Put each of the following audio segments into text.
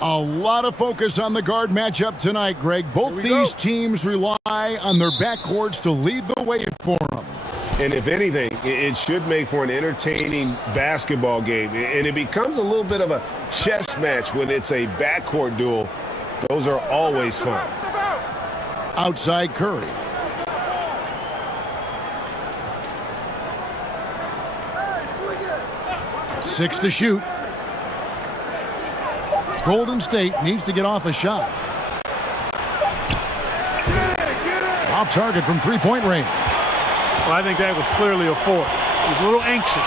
A lot of focus on the guard matchup tonight, Greg. Both these teams rely on their backcourts to lead the way for them. And if anything, it should make for an entertaining basketball game. And it becomes a little bit of a chess match when it's a backcourt duel. Those are always fun. Outside Curry. Six to shoot. Golden State needs to get off a shot. Off target from three-point range. Well, I think that was clearly a foul. He was a little anxious.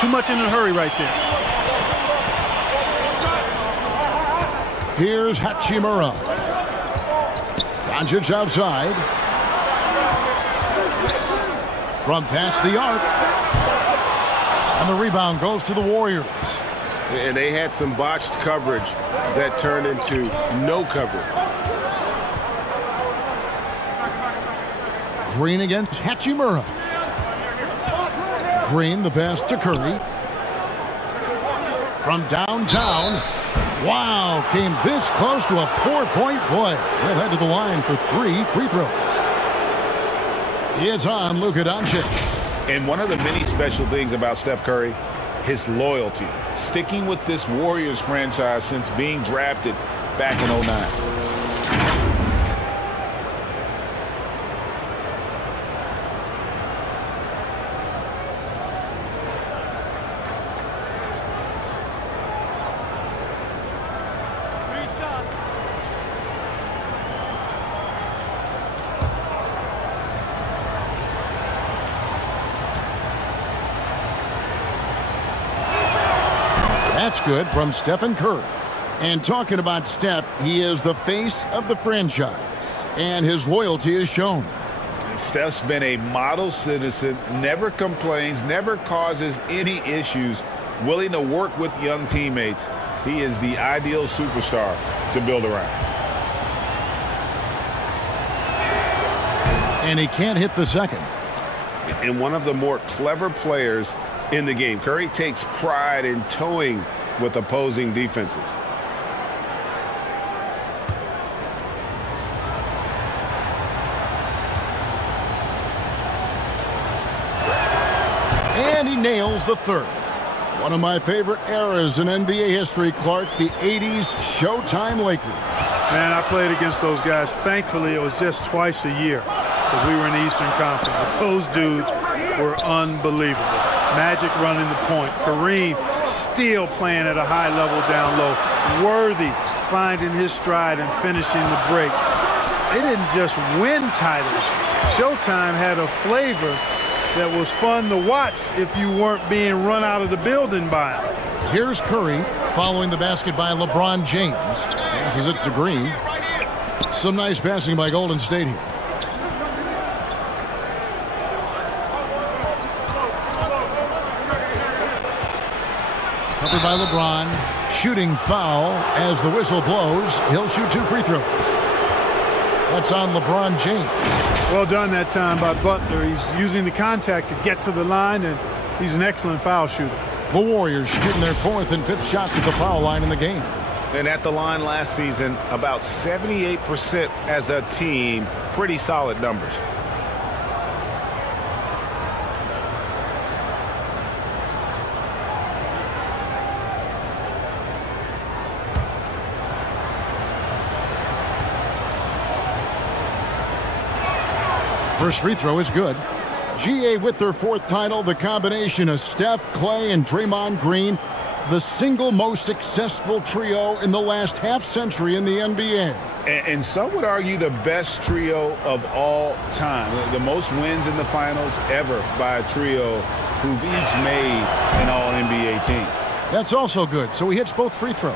Too much in a hurry right there. Here's Hachimura. Doncic outside. From past the arc. And the rebound goes to the Warriors. And they had some botched coverage that turned into no coverage. Green against Hachimura. Green, the pass to Curry. From downtown. Wow, came this close to a four-point play. They'll head to the line for 3 free throws. It's on Luka Doncic. And one of the many special things about Steph Curry, his loyalty. Sticking with this Warriors franchise since being drafted back in '09. That's good from Stephen Curry. And talking about Steph, he is the face of the franchise, and his loyalty is shown. Steph's been a model citizen, never complains, never causes any issues, willing to work with young teammates. He is the ideal superstar to build around. And he can't hit the second. And one of the more clever players in the game. Curry takes pride in toying with opposing defenses. And he nails the third. One of my favorite eras in NBA history, Clark, the 80s Showtime Lakers. Man, I played against those guys. Thankfully, it was just twice a year because we were in the Eastern Conference. But those dudes were unbelievable. Magic running the point. Kareem still playing at a high level down low. Worthy finding his stride and finishing the break. They didn't just win titles. Showtime had a flavor that was fun to watch if you weren't being run out of the building by him. Here's Curry following the basket by LeBron James. Passes it to Green. Some nice passing by Golden State here. Covered by LeBron. Shooting foul as the whistle blows. He'll shoot 2 free throws. That's on LeBron James. Well done that time by Butler. He's using the contact to get to the line, and he's an excellent foul shooter. The Warriors shooting their 4th and 5th shots at the foul line in the game. And at the line last season, about 78% as a team. Pretty solid numbers. First free throw is good. GA with their 4th title, the combination of Steph, Clay, and Draymond Green, the single most successful trio in the last half-century in the NBA. And some would argue the best trio of all time. The most wins in the finals ever by a trio who've each made an All-NBA team. That's also good, so he hits both free throws.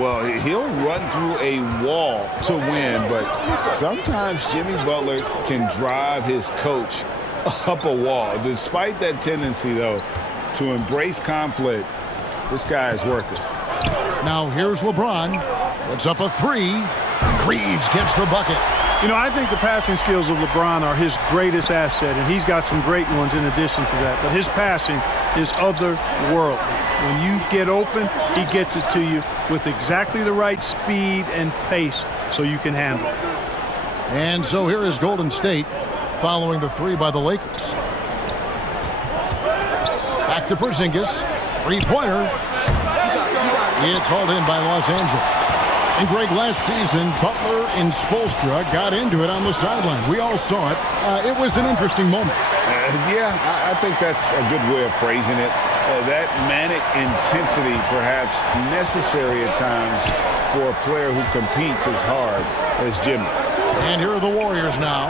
Well, he'll run through a wall to win, but sometimes Jimmy Butler can drive his coach up a wall. Despite that tendency, though, to embrace conflict, this guy is worth it. Now here's LeBron. Puts up a 3. Reeves gets the bucket. You know, I think the passing skills of LeBron are his greatest asset, and he's got some great ones in addition to that. But his passing is otherworldly. When you get open, he gets it to you with exactly the right speed and pace so you can handle it. And so here is Golden State following the three by the Lakers. Back to Porzingis. Three-pointer. It's hauled in by Los Angeles. And Greg, last season, Butler and Spoelstra got into it on the sideline. We all saw it. It was an interesting moment. Yeah, I think that's a good way of phrasing it. That manic intensity perhaps necessary at times for a player who competes as hard as Jimmy. And here are the Warriors now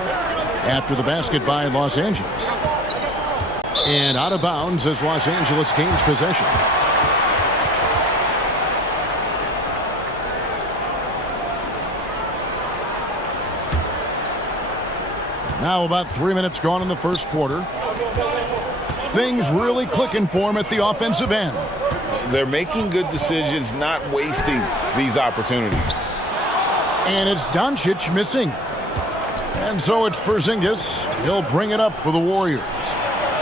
after the basket by Los Angeles. And out of bounds as Los Angeles gains possession. Now about 3 minutes gone in the first quarter. Things really clicking for him at the offensive end. They're making good decisions, not wasting these opportunities. And it's Doncic missing. And so it's Porzingis. He'll bring it up for the Warriors.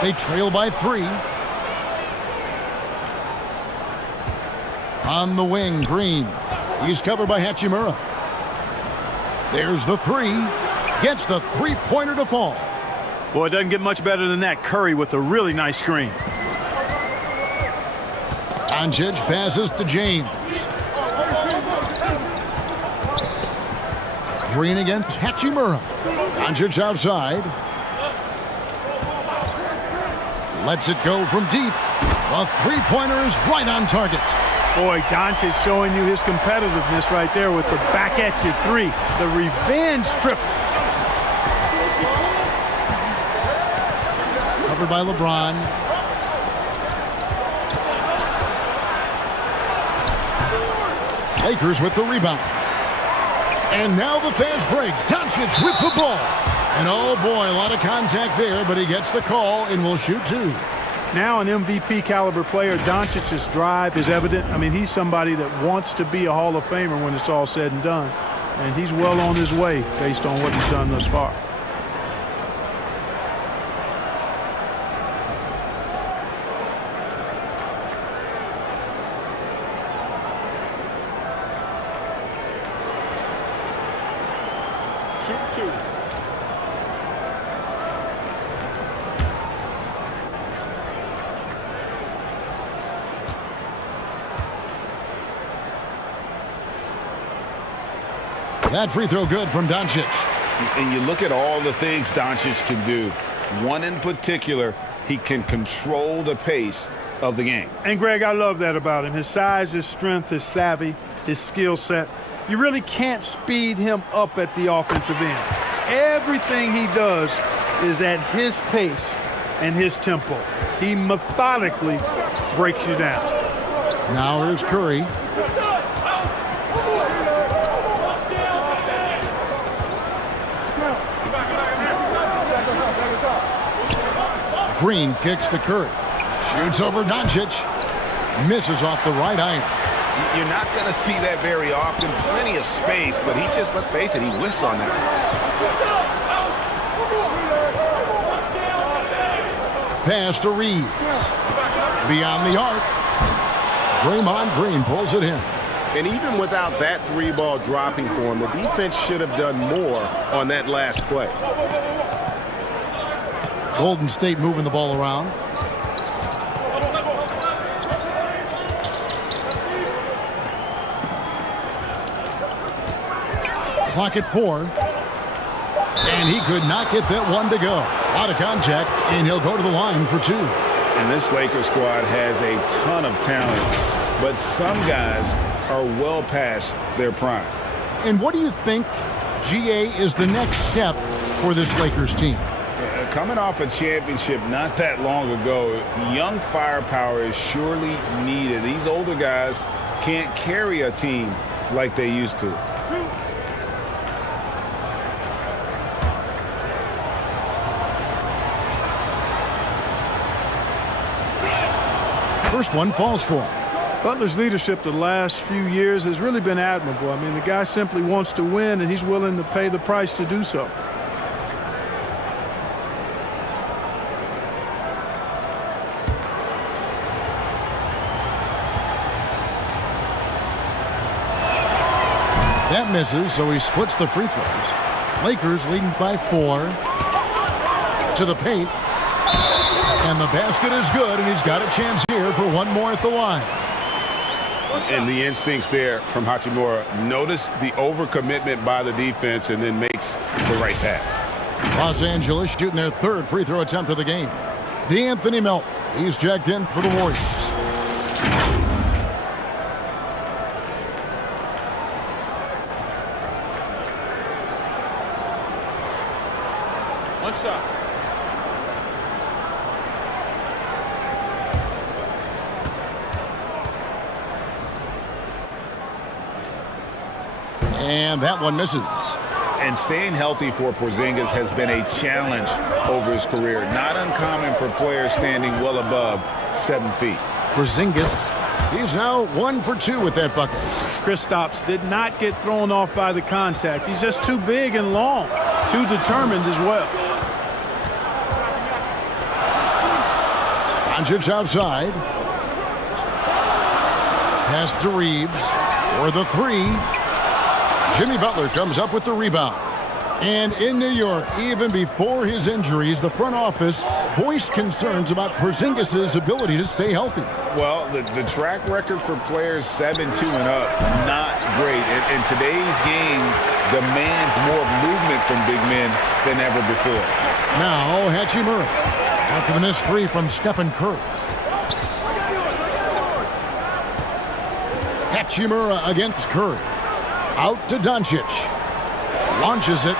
They trail by 3. On the wing, Green. He's covered by Hachimura. There's the 3. Gets the three-pointer to fall. Boy, it doesn't get much better than that. Curry with a really nice screen. Doncic passes to James. Green against Hachimura. Doncic outside. Lets it go from deep. The three-pointer is right on target. Boy, Doncic showing you his competitiveness right there with the back-at-you 3. The revenge triple. Covered by LeBron. Lakers with the rebound. And now the fast break. Doncic with the ball. And oh boy, a lot of contact there, but he gets the call and will shoot 2. Now an MVP caliber player. Doncic's drive is evident. I mean, he's somebody that wants to be a Hall of Famer when it's all said and done. And he's well on his way based on what he's done thus far. Shoot 2. That free throw good from Doncic. And you look at all the things Doncic can do. One in particular, he can control the pace of the game. And Greg, I love that about him. His size, his strength, his savvy, his skill set. You really can't speed him up at the offensive end. Everything he does is at his pace and his tempo. He methodically breaks you down. Now here's Curry. Green kicks to Curry. Shoots over Doncic. Misses off the right iron. You're not going to see that very often. Plenty of space, but he just, let's face it, he whiffs on that. Pass to Reeves. Beyond the arc. Draymond Green pulls it in. And even without that 3-ball dropping for him, the defense should have done more on that last play. Golden State moving the ball around. Clock at 4. And he could not get that one to go. Out of contact, and he'll go to the line for 2. And this Lakers squad has a ton of talent, but some guys are well past their prime. And what do you think, GA, is the next step for this Lakers team? Coming off a championship not that long ago, young firepower is surely needed. These older guys can't carry a team like they used to. First one falls for him. Butler's leadership the last few years has really been admirable. I mean, the guy simply wants to win, and he's willing to pay the price to do so. That misses, so he splits the free throws. Lakers leading by 4. To the paint. And the basket is good, and he's got a chance here for one more at the line. And the instincts there from Hachimura. Notice the overcommitment by the defense and then makes the right pass. Los Angeles shooting their 3rd free throw attempt of the game. DeAnthony Melton. He's checked in for the Warriors. One side. And that one misses. And staying healthy for Porzingis has been a challenge over his career. Not uncommon for players standing well above 7 feet. Porzingis, he's now 1 for 2 with that bucket. Kristaps did not get thrown off by the contact. He's just too big and long, too determined as well. Doncic outside. Pass to Reeves for the 3. Jimmy Butler comes up with the rebound. And in New York, even before his injuries, the front office voiced concerns about Porzingis' ability to stay healthy. Well, the track record for players 7-2 and up, not great. And today's game demands more movement from big men than ever before. Now, Hachimura after the missed 3 from Stephen Curry. Hachimura against Curry. Out to Doncic. Launches it.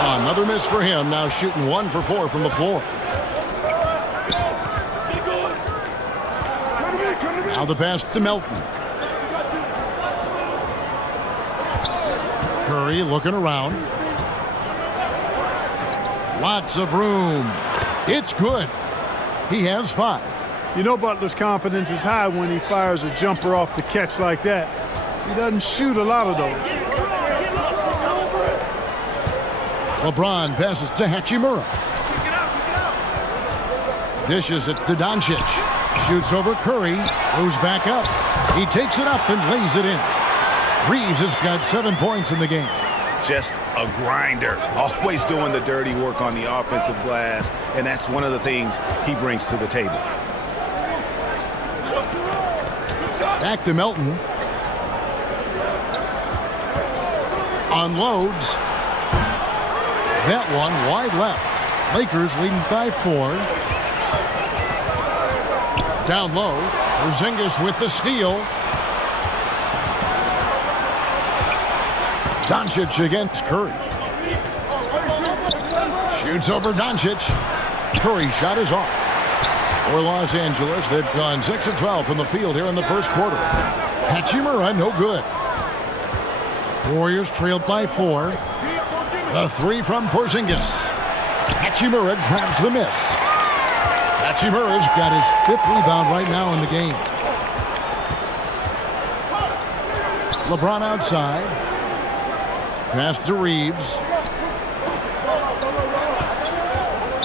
Another miss for him. Now shooting 1 for 4 from the floor. Now the pass to Melton. Curry looking around. Lots of room. It's good. He has 5. You know Butler's confidence is high when he fires a jumper off the catch like that. He doesn't shoot a lot of those. LeBron passes to Hachimura. Dishes it to Doncic. Shoots over Curry. Goes back up. He takes it up and lays it in. Reeves has got 7 points in the game. Just a grinder. Always doing the dirty work on the offensive glass. And that's one of the things he brings to the table. Back to Melton. Unloads. That one wide left. Lakers leading by 4. Down low. Porzingis with the steal. Doncic against Curry. Shoots over Doncic. Curry's shot is off. For Los Angeles, they've gone 6 of 12 from the field here in the first quarter. Hachimura, no good. Warriors trailed by 4. The 3 from Porzingis. Hachimura grabs the miss. Hachimura's got his 5th rebound right now in the game. LeBron outside. Pass to Reeves.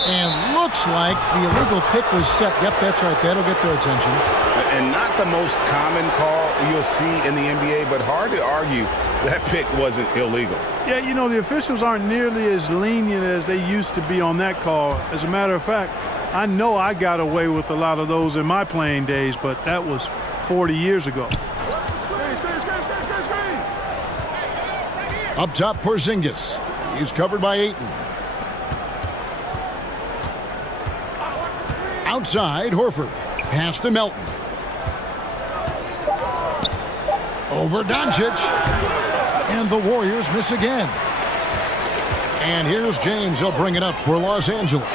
And looks like the illegal pick was set. Yep, that's right. That'll get their attention. And not the most common call you'll see in the NBA, but hard to argue that pick wasn't illegal. Yeah, you know, the officials aren't nearly as lenient as they used to be on that call. As a matter of fact, I know I got away with a lot of those in my playing days, but that was 40 years ago. Up top, Porzingis. He's covered by Ayton. Outside, Horford. Pass to Melton. Over Doncic. And the Warriors miss again. And here's James. He'll bring it up for Los Angeles.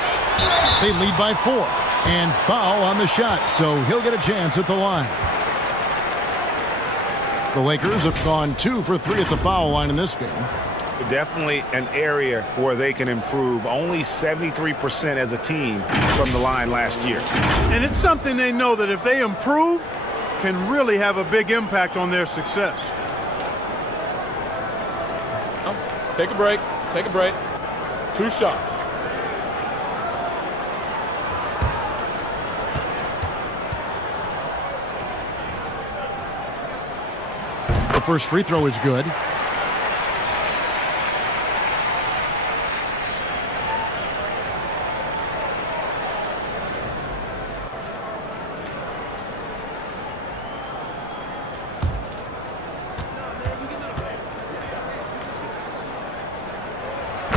They lead by 4. And foul on the shot, so he'll get a chance at the line. The Lakers have gone 2 for 3 at the foul line in this game. Definitely an area where they can improve. Only 73% as a team from the line last year. And it's something they know that if they improve, can really have a big impact on their success. Take a break. Take a break. 2 shots. The first free throw is good.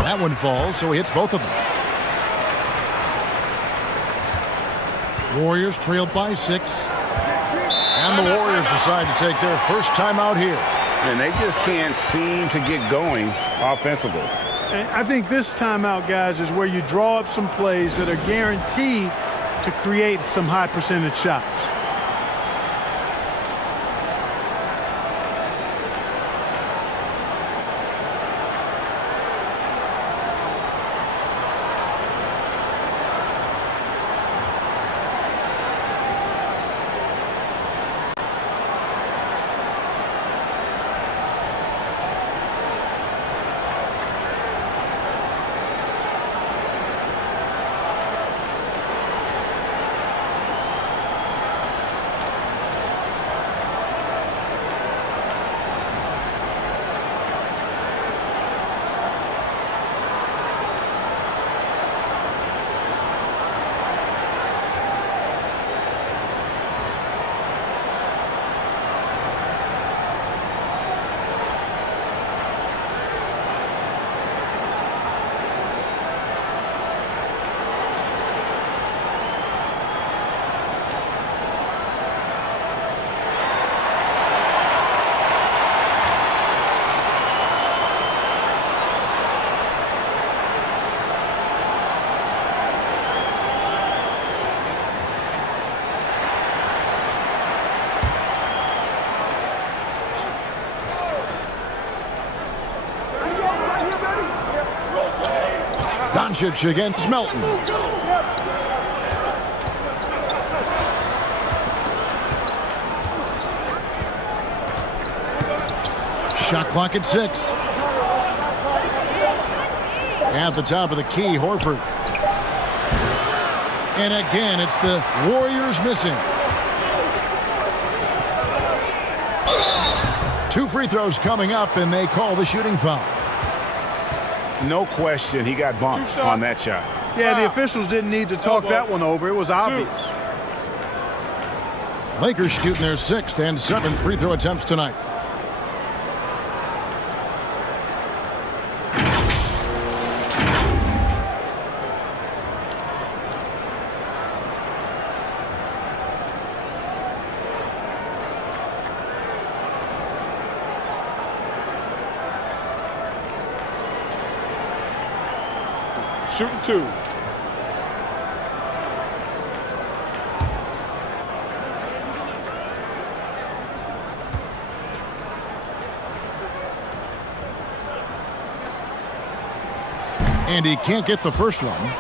That one falls, so he hits both of them. Warriors trail by 6. And the Warriors decide to take their first timeout here. And they just can't seem to get going offensively. And I think this timeout, guys, is where you draw up some plays that are guaranteed to create some high percentage shots. Doncic against Melton. Shot clock at 6. At the top of the key, Horford. And again, it's the Warriors missing. 2 free throws coming up, and they call the shooting foul. No question, he got bumped on that shot. Yeah, the officials didn't need to talk that one over. It was obvious. Lakers shooting their 6th and 7th free throw attempts tonight. Shooting 2. And he can't get the first one.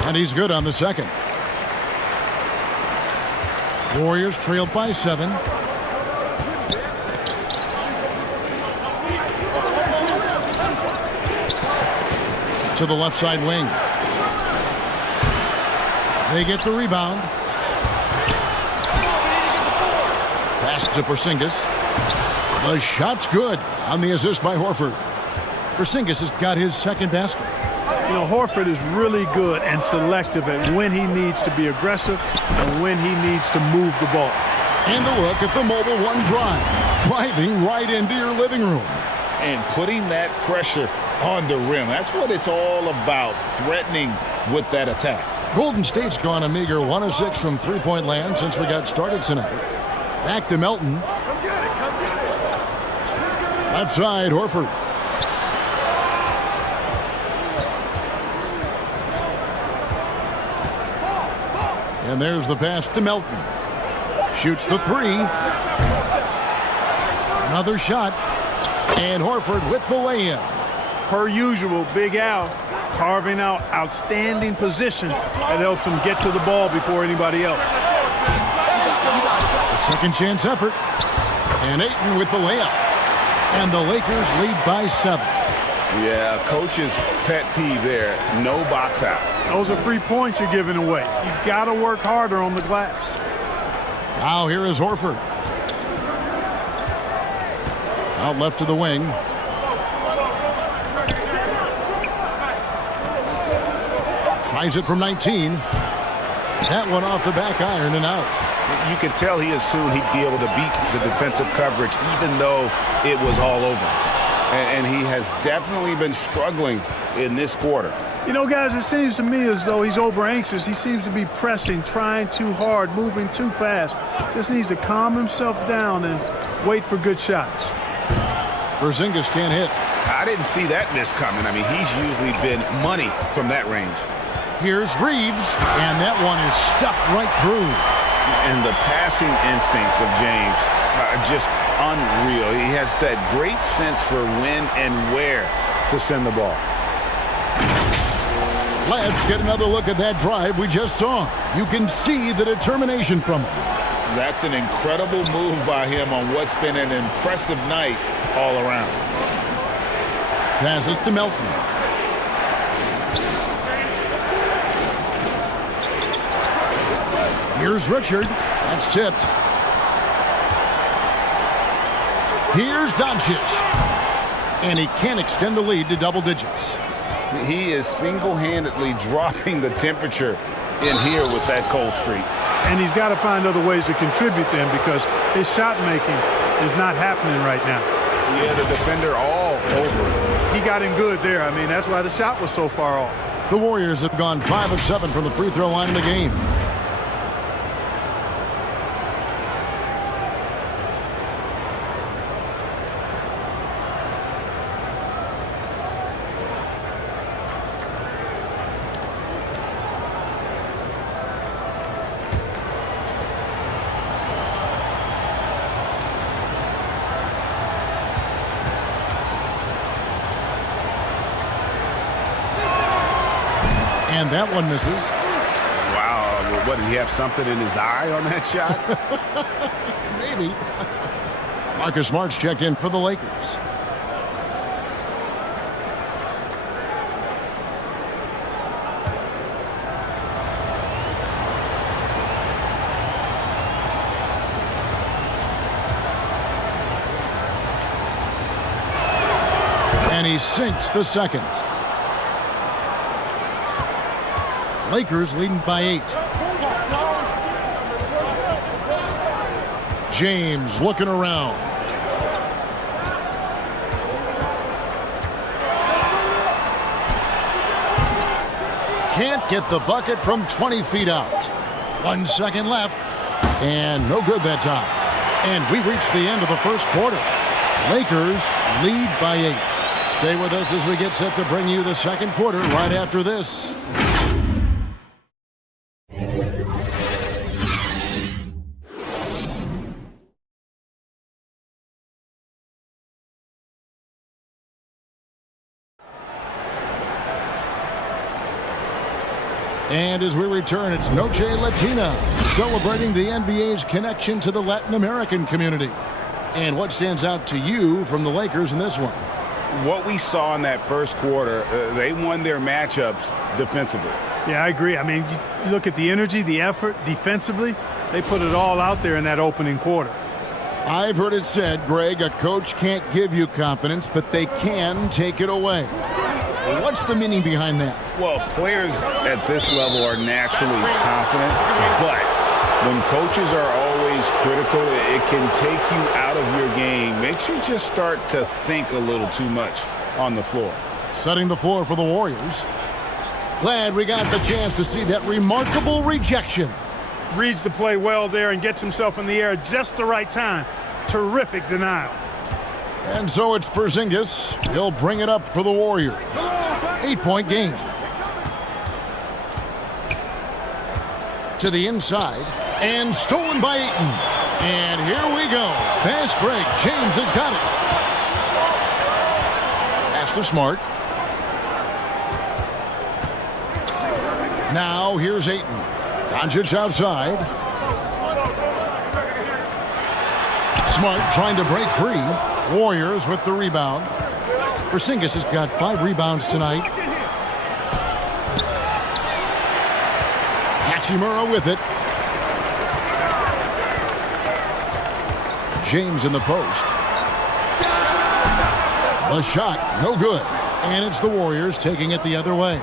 And he's good on the second. Warriors trailed by 7. To the left side wing. They get the rebound. Pass to Porzingis. The shot's good on the assist by Horford. Porzingis has got his second basket. You know, Horford is really good and selective at when he needs to be aggressive and when he needs to move the ball. And a look at the Mobile One drive. Driving right into your living room. And putting that pressure on the rim. That's what it's all about, threatening with that attack. Golden State's gone a meager 1 of 6 from three-point land since we got started tonight. Back to Melton. Left side, Horford. And there's the pass to Melton. Shoots the three. Another shot. And Horford with the lay-in. Per usual, Big Al carving out outstanding position that helps him get to the ball before anybody else. A second chance effort. And Ayton with the layup. And the Lakers lead by 7. Yeah, coach's pet peeve there. No box out. Those are free points you're giving away. You got to work harder on the glass. Now here is Horford. Out left to the wing. Tries it from 19. That one off the back iron and out. You could tell he assumed he'd be able to beat the defensive coverage even though it was all over. And he has definitely been struggling in this quarter. You know, guys, it seems to me as though he's over anxious. He seems to be pressing, trying too hard, moving too fast. Just needs to calm himself down and wait for good shots. Porzingis can't hit. I didn't see that miss coming. I mean, he's usually been money from that range. Here's Reeves, and that one is stuffed right through. And the passing instincts of James are just unreal. He has that great sense for when and where to send the ball. Let's get another look at that drive we just saw. You can see the determination from him. That's an incredible move by him on what's been an impressive night all around. Passes to Melton. Here's Richard. That's tipped. Here's Doncic. And he can't extend the lead to double digits. He is single-handedly dropping the temperature in here with that cold streak. And he's got to find other ways to contribute then because his shot making is not happening right now. Yeah, the defender all over it. He got him good there. I mean, that's why the shot was so far off. The Warriors have gone 5 of 7 from the free throw line in the game. And that one misses. Wow, what, did he have something in his eye on that shot? Maybe. Marcus Smart's checked in for the Lakers. And he sinks the second. Lakers leading by 8. James looking around. Can't get the bucket from 20 feet out. 1 second left. And no good that time. And we reach the end of the first quarter. Lakers lead by 8. Stay with us as we get set to bring you the second quarter right after this. And as we return, it's Noche Latina, celebrating the NBA's connection to the Latin American community. And what stands out to you from the Lakers in this one? What we saw in that first quarter, they won their matchups defensively. Yeah, I agree. I mean, you look at the energy, the effort defensively, they put it all out there in that opening quarter. I've heard it said, Greg, a coach can't give you confidence, but they can take it away. What's the meaning behind that? Well, players at this level are naturally confident, but when coaches are always critical, it can take you out of your game. Makes you just start to think a little too much on the floor. Setting the floor for the Warriors. Glad we got the chance to see that remarkable rejection. Reads the play well there and gets himself in the air at just the right time. Terrific denial. And so it's Porzingis. He'll bring it up for the Warriors. 8-point game. To the inside. And stolen by Ayton. And here we go. Fast break. James has got it. Pass to Smart. Now here's Ayton. Doncic outside. Smart trying to break free. Warriors with the rebound. Porzingis has got 5 rebounds tonight. Hachimura with it. James in the post. The shot, no good. And it's the Warriors taking it the other way.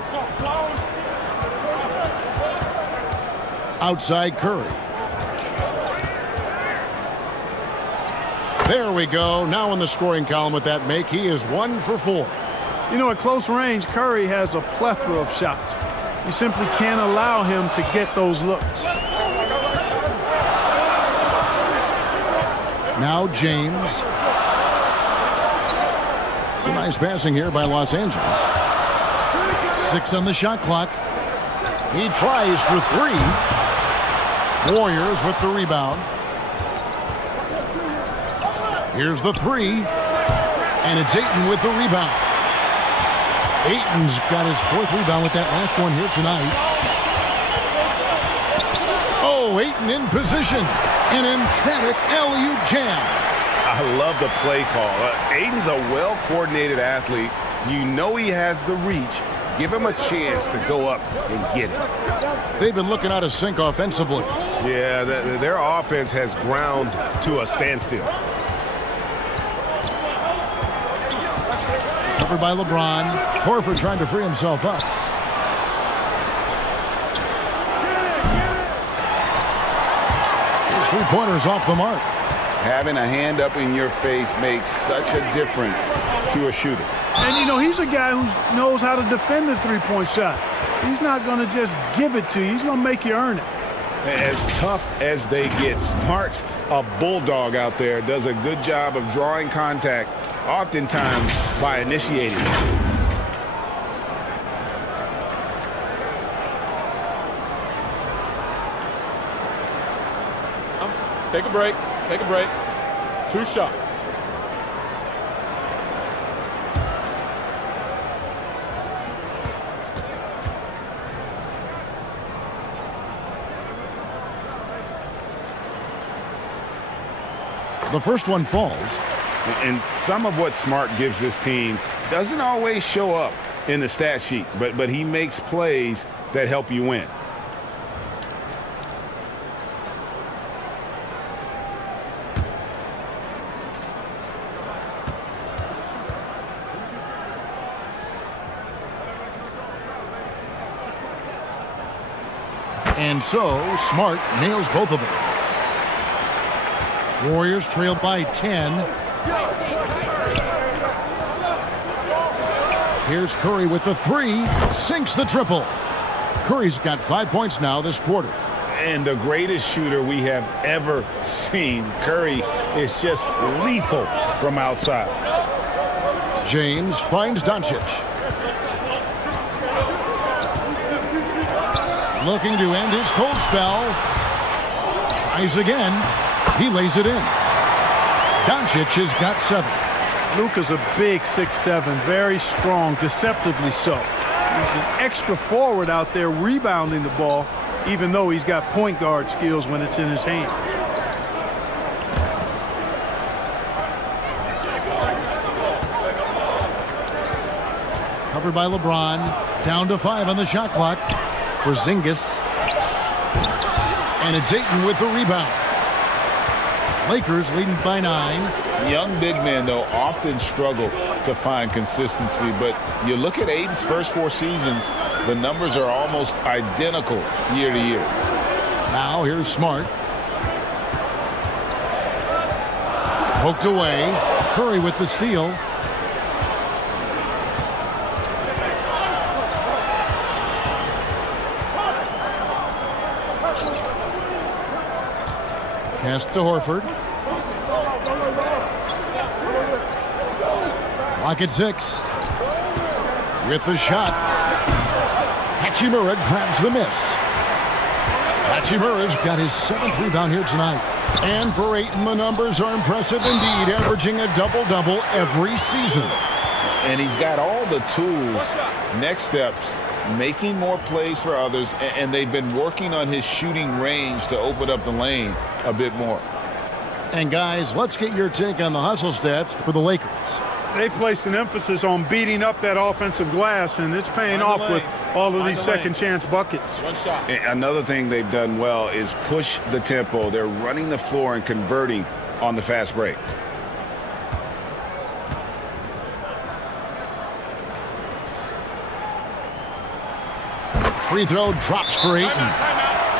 Outside Curry. There we go. Now in the scoring column with that make, he is 1 for 4. You know, at close range, Curry has a plethora of shots. You simply can't allow him to get those looks. Now James. Some nice passing here by Los Angeles. 6 on the shot clock. He tries for 3. Warriors with the rebound. Here's the 3. And it's Ayton with the rebound. Ayton's got his 4th rebound with that last one here tonight. Oh, Ayton in position. An emphatic alley-oop jam. I love the play call. Ayton's a well-coordinated athlete. You know he has the reach. Give him a chance to go up and get it. They've been looking out of sync offensively. Yeah, their offense has ground to a standstill. Covered by LeBron. Horford trying to free himself up. His 3-pointers off the mark. Having a hand up in your face makes such a difference to a shooter. And, you know, he's a guy who knows how to defend the 3-point shot. He's not going to just give it to you. He's going to make you earn it. As tough as they get, Smart's a bulldog out there, does a good job of drawing contact, oftentimes by initiating it. Take a break. Take a break. 2 shots. The first one falls. And some of what Smart gives this team doesn't always show up in the stat sheet, but he makes plays that help you win. And so Smart nails both of them. Warriors trail by 10. Here's Curry with the 3. Sinks the triple. Curry's got 5 points now this quarter. And the greatest shooter we have ever seen. Curry is just lethal from outside. James finds Doncic. Looking to end his cold spell. Tries again. He lays it in. Doncic has got 7. Luka's a big 6'7", very strong, deceptively so. He's an extra forward out there rebounding the ball, even though he's got point guard skills when it's in his hand. Covered by LeBron. Down to 5 on the shot clock. Porzingis. And it's Ayton with the rebound. Lakers leading by 9. Young big men, though, often struggle to find consistency. But you look at Ayton's first 4 seasons, the numbers are almost identical year to year. Now here's Smart. Poked away. Curry with the steal. Pass to Horford. Clock at 6. With the shot. Hachimura grabs the miss. Hachimura's got his 7th rebound here tonight. And for Ayton, the numbers are impressive indeed, averaging a double-double every season. And he's got all the tools, next steps, making more plays for others, and they've been working on his shooting range to open up the lane a bit more. And guys, let's get your take on the hustle stats for the Lakers. They've placed an emphasis on beating up that offensive glass, and it's paying off with all of these second-chance buckets. One shot. And another thing they've done well is push the tempo. They're running the floor and converting on the fast break. Free throw drops for Ayton.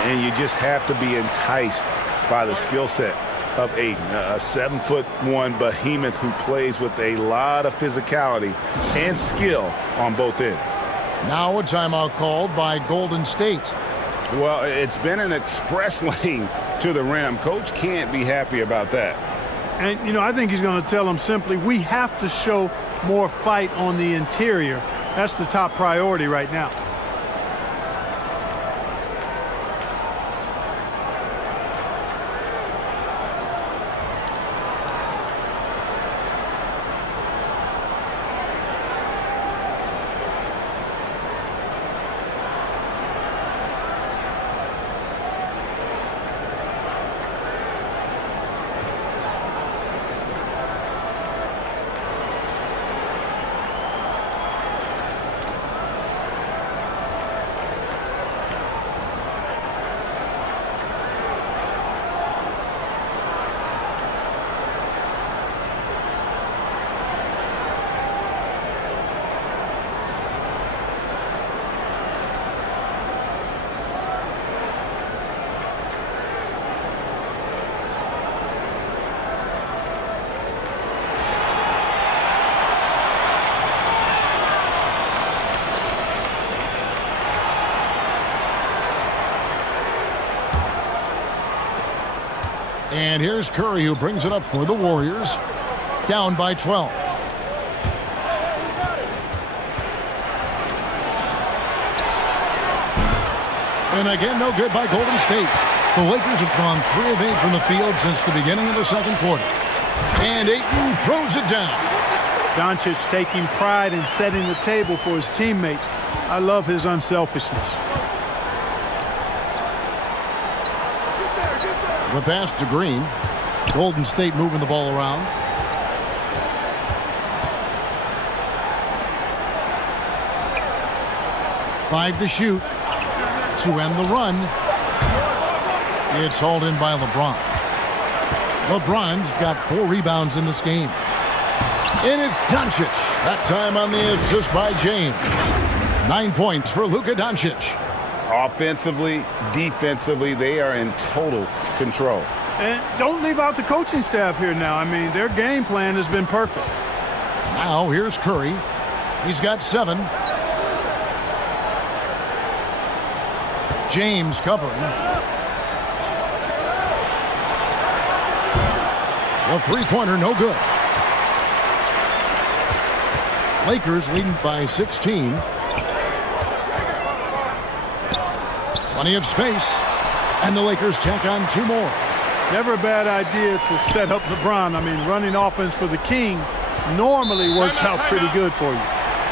And you just have to be enticed by the skill set of Ayton, a 7'1" behemoth who plays with a lot of physicality and skill on both ends. Now a timeout called by Golden State. Well, it's been an express lane to the rim. Coach can't be happy about that. And, you know, I think he's going to tell them simply, we have to show more fight on the interior. That's the top priority right now. And here's Curry, who brings it up for the Warriors. Down by 12. And again, no good by Golden State. The Lakers have gone 3 of 8 from the field since the beginning of the second quarter. And Ayton throws it down. Doncic taking pride in setting the table for his teammates. I love his unselfishness. The pass to Green. Golden State moving the ball around. Five to shoot to end the run. It's hauled in by LeBron. LeBron's got 4 rebounds in this game. And it's Doncic. That time on the assist by James. 9 points for Luka Doncic. Offensively, defensively, they are in total control. And don't leave out the coaching staff here now. I mean, their game plan has been perfect. Now here's Curry. He's got 7. James covering. The three-pointer, no good. Lakers leading by 16. Plenty of space. And the Lakers tack on 2 more. Never a bad idea to set up LeBron. I mean, running offense for the King normally works out pretty good for you.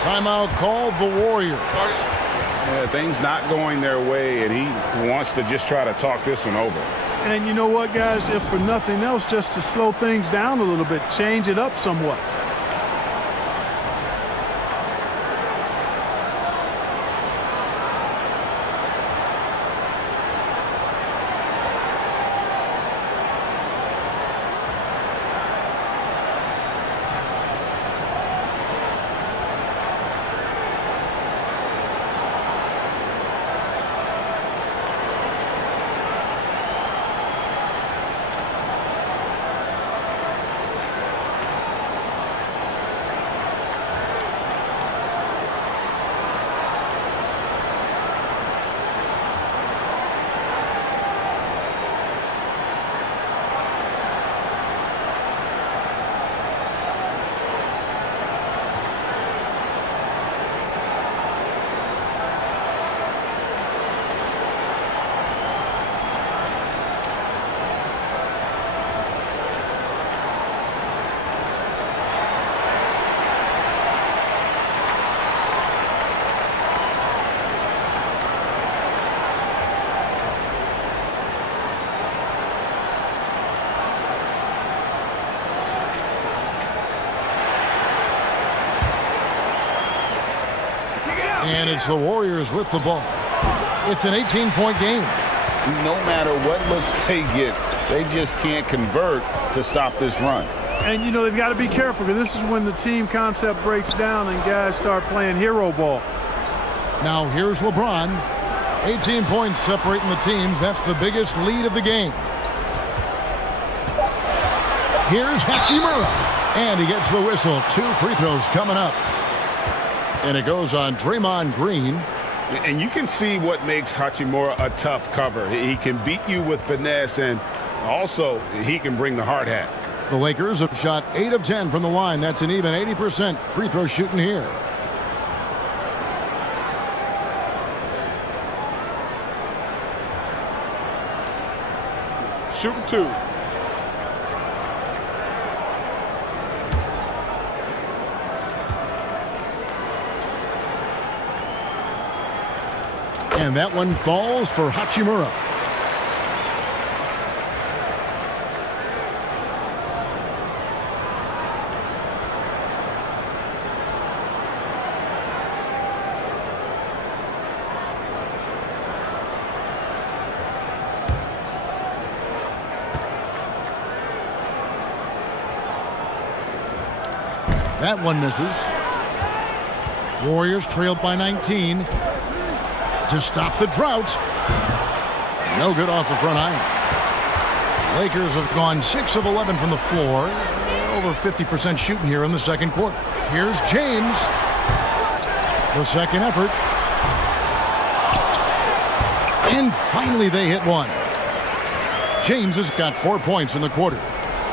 Timeout called the Warriors. Yeah, things not going their way, and he wants to just try to talk this one over. And you know what, guys? If for nothing else, just to slow things down a little bit, change it up somewhat. And it's the Warriors with the ball. It's an 18-point game. No matter what looks they get, they just can't convert to stop this run. And, you know, they've got to be careful because this is when the team concept breaks down and guys start playing hero ball. Now here's LeBron. 18 points separating the teams. That's the biggest lead of the game. Here's Hachimura. And he gets the whistle. 2 free throws coming up. And it goes on Draymond Green. And you can see what makes Hachimura a tough cover. He can beat you with finesse, and also he can bring the hard hat. The Lakers have shot 8 of 10 from the line. That's an even 80% free throw shooting here. Shooting 2. And that one falls for Hachimura. That one misses. Warriors trailed by 19. To stop the drought. No good off the front iron. Lakers have gone 6 of 11 from the floor. Over 50% shooting here in the second quarter. Here's James. The second effort. And finally they hit one. James has got 4 points in the quarter.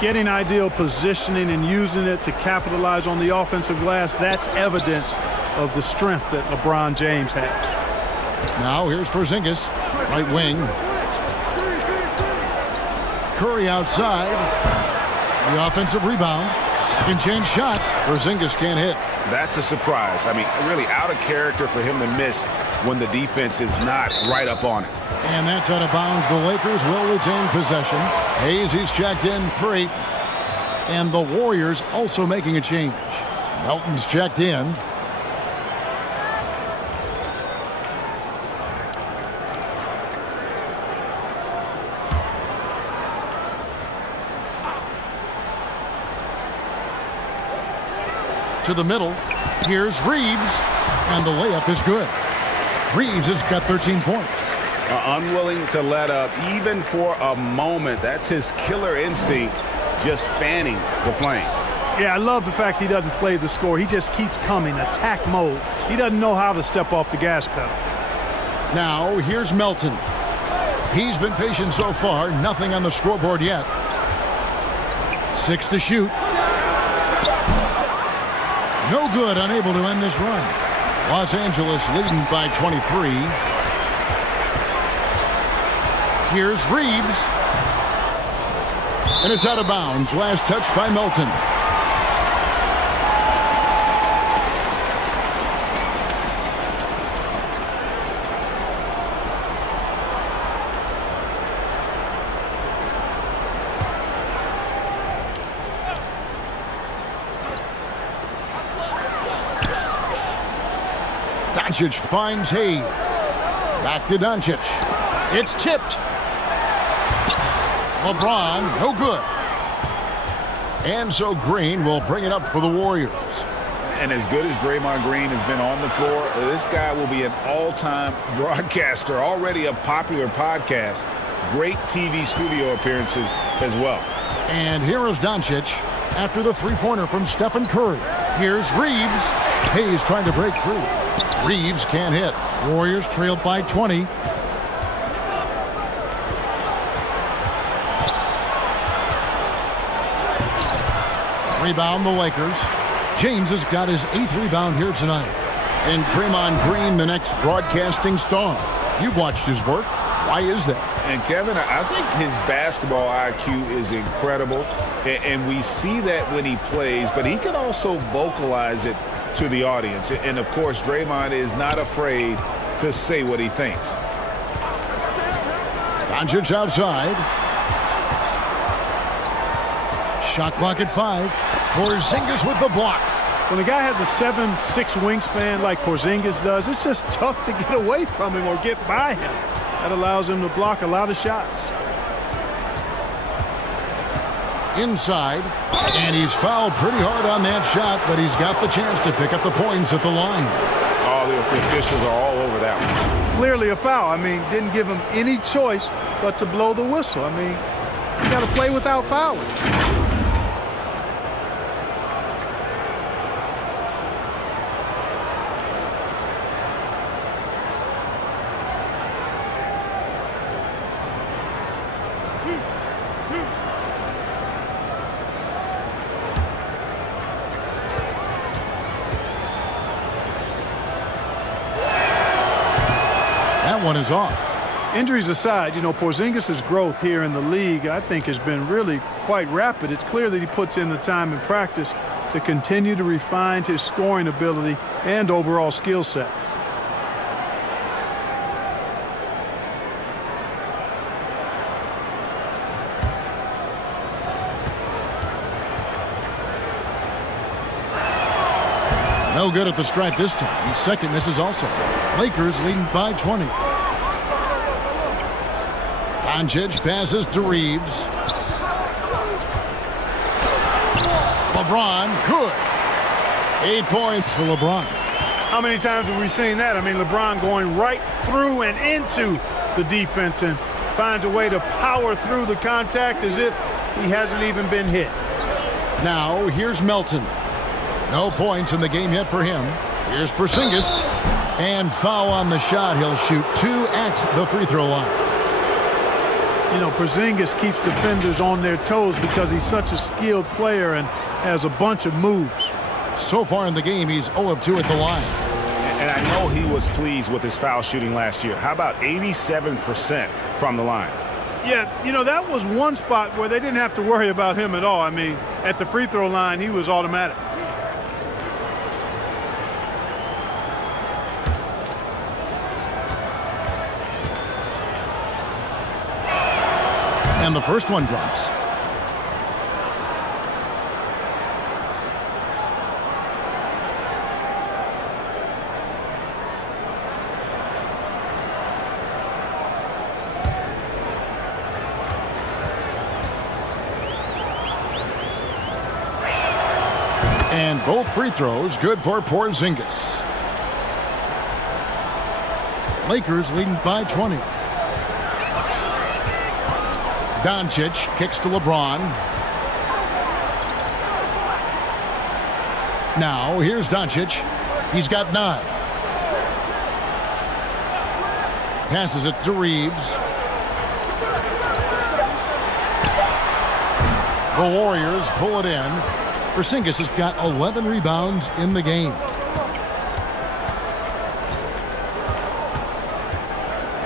Getting ideal positioning and using it to capitalize on the offensive glass, that's evidence of the strength that LeBron James has. Now here's Porzingis, right wing. Curry outside. The offensive rebound. Second chance shot. Porzingis can't hit. That's a surprise. I mean, really out of character for him to miss when the defense is not right up on it. And that's out of bounds. The Lakers will retain possession. Hayes, he's checked in for 8. And the Warriors also making a change. Melton's checked in. To the middle. Here's Reeves. And the layup is good. Reeves has got 13 points. Unwilling to let up even for a moment. That's his killer instinct, just fanning the flames. Yeah, I love the fact he doesn't play the score. He just keeps coming, attack mode. He doesn't know how to step off the gas pedal. Now here's Melton. He's been patient so far. Nothing on the scoreboard yet. 6 to shoot. No good, unable to end this run. Los Angeles leading by 23. Here's Reeves. And it's out of bounds. Last touch by Melton. Doncic finds Hayes. Back to Doncic. It's tipped. LeBron, no good. And so Green will bring it up for the Warriors. And as good as Draymond Green has been on the floor, this guy will be an all-time broadcaster, already a popular podcast. Great TV studio appearances as well. And here is Doncic after the three-pointer from Stephen Curry. Here's Reeves. Hayes trying to break through. Reeves can't hit. Warriors trailed by 20. Rebound the Lakers. James has got his 8th rebound here tonight. And Draymond Green, the next broadcasting star. You've watched his work. Why is that? And Kevin, I think his basketball IQ is incredible. And we see that when he plays, but he can also vocalize it to the audience. And of course, Draymond is not afraid to say what he thinks. Doncic outside. Shot clock at 5. Porzingis with the block. When a guy has a 7'6" wingspan like Porzingis does, it's just tough to get away from him or get by him. That allows him to block a lot of shots. Inside, and he's fouled pretty hard on that shot, but he's got the chance to pick up the points at the line. All the officials are all over that one. Clearly a foul. I mean, didn't give him any choice but to blow the whistle. I mean, you got to play without fouling. That one is off. Injuries aside, you know, Porzingis' growth here in the league, I think, has been really quite rapid. It's clear that he puts in the time in practice to continue to refine his scoring ability and overall skill set. No good at the stripe this time. Second misses also. Lakers leading by 20. Doncic passes to Reeves. LeBron, good. 8 points for LeBron. How many times have we seen that? I mean, LeBron going right through and into the defense and finds a way to power through the contact as if he hasn't even been hit. Now, here's Melton. No points in the game yet for him. Here's Porzingis. And foul on the shot. He'll shoot 2 at the free throw line. You know, Porzingis keeps defenders on their toes because he's such a skilled player and has a bunch of moves. So far in the game, he's 0 of 2 at the line. And I know he was pleased with his foul shooting last year. How about 87% from the line? Yeah, you know, that was one spot where they didn't have to worry about him at all. I mean, at the free throw line, he was automatic. And the first one drops. And both free throws good for Porzingis. Lakers leading by 20. Doncic kicks to LeBron. Now, here's Doncic. He's got 9. Passes it to Reeves. The Warriors pull it in. Porzingis has got 11 rebounds in the game.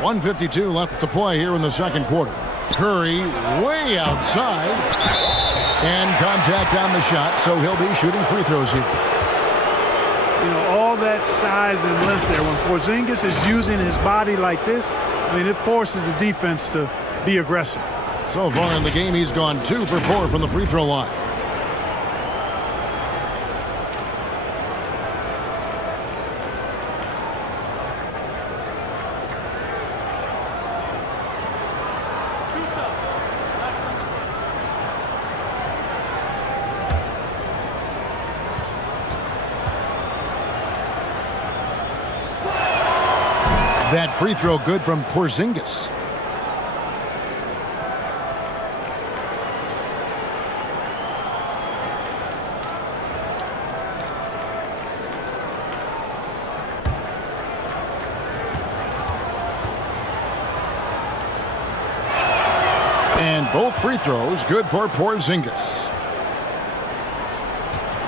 1:52 left to play here in the second quarter. Curry way outside. And contact on the shot, so he'll be shooting free throws here. You know, all that size and length there. When Porzingis is using his body like this, I mean, it forces the defense to be aggressive. So far in the game, he's gone 2 for 4 from the free throw line. That free throw good from Porzingis. And both free throws good for Porzingis.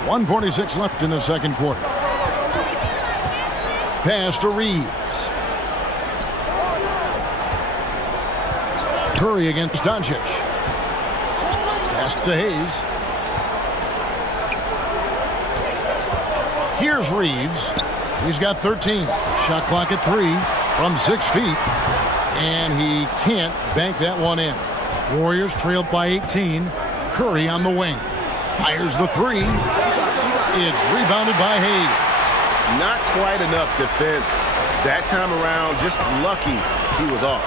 1:46 left in the second quarter. Pass to Reeves. Curry against Doncic. Pass to Hayes. Here's Reeves. He's got 13. Shot clock at 3 from 6 feet. And he can't bank that one in. Warriors trailed by 18. Curry on the wing. Fires the 3. It's rebounded by Hayes. Not quite enough defense that time around. Just lucky he was off.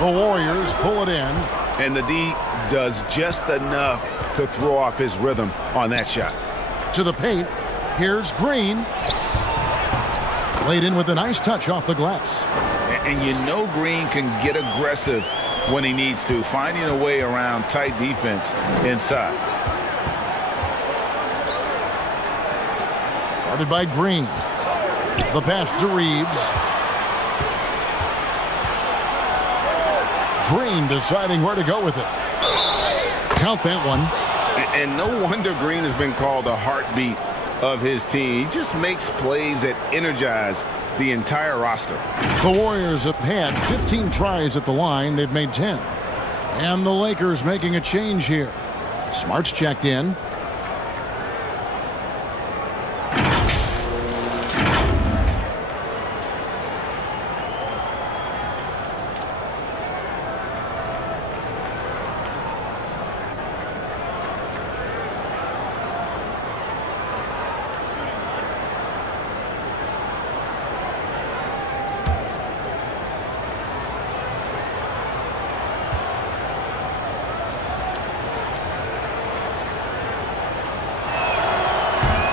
The Warriors pull it in. And the D does just enough to throw off his rhythm on that shot. To the paint. Here's Green. Laid in with a nice touch off the glass. And you know Green can get aggressive when he needs to, finding a way around tight defense inside. Guarded by Green. The pass to Reeves. Green deciding where to go with it. Count that one. And no wonder Green has been called the heartbeat of his team. He just makes plays that energize the entire roster. The Warriors have had 15 tries at the line. They've made 10. And the Lakers making a change here. Smart's checked in.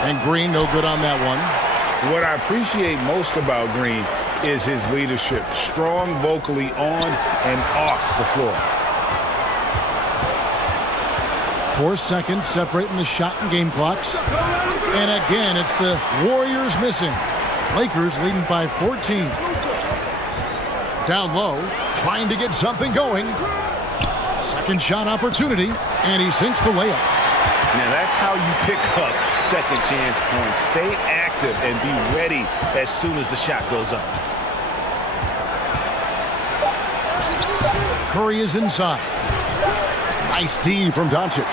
And Green, no good on that one. What I appreciate most about Green is his leadership. Strong vocally on and off the floor. 4 seconds separating the shot and game clocks. And again, it's the Warriors missing. Lakers leading by 14. Down low, trying to get something going. Second shot opportunity, and he sinks the layup. Now that's how you pick up second chance points. Stay active and be ready as soon as the shot goes up. Curry is inside. Nice D from Doncic.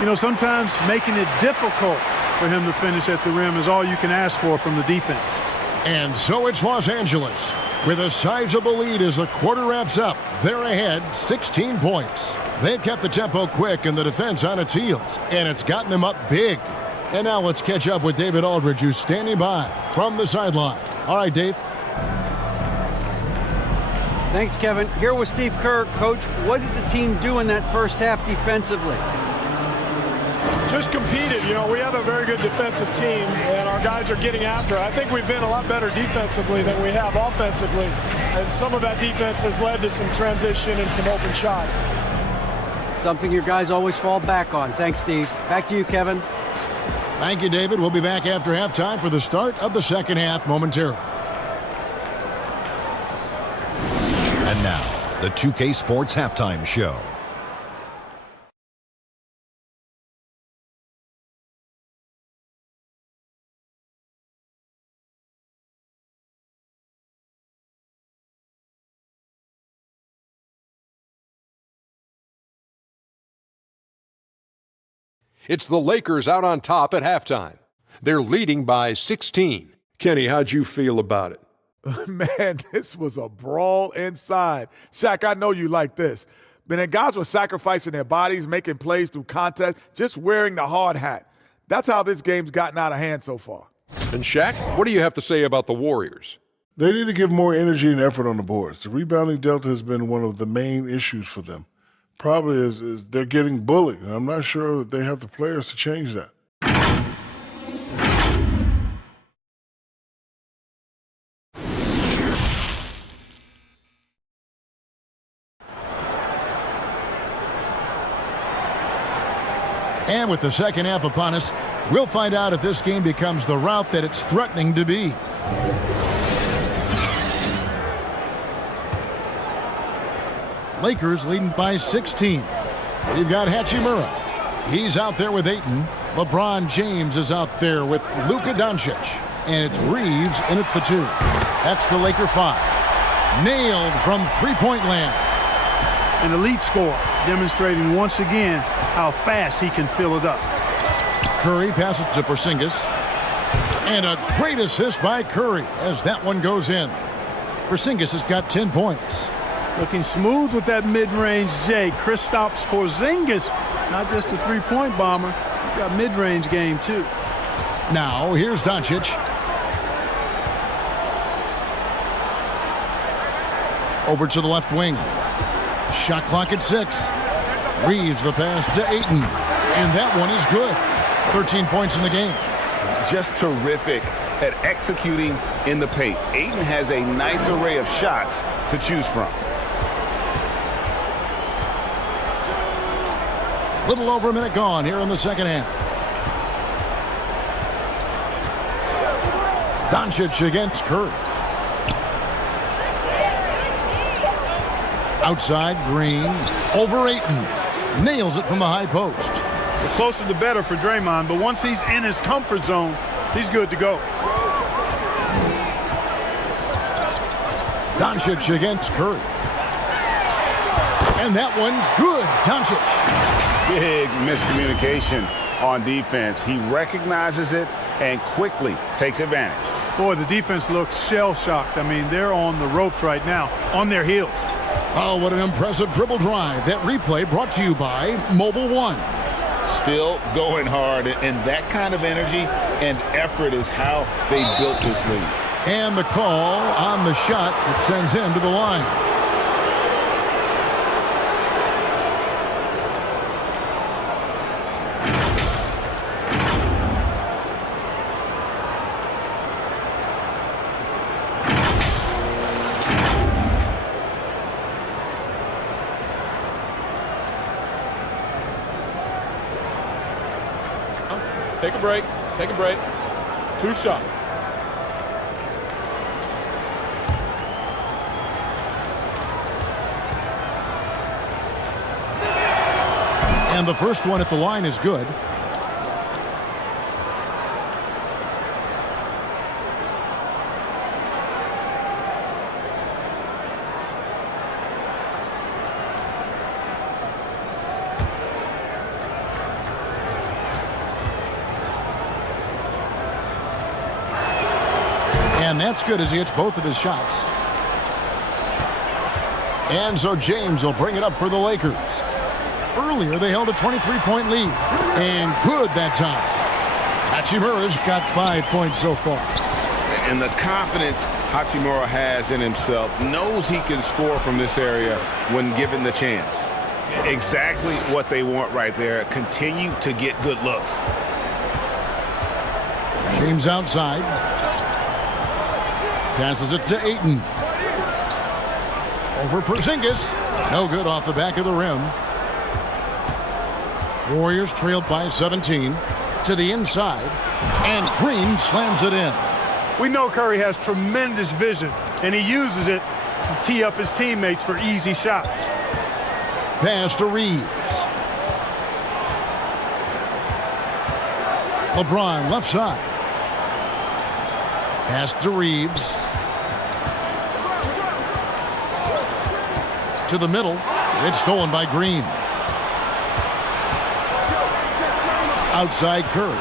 You know, sometimes making it difficult for him to finish at the rim is all you can ask for from the defense. And so it's Los Angeles with a sizable lead as the quarter wraps up. They're ahead 16 points. They've kept the tempo quick and the defense on its heels, and it's gotten them up big. And now let's catch up with David Aldridge, who's standing by from the sideline. All right, Dave. Thanks, Kevin. Here with Steve Kerr. Coach, what did the team do in that first half defensively? Just competed. You know, we have a very good defensive team, and our guys are getting after it. I think we've been a lot better defensively than we have offensively, and some of that defense has led to some transition and some open shots. Something your guys always fall back on. Thanks, Steve. Back to you, Kevin. Thank you, David. We'll be back after halftime for the start of the second half momentarily. And now, the 2K Sports Halftime Show. It's the Lakers out on top at halftime. They're leading by 16. Kenny, how'd you feel about it? Man, this was a brawl inside. Shaq, I know you like this. Man, guys were sacrificing their bodies, making plays through contests, just wearing the hard hat. That's how this game's gotten out of hand so far. And Shaq, what do you have to say about the Warriors? They need to give more energy and effort on the boards. The rebounding delta has been one of the main issues for them. Probably is they're getting bullied, and I'm not sure that they have the players to change that. And with the second half upon us, we'll find out if this game becomes the route that it's threatening to be. Lakers leading by 16. We've got Hachimura. He's out there with Ayton. LeBron James is out there with Luka Doncic. And it's Reeves in at the 2. That's the Laker 5. Nailed from three-point land. An elite scorer, demonstrating once again how fast he can fill it up. Curry passes to Porzingis. And a great assist by Curry as that one goes in. Porzingis has got 10 points. Looking smooth with that mid-range J. Kristaps Porzingis, not just a three-point bomber, He's got mid-range game, too. Now, here's Doncic. Over to the left wing. Shot clock at 6. Reeves the pass to Ayton. And that one is good. 13 points in the game. Just terrific at executing in the paint. Ayton has a nice array of shots to choose from. Little over a minute gone here in the second half. Doncic against Curry. Outside, Green. Over Ayton. Nails it from the high post. The closer the better for Draymond, but once he's in his comfort zone, he's good to go. Doncic against Curry. And that one's good. Doncic. Big miscommunication on defense. He recognizes it and quickly takes advantage. Boy, the defense looks shell-shocked. I mean, they're on the ropes right now, on their heels. Oh, what an impressive dribble drive. That replay brought to you by Mobile One. Still going hard, and that kind of energy and effort is how they built this lead. And the call on the shot that sends him to the line. Take a break. Take a break. 2 shots. And the first one at the line is good. And that's good as he hits both of his shots. And so James will bring it up for the Lakers. Earlier, they held a 23-point lead. And good that time. Hachimura's got 5 points so far. And the confidence Hachimura has in himself, knows he can score from this area when given the chance. Exactly what they want right there. Continue to get good looks. James outside. Passes it to Ayton. Over Porzingis. No good off the back of the rim. Warriors trailed by 17 to the inside. And Green slams it in. We know Curry has tremendous vision, and he uses it to tee up his teammates for easy shots. Pass to Reeves. LeBron left side. Pass to Reeves. To the middle. It's stolen by Green. Outside Curry.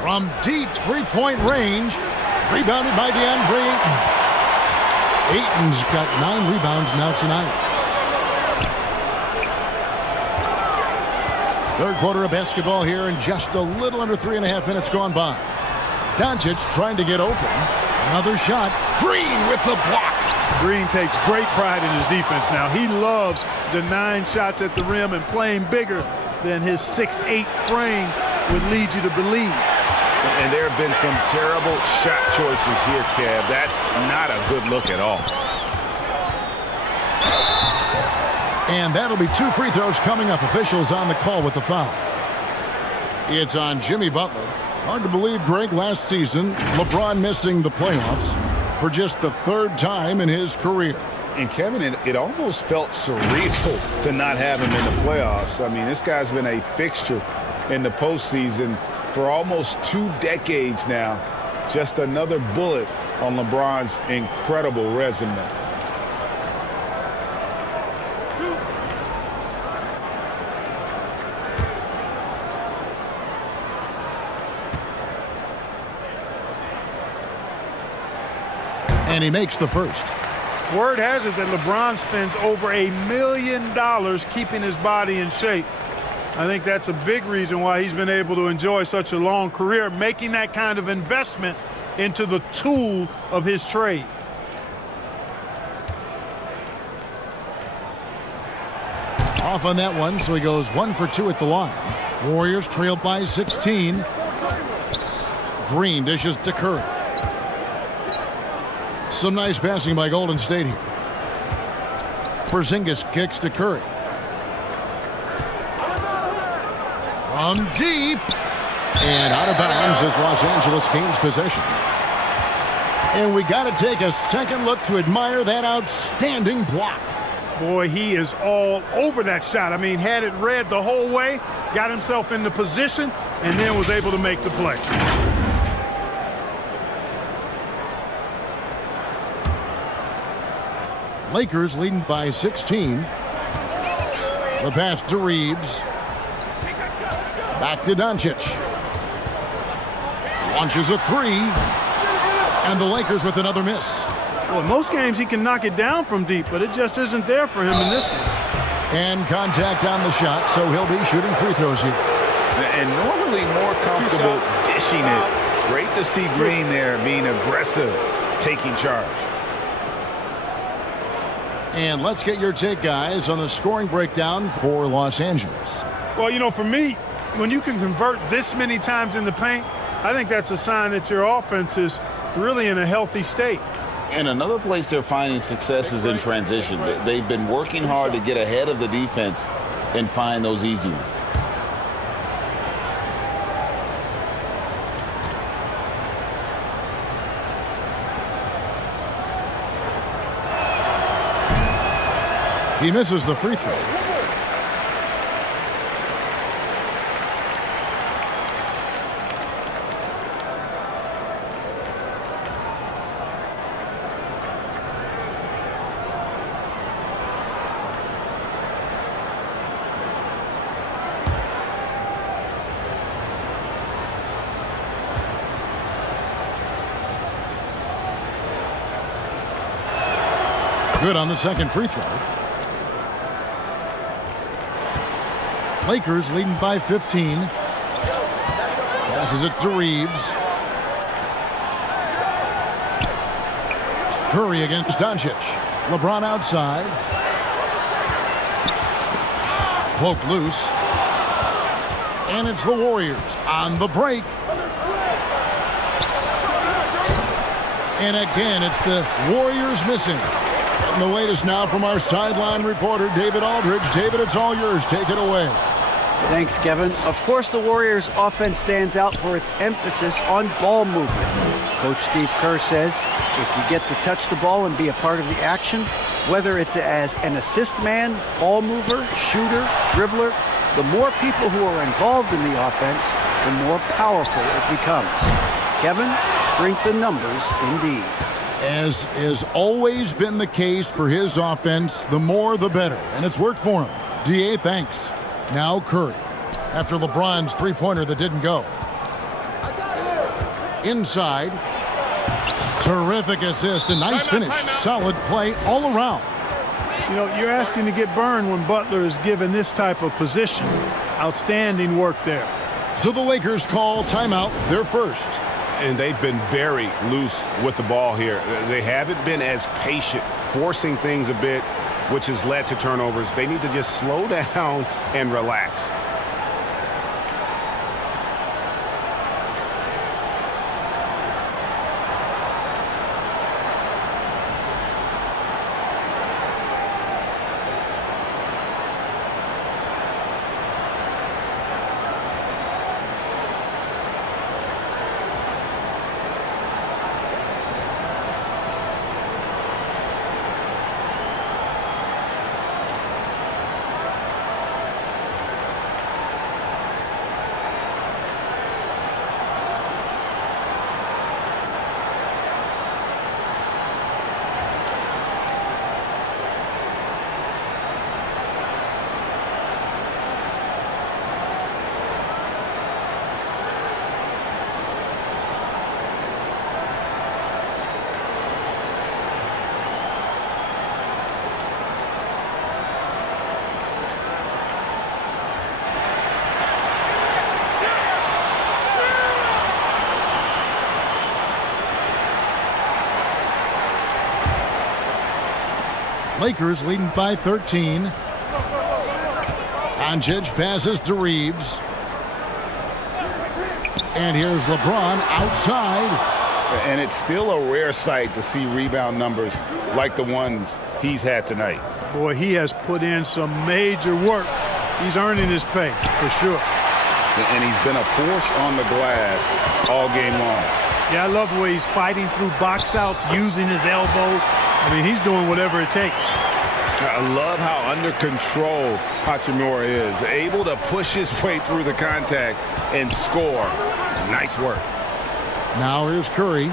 From deep three-point range. Rebounded by DeAndre Ayton. Ayton's got 9 rebounds now tonight. Third quarter of basketball here, and just a little under 3.5 minutes gone by. Doncic trying to get open. Another shot. Green with the block. Green takes great pride in his defense now. He loves denying shots at the rim and playing bigger than his 6'8" frame would lead you to believe. And there have been some terrible shot choices here, Kev. That's not a good look at all. And that'll be 2 free throws coming up. Officials on the call with the foul. It's on Jimmy Butler. Hard to believe, Greg, last season, LeBron missing the playoffs for just the 3rd time in his career. And Kevin, it almost felt surreal to not have him in the playoffs. I mean, this guy's been a fixture in the postseason for almost 2 decades now. Just another bullet on LeBron's incredible resume. And he makes the first. Word has it that LeBron spends over $1 million keeping his body in shape. I think that's a big reason why he's been able to enjoy such a long career, making that kind of investment into the tool of his trade. Off on that one, so he goes 1 for 2 at the line. Warriors trail by 16. Green dishes to Curry. Some nice passing by Golden State here. Porzingis kicks to Curry. From deep. And out of bounds as Los Angeles gains possession. And we got to take a second look to admire that outstanding block. Boy, he is all over that shot. I mean, had it read the whole way, got himself into position, and then was able to make the play. Lakers leading by 16. The pass to Reeves. Back to Doncic. Launches a three. And the Lakers with another miss. Well, in most games he can knock it down from deep, but it just isn't there for him in this one. And contact on the shot, so he'll be shooting free throws here. And normally more comfortable dishing it. Great to see Green there being aggressive, taking charge. And let's get your take, guys, on the scoring breakdown for Los Angeles. Well, you know, for me, when you can convert this many times in the paint, I think that's a sign that your offense is really in a healthy state. And another place they're finding success is in transition. They've been working hard to get ahead of the defense and find those easy ones. He misses the free throw. Good on the second free throw. Lakers leading by 15. Passes it to Reeves. Curry against Doncic. LeBron outside. Poked loose. And it's the Warriors on the break. And again, it's the Warriors missing. And the wait is now from our sideline reporter, David Aldridge. David, it's all yours. Take it away. Thanks, Kevin. Of course, the Warriors' offense stands out for its emphasis on ball movement. Coach Steve Kerr says if you get to touch the ball and be a part of the action, whether it's as an assist man, ball mover, shooter, dribbler, the more people who are involved in the offense, the more powerful it becomes. Kevin, strength in numbers indeed. As has always been the case for his offense, the more the better. And it's worked for him. DA, thanks. Now Curry. After LeBron's three-pointer that didn't go. Inside. Terrific assist. A nice finish. Solid play all around. You know, you're asking to get burned when Butler is given this type of position. Outstanding work there. So the Lakers call timeout, their first. And they've been very loose with the ball here. They haven't been as patient, forcing things a bit, which has led to turnovers. They need to just slow down and relax. Lakers leading by 13. Doncic passes to Reeves. And here's LeBron outside. And it's still a rare sight to see rebound numbers like the ones he's had tonight. Boy, he has put in some major work. He's earning his pay, for sure. And he's been a force on the glass all game long. Yeah, I love the way he's fighting through box outs, using his elbow. I mean, he's doing whatever it takes. I love how under control Hachimura is, able to push his way through the contact and score. Nice work. Now here's Curry.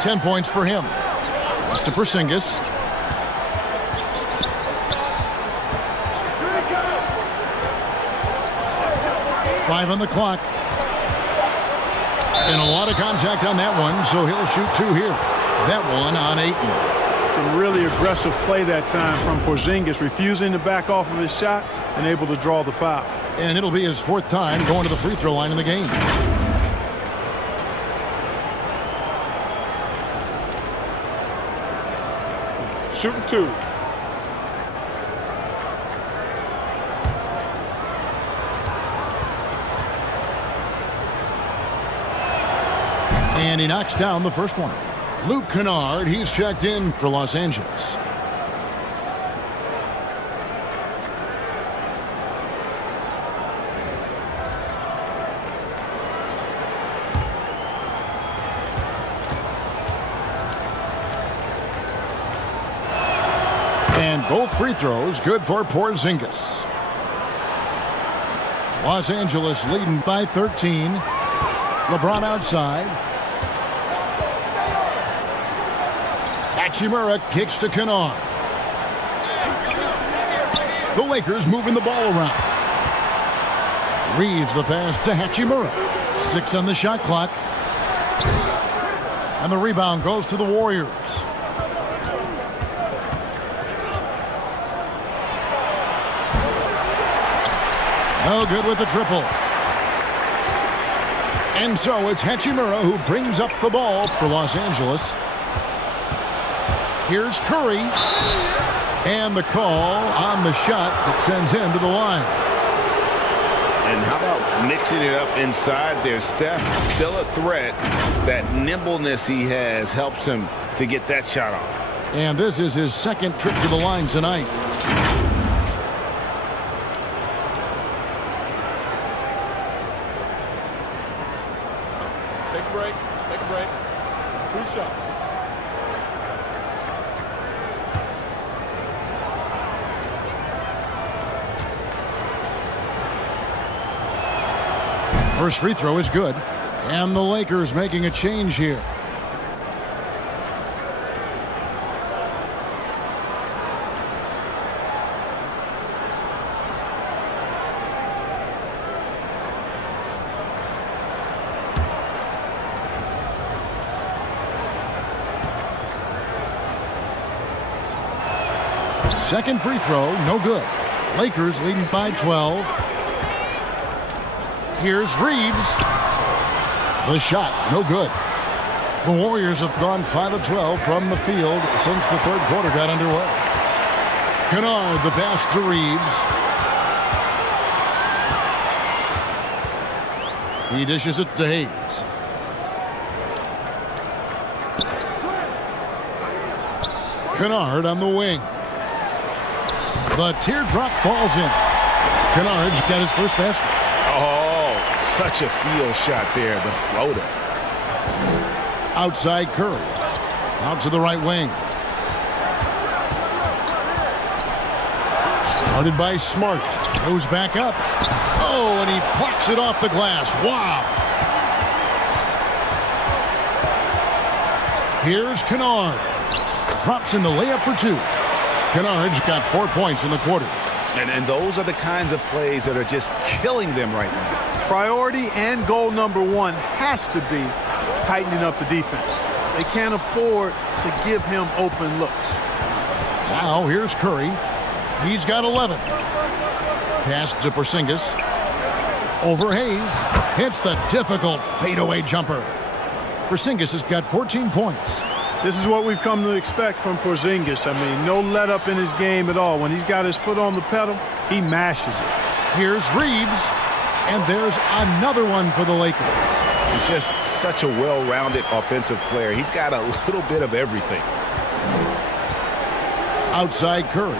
10 points for him. Pass to Porzingis. Five on the clock. And a lot of contact on that one, so he'll shoot 2 here. That one on Ayton. It's a really aggressive play that time from Porzingis, refusing to back off of his shot and able to draw the foul. And it'll be his 4th time going to the free throw line in the game. Shooting 2. And he knocks down the first one. Luke Kennard, he's checked in for Los Angeles. And both free throws good for Porzingis. Los Angeles leading by 13. LeBron outside. Hachimura kicks to Kennard. The Lakers moving the ball around. Reeves the pass to Hachimura. 6 on the shot clock. And the rebound goes to the Warriors. No good with the triple. And so it's Hachimura who brings up the ball for Los Angeles. Here's Curry. And the call on the shot that sends him to the line. And how about mixing it up inside there? Steph, still a threat. That nimbleness he has helps him to get that shot off. And this is his 2nd trip to the line tonight. Take a break. Take a break. 2 shots. First free throw is good. And the Lakers making a change here. Second free throw, no good. Lakers leading by 12. Here's Reeves. The shot, no good. The Warriors have gone 5 of 12 from the field since the 3rd quarter got underway. Kennard, the pass to Reeves. He dishes it to Hayes. Kennard on the wing. The teardrop falls in. Kennard's got his first basket. Oh, such a field shot there, the floater. Outside Curry. Out to the right wing. Guarded by Smart. Goes back up. Oh, and he plucks it off the glass. Wow. Here's Kennard. Drops in the layup for 2. Kennard's got 4 points in the quarter. And those are the kinds of plays that are just killing them right now. Priority and goal number 1 has to be tightening up the defense. They can't afford to give him open looks. Now here's Curry. He's got 11. Pass to Porzingis. Over Hayes. Hits the difficult fadeaway jumper. Porzingis has got 14 points. This is what we've come to expect from Porzingis. I mean, no let up in his game at all. When he's got his foot on the pedal, he mashes it. Here's Reeves, and there's another one for the Lakers. He's just such a well-rounded offensive player. He's got a little bit of everything. Outside Curry.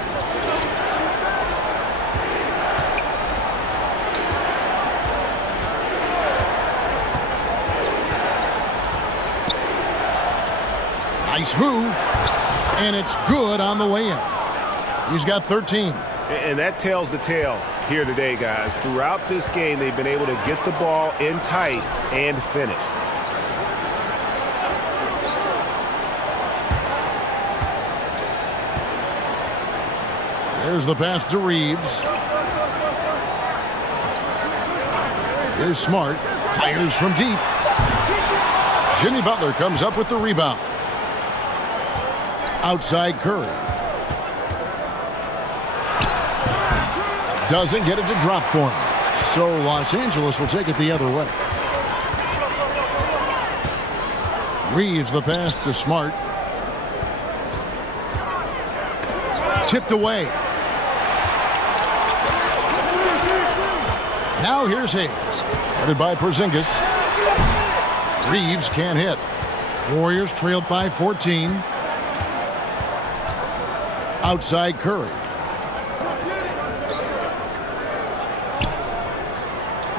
Nice move, and it's good on the way in. He's got 13. And that tells the tale here today, guys. Throughout this game, they've been able to get the ball in tight and finish. There's the pass to Reeves. Here's Smart. Fires from deep. Jimmy Butler comes up with the rebound. Outside Curry. Doesn't get it to drop for him. So Los Angeles will take it the other way. Reeves the pass to Smart. Tipped away. Now here's Hayes. Guarded by Porzingis. Reeves can't hit. Warriors trailed by 14. Outside Curry.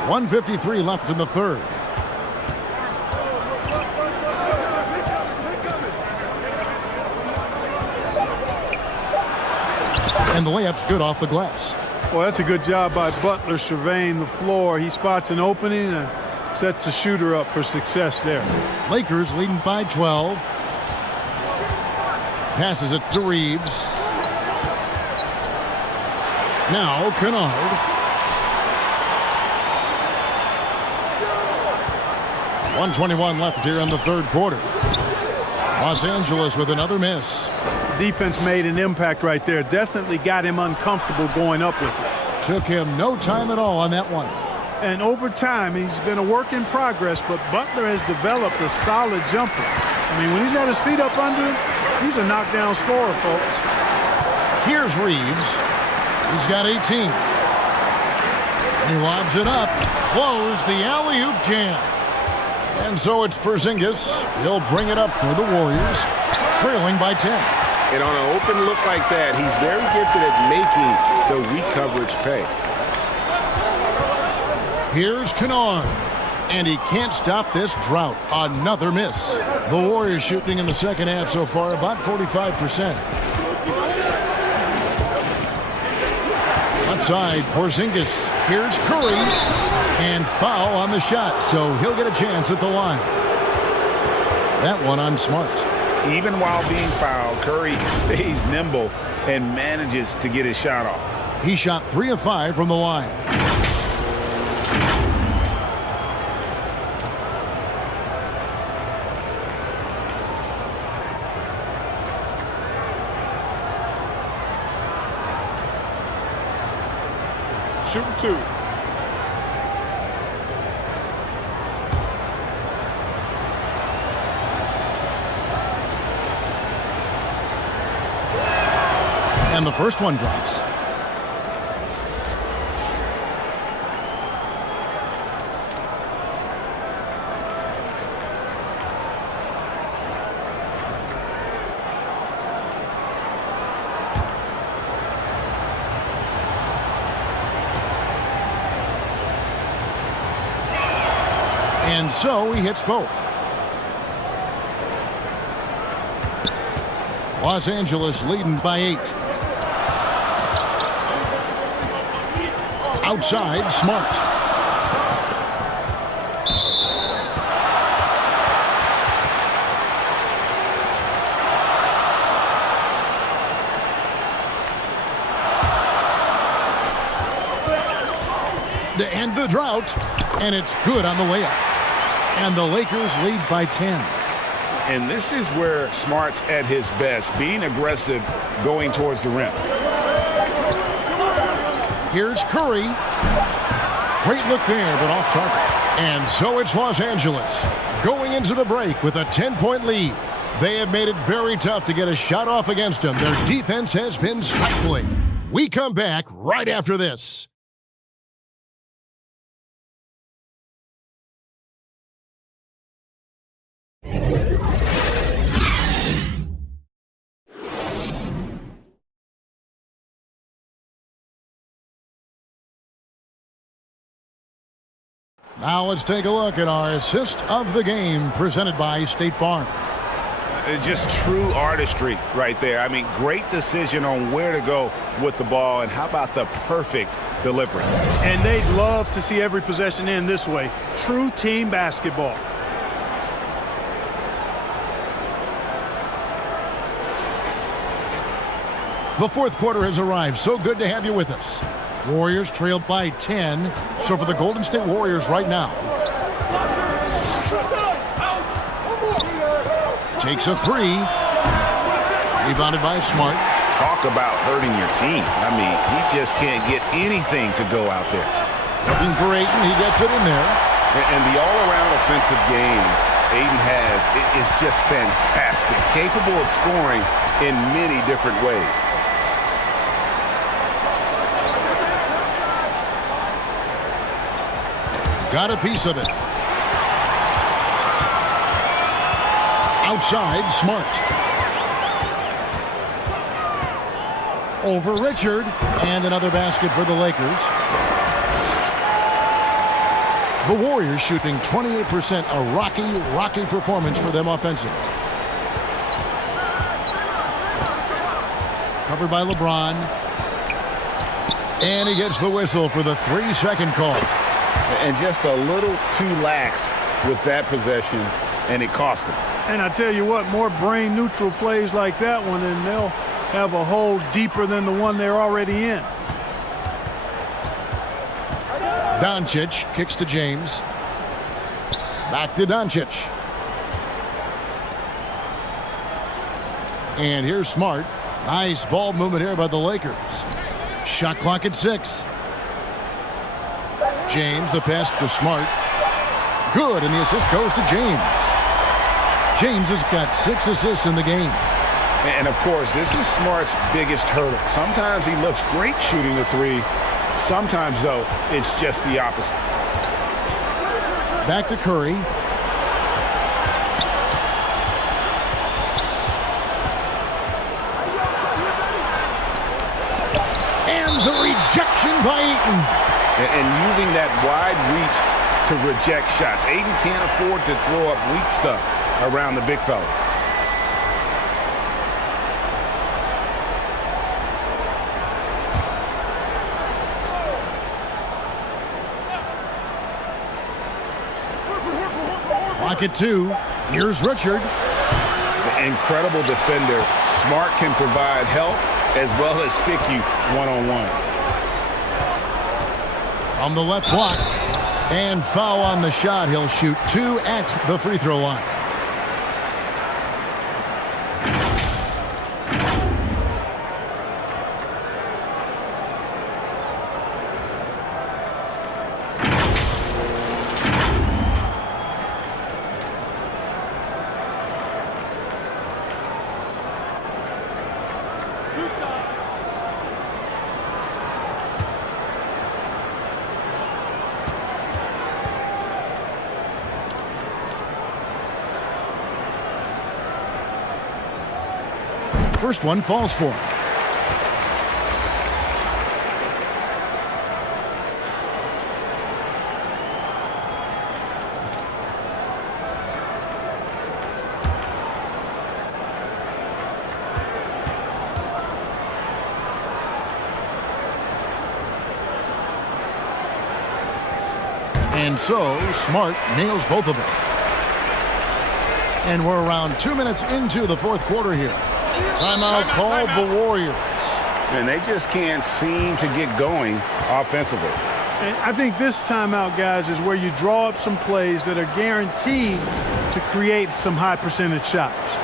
.153 left in the third. And the layup's good off the glass. Well, that's a good job by Butler surveying the floor. He spots an opening and sets the shooter up for success there. Lakers leading by 12. Passes it to Reeves. Now Kennard. 1:21 left here in the third quarter. Los Angeles with another miss. Defense made an impact right there. Definitely got him uncomfortable going up with it. Took him no time at all on that one. And over time, he's been a work in progress, but Butler has developed a solid jumper. I mean, when he's got his feet up under him, he's a knockdown scorer, folks. Here's Reeves. He's got 18. He lobs it up. Close the alley-oop jam. And so it's Porzingis. He'll bring it up for the Warriors, trailing by 10. And on an open look like that, he's very gifted at making the weak coverage pay. Here's Kennard. And he can't stop this drought. Another miss. The Warriors shooting in the second half so far about 45%. Left side, Porzingis. Here's Curry. And foul on the shot, so he'll get a chance at the line. That one on Smart. Even while being fouled, Curry stays nimble and manages to get his shot off. He shot 3 of 5 from the line. Shooting 2. And the first one drops. And so he hits both. Los Angeles leading by 8. Outside, Smart. To end the drought, and it's good on the way up. And the Lakers lead by 10. And this is where Smart's at his best, being aggressive, going towards the rim. Here's Curry. Great look there, but off target. And so it's Los Angeles going into the break with a 10-point lead. They have made it very tough to get a shot off against them. Their defense has been stifling. We come back right after this. Now let's take a look at our assist of the game presented by State Farm. Just true artistry right there. I mean, great decision on where to go with the ball, and how about the perfect delivery? And they'd love to see every possession end this way. True team basketball. The fourth quarter has arrived. So good to have you with us. Warriors trailed by 10. So for the Golden State Warriors right now. Takes a three. Rebounded by Smart. Talk about hurting your team. I mean, he just can't get anything to go out there. Looking for Ayton. He gets it in there. And the all-around offensive game Ayton has is just fantastic. Capable of scoring in many different ways. Got a piece of it. Outside, Smart. Over Richard. And another basket for the Lakers. The Warriors shooting 28%. A rocky performance for them offensively. Covered by LeBron. And he gets the whistle for the 3-second call. And just a little too lax with that possession, and it cost him. And I tell you what, more brain-neutral plays like that one, and they'll have a hole deeper than the one they're already in. Doncic kicks to James. Back to Doncic. And here's Smart. Nice ball movement here by the Lakers. Shot clock at 6. James, the pass to Smart. Good, and the assist goes to James. James has got 6 assists in the game. And, of course, this is Smart's biggest hurdle. Sometimes he looks great shooting the three. Sometimes, though, it's just the opposite. Back to Curry. And the rejection by Ayton. And using that wide reach to reject shots. Ayton can't afford to throw up weak stuff around the big fella. Clock at 2. Here's Richard. The incredible defender. Smart can provide help as well as stick you one-on-one. From the left block. And foul on the shot. He'll shoot 2 at the free throw line. First one falls for him. And so, Smart nails both of them. And we're around 2 minutes into the fourth quarter here. Timeout called the Warriors. And they just can't seem to get going offensively. And I think this timeout, guys, is where you draw up some plays that are guaranteed to create some high percentage shots.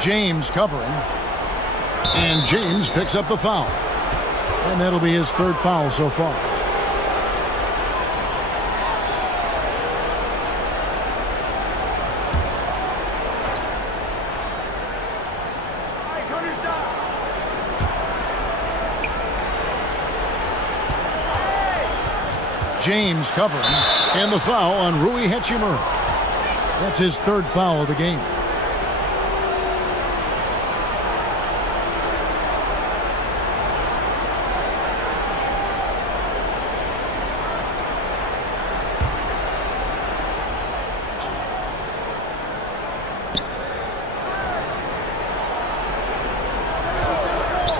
James covering. And James picks up the foul. And that'll be his 3rd foul so far. James covering. And the foul on Rui Hachimura. That's his 3rd foul of the game.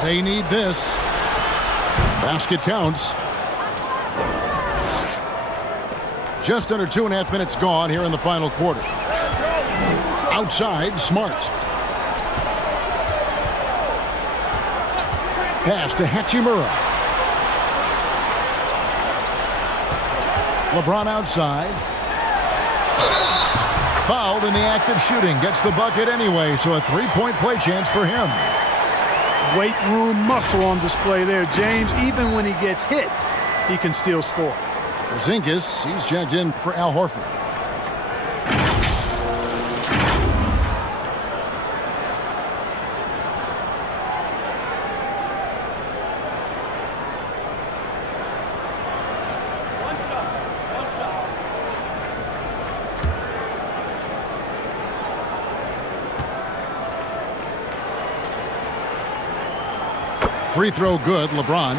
They need this. Basket counts. Just under 2.5 minutes gone here in the final quarter. Outside, Smart. Pass to Hachimura. LeBron outside. Fouled in the act of shooting. Gets the bucket anyway, so a 3-point play chance for him. Weight room muscle on display there. James, even when he gets hit, he can still score. Porzingis, he's checked in for Al Horford. Free throw good, LeBron.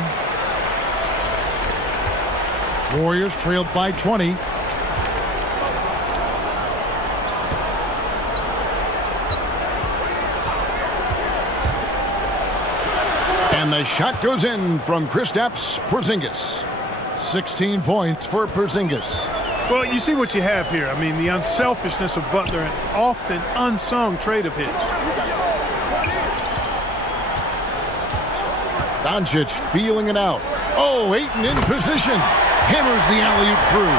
Warriors trailed by 20. And the shot goes in from Kristaps Porzingis. 16 points for Porzingis. Well, you see what you have here. I mean, the unselfishness of Butler, an often unsung trait of his. Doncic feeling it out. Oh, Ayton in position. Hammers the alley-oop through.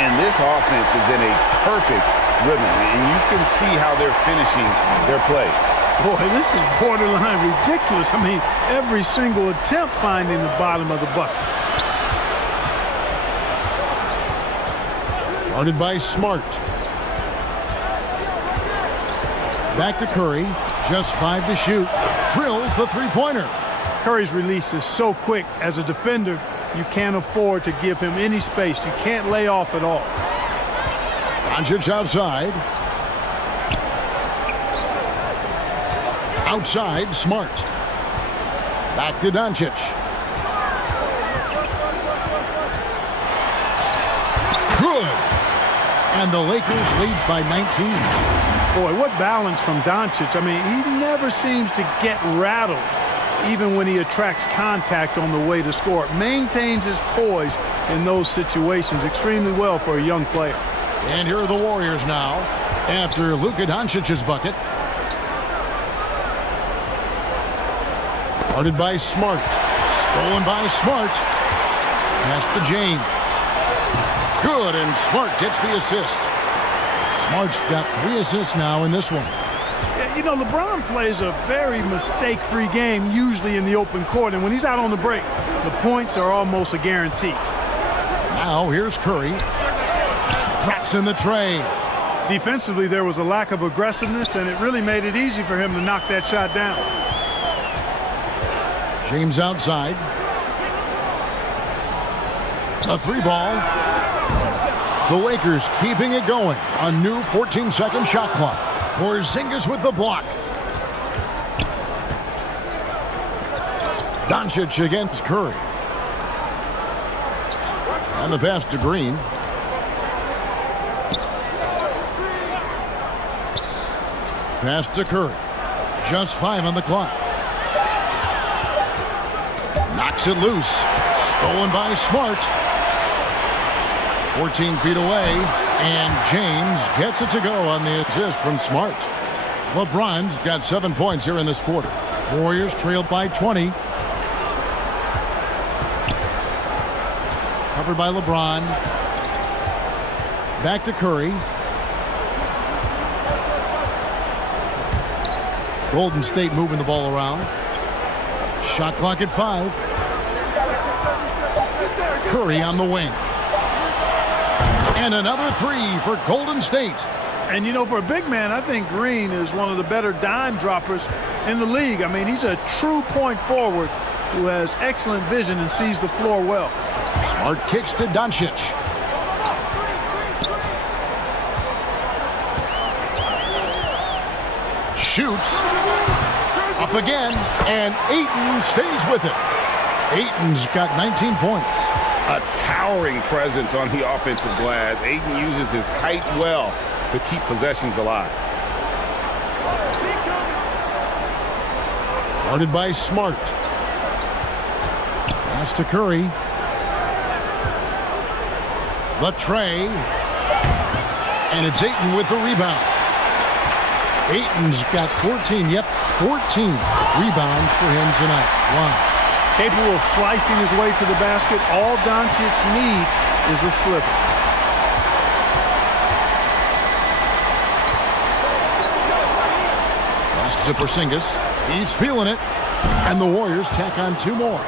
And this offense is in a perfect rhythm, and you can see how they're finishing their play. Boy, this is borderline ridiculous. I mean, every single attempt finding the bottom of the bucket. Guarded by Smart. Back to Curry. Just 5 to shoot. Drills the three-pointer. Curry's release is so quick. As a defender, you can't afford to give him any space. You can't lay off at all. Doncic outside. Outside, Smart. Back to Doncic. Good. And the Lakers lead by 19. Boy, what balance from Doncic. I mean, he never seems to get rattled, even when he attracts contact on the way to score. Maintains his poise in those situations extremely well for a young player. And here are the Warriors now after Luka Doncic's bucket. Guarded by Smart. Stolen by Smart. Pass to James. Good, and Smart gets the assist. Smart's got 3 assists now in this one. You know, LeBron plays a very mistake-free game, usually in the open court, and when he's out on the break, the points are almost a guarantee. Now here's Curry. Drops in the tray. Defensively, there was a lack of aggressiveness, and it really made it easy for him to knock that shot down. James outside. A 3-ball. The Lakers keeping it going. A new 14-second shot clock. Porzingis with the block. Doncic against Curry. And the pass to Green. Pass to Curry. Just 5 on the clock. Knocks it loose. Stolen by Smart. 14 feet away. And James gets it to go on the assist from Smart. LeBron's got 7 points here in this quarter. Warriors trailed by 20. Covered by LeBron. Back to Curry. Golden State moving the ball around. Shot clock at 5. Curry on the wing. And another 3 for Golden State. And, you know, for a big man, I think Green is one of the better dime droppers in the league. I mean, he's a true point forward who has excellent vision and sees the floor well. Smart kicks to Doncic. Shoots. Up again. And Ayton stays with it. Ayton's got 19 points. A towering presence on the offensive glass. Ayton uses his height well to keep possessions alive. Guarded by Smart. Pass to Curry. The tray. And it's Ayton with the rebound. Ayton's got 14 rebounds for him tonight. Wow. Capable of slicing his way to the basket. All Doncic needs is a slipper. Pass to Porzingis. He's feeling it. And the Warriors tack on 2 more.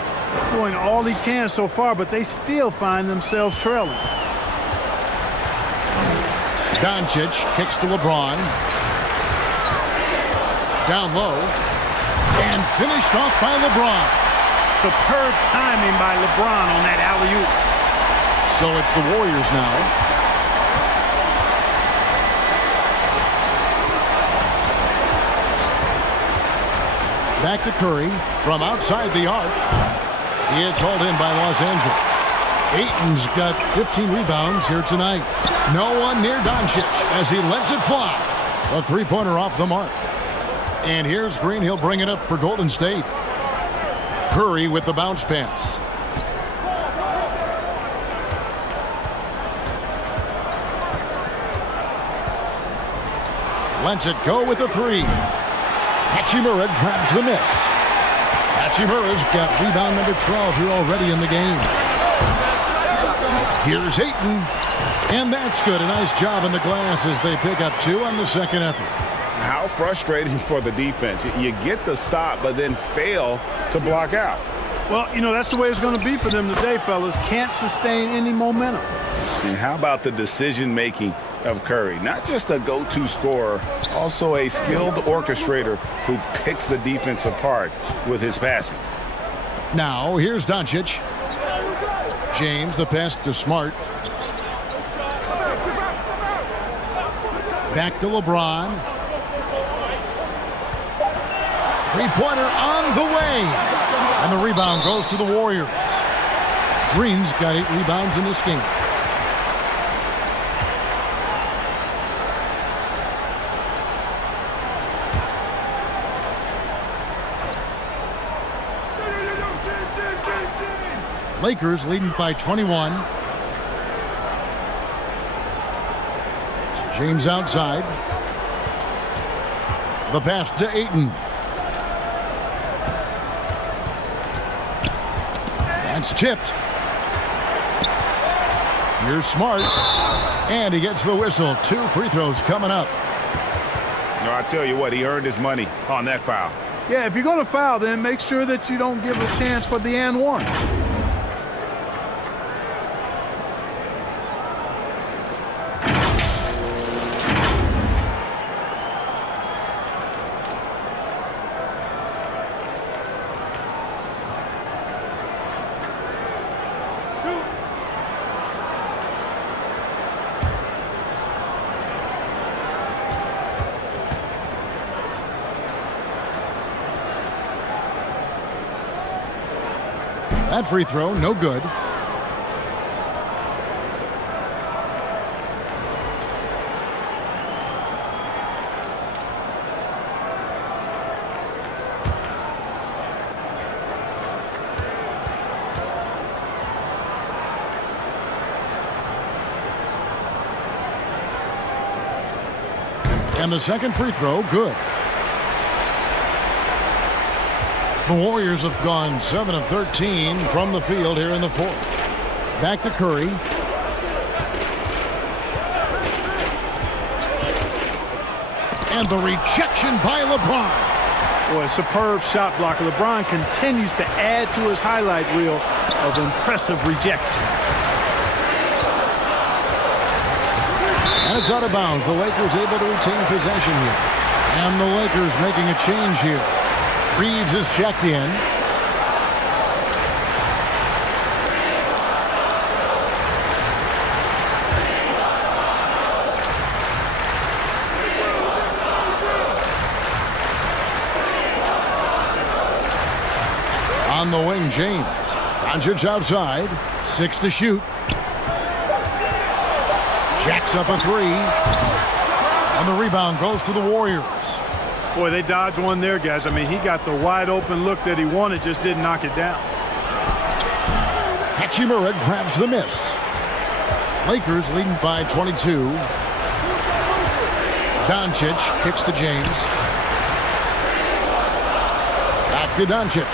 Doing all he can so far, but they still find themselves trailing. Doncic kicks to LeBron. Down low. And finished off by LeBron. Superb timing by LeBron on that alley-oop. So it's the Warriors now. Back to Curry from outside the arc. It's hauled in by Los Angeles. Ayton's got 15 rebounds here tonight. No one near Doncic as he lets it fly. A 3-pointer off the mark. And here's Green. He'll bring it up for Golden State. Curry with the bounce pass. Lets it go with a 3. Hachimura grabs the miss. Hachimura's got rebound number 12 here already in the game. Here's Ayton. And that's good. A nice job in the glass as they pick up 2 on the second effort. How frustrating for the defense. You get the stop, but then fail to block out. Well, you know, that's the way it's going to be for them today, fellas. Can't sustain any momentum. And how about the decision-making of Curry? Not just a go-to scorer, also a skilled orchestrator who picks the defense apart with his passing. Now, here's Doncic. James, the pass to Smart. Back to LeBron. 3-pointer on the way. And the rebound goes to the Warriors. Green's got 8 rebounds in this game. Lakers leading by 21. James outside. The pass to Ayton. That's tipped. Here's Smart. And he gets the whistle. 2 free throws coming up. No, I tell you what, he earned his money on that foul. Yeah, if you're going to foul, then make sure that you don't give a chance for the and one. That free throw, no good. And the second free throw, good. The Warriors have gone 7 of 13 from the field here in the fourth. Back to Curry. And the rejection by LeBron. Boy, a superb shot blocker. LeBron continues to add to his highlight reel of impressive rejection. And it's out of bounds. The Lakers able to retain possession here. And the Lakers making a change here. Reeves is checked in. On the wing, James. Doncic outside. 6 to shoot. Jacks up a 3. And the rebound goes to the Warriors. Boy, they dodged one there, guys. I mean, he got the wide open look that he wanted, just didn't knock it down. Hachimura grabs the miss. Lakers leading by 22. Doncic kicks to James. Back to Doncic.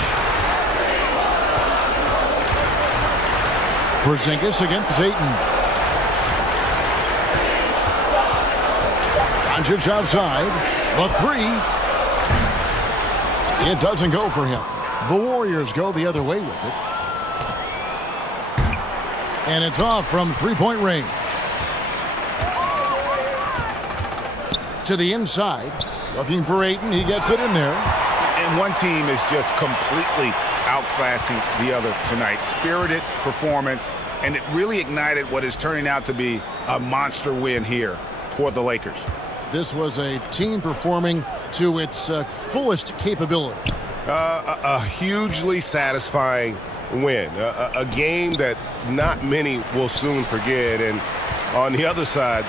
Porzingis against Ayton. Doncic outside. The 3. It doesn't go for him. The Warriors go the other way with it. And it's off from three-point range. To the inside. Looking for Ayton. He gets it in there. And one team is just completely outclassing the other tonight. Spirited performance, and it really ignited what is turning out to be a monster win here for the Lakers. This was a team performing to its fullest capability. A hugely satisfying win. A game that not many will soon forget. And on the other side,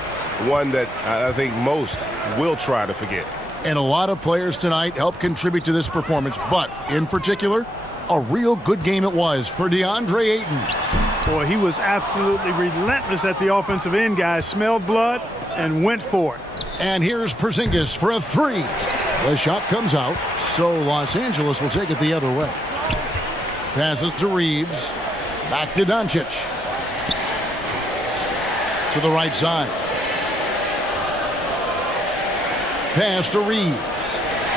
one that I think most will try to forget. And a lot of players tonight helped contribute to this performance. But in particular, a real good game it was for DeAndre Ayton. Boy, he was absolutely relentless at the offensive end, guys. Smelled blood and went for it. And here's Porzingis for a 3. The shot comes out, so Los Angeles will take it the other way. Passes to Reeves. Back to Doncic. To the right side. Pass to Reeves.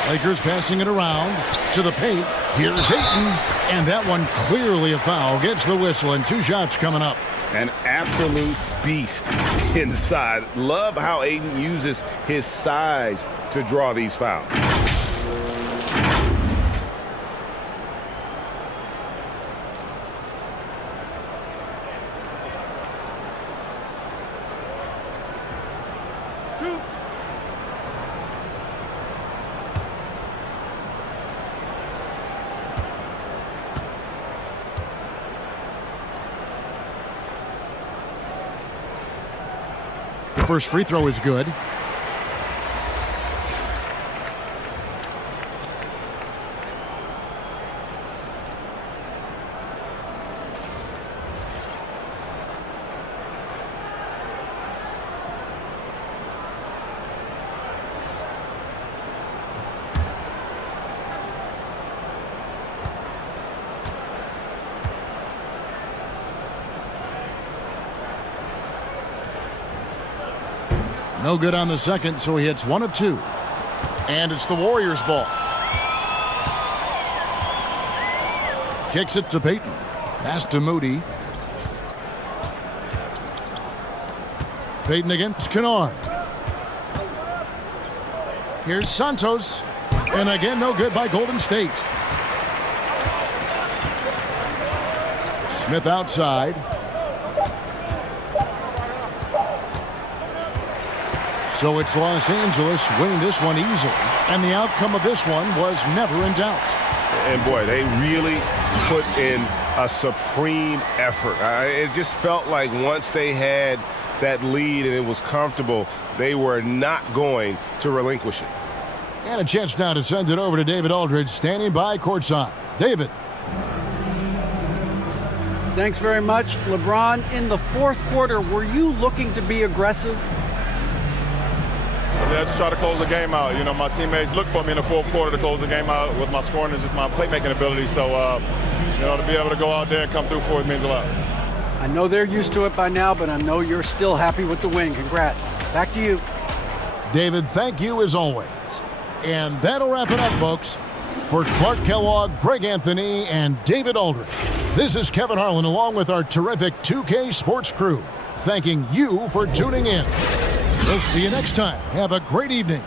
Lakers passing it around to the paint. Here's Ayton. And that one clearly a foul. Gets the whistle, and 2 shots coming up. An absolute beast inside. Love how Ayton uses his size to draw these fouls. First free throw is good. No good on the second, so he hits 1 of 2. And it's the Warriors' ball. Kicks it to Payton. Pass to Moody. Payton against Kennard. Here's Santos. And again, no good by Golden State. Smith outside. So it's Los Angeles winning this one easily. And the outcome of this one was never in doubt. And boy, they really put in a supreme effort. It just felt like once they had that lead and it was comfortable, they were not going to relinquish it. And a chance now to send it over to David Aldridge, standing by courtside. David. Thanks very much. LeBron, in the fourth quarter, were you looking to be aggressive? Yeah, just try to close the game out. You know, my teammates look for me in the fourth quarter to close the game out with my scoring and just my playmaking ability. So, you know, to be able to go out there and come through for it means a lot. I know they're used to it by now, but I know you're still happy with the win. Congrats. Back to you. David, thank you as always. And that'll wrap it up, folks. For Clark Kellogg, Greg Anthony, and David Aldridge, this is Kevin Harlan along with our terrific 2K Sports crew, thanking you for tuning in. We'll see you next time. Have a great evening.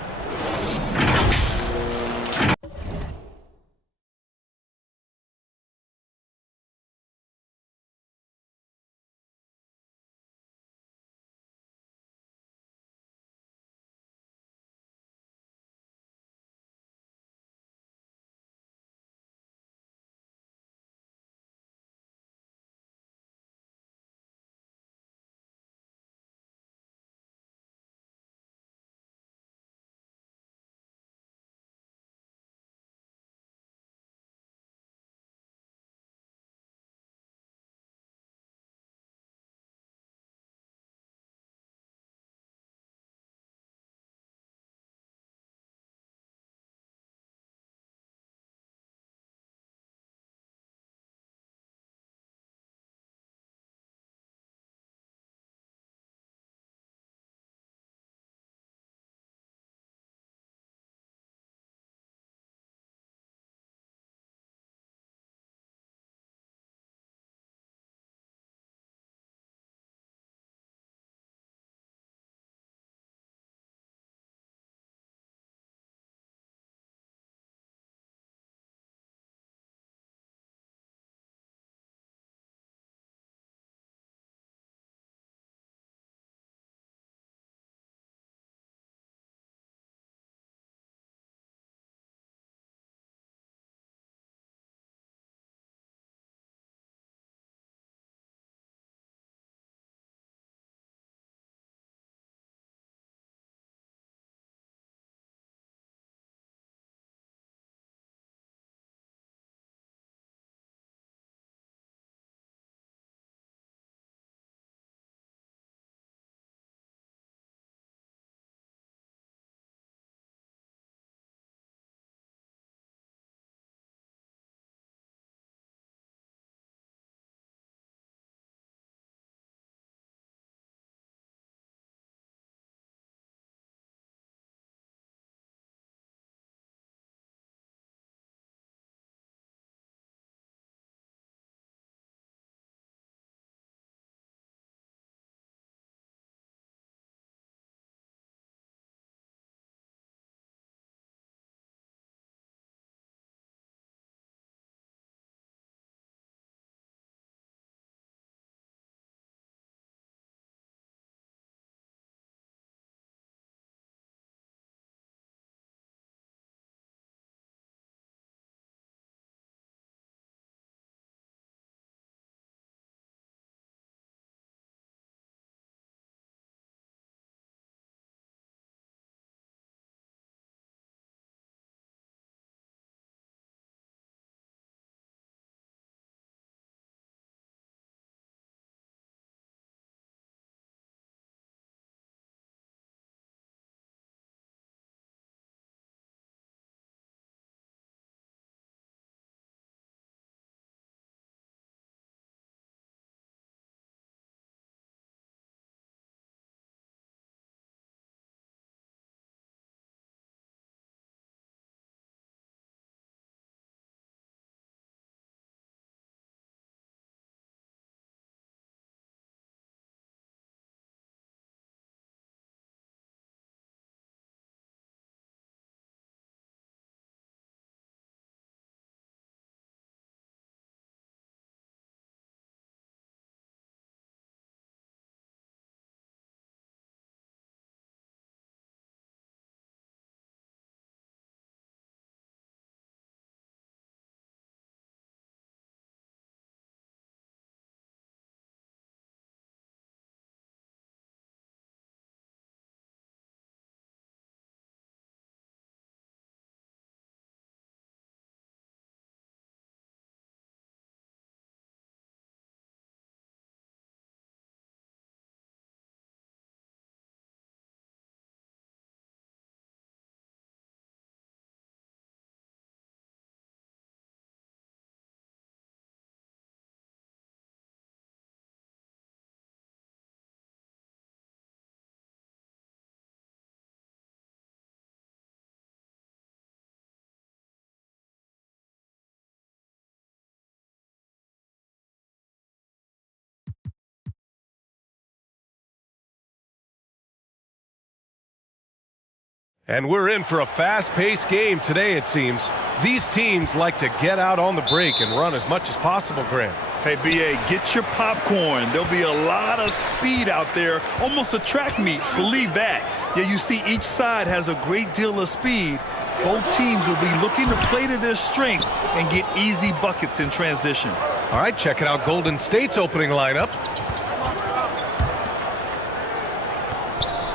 And we're in for a fast-paced game today, it seems. These teams like to get out on the break and run as much as possible, Grant. Hey, B.A., get your popcorn. There'll be a lot of speed out there, almost a track meet. Believe that. Yeah, you see each side has a great deal of speed. Both teams will be looking to play to their strength and get easy buckets in transition. All right, checking out Golden State's opening lineup.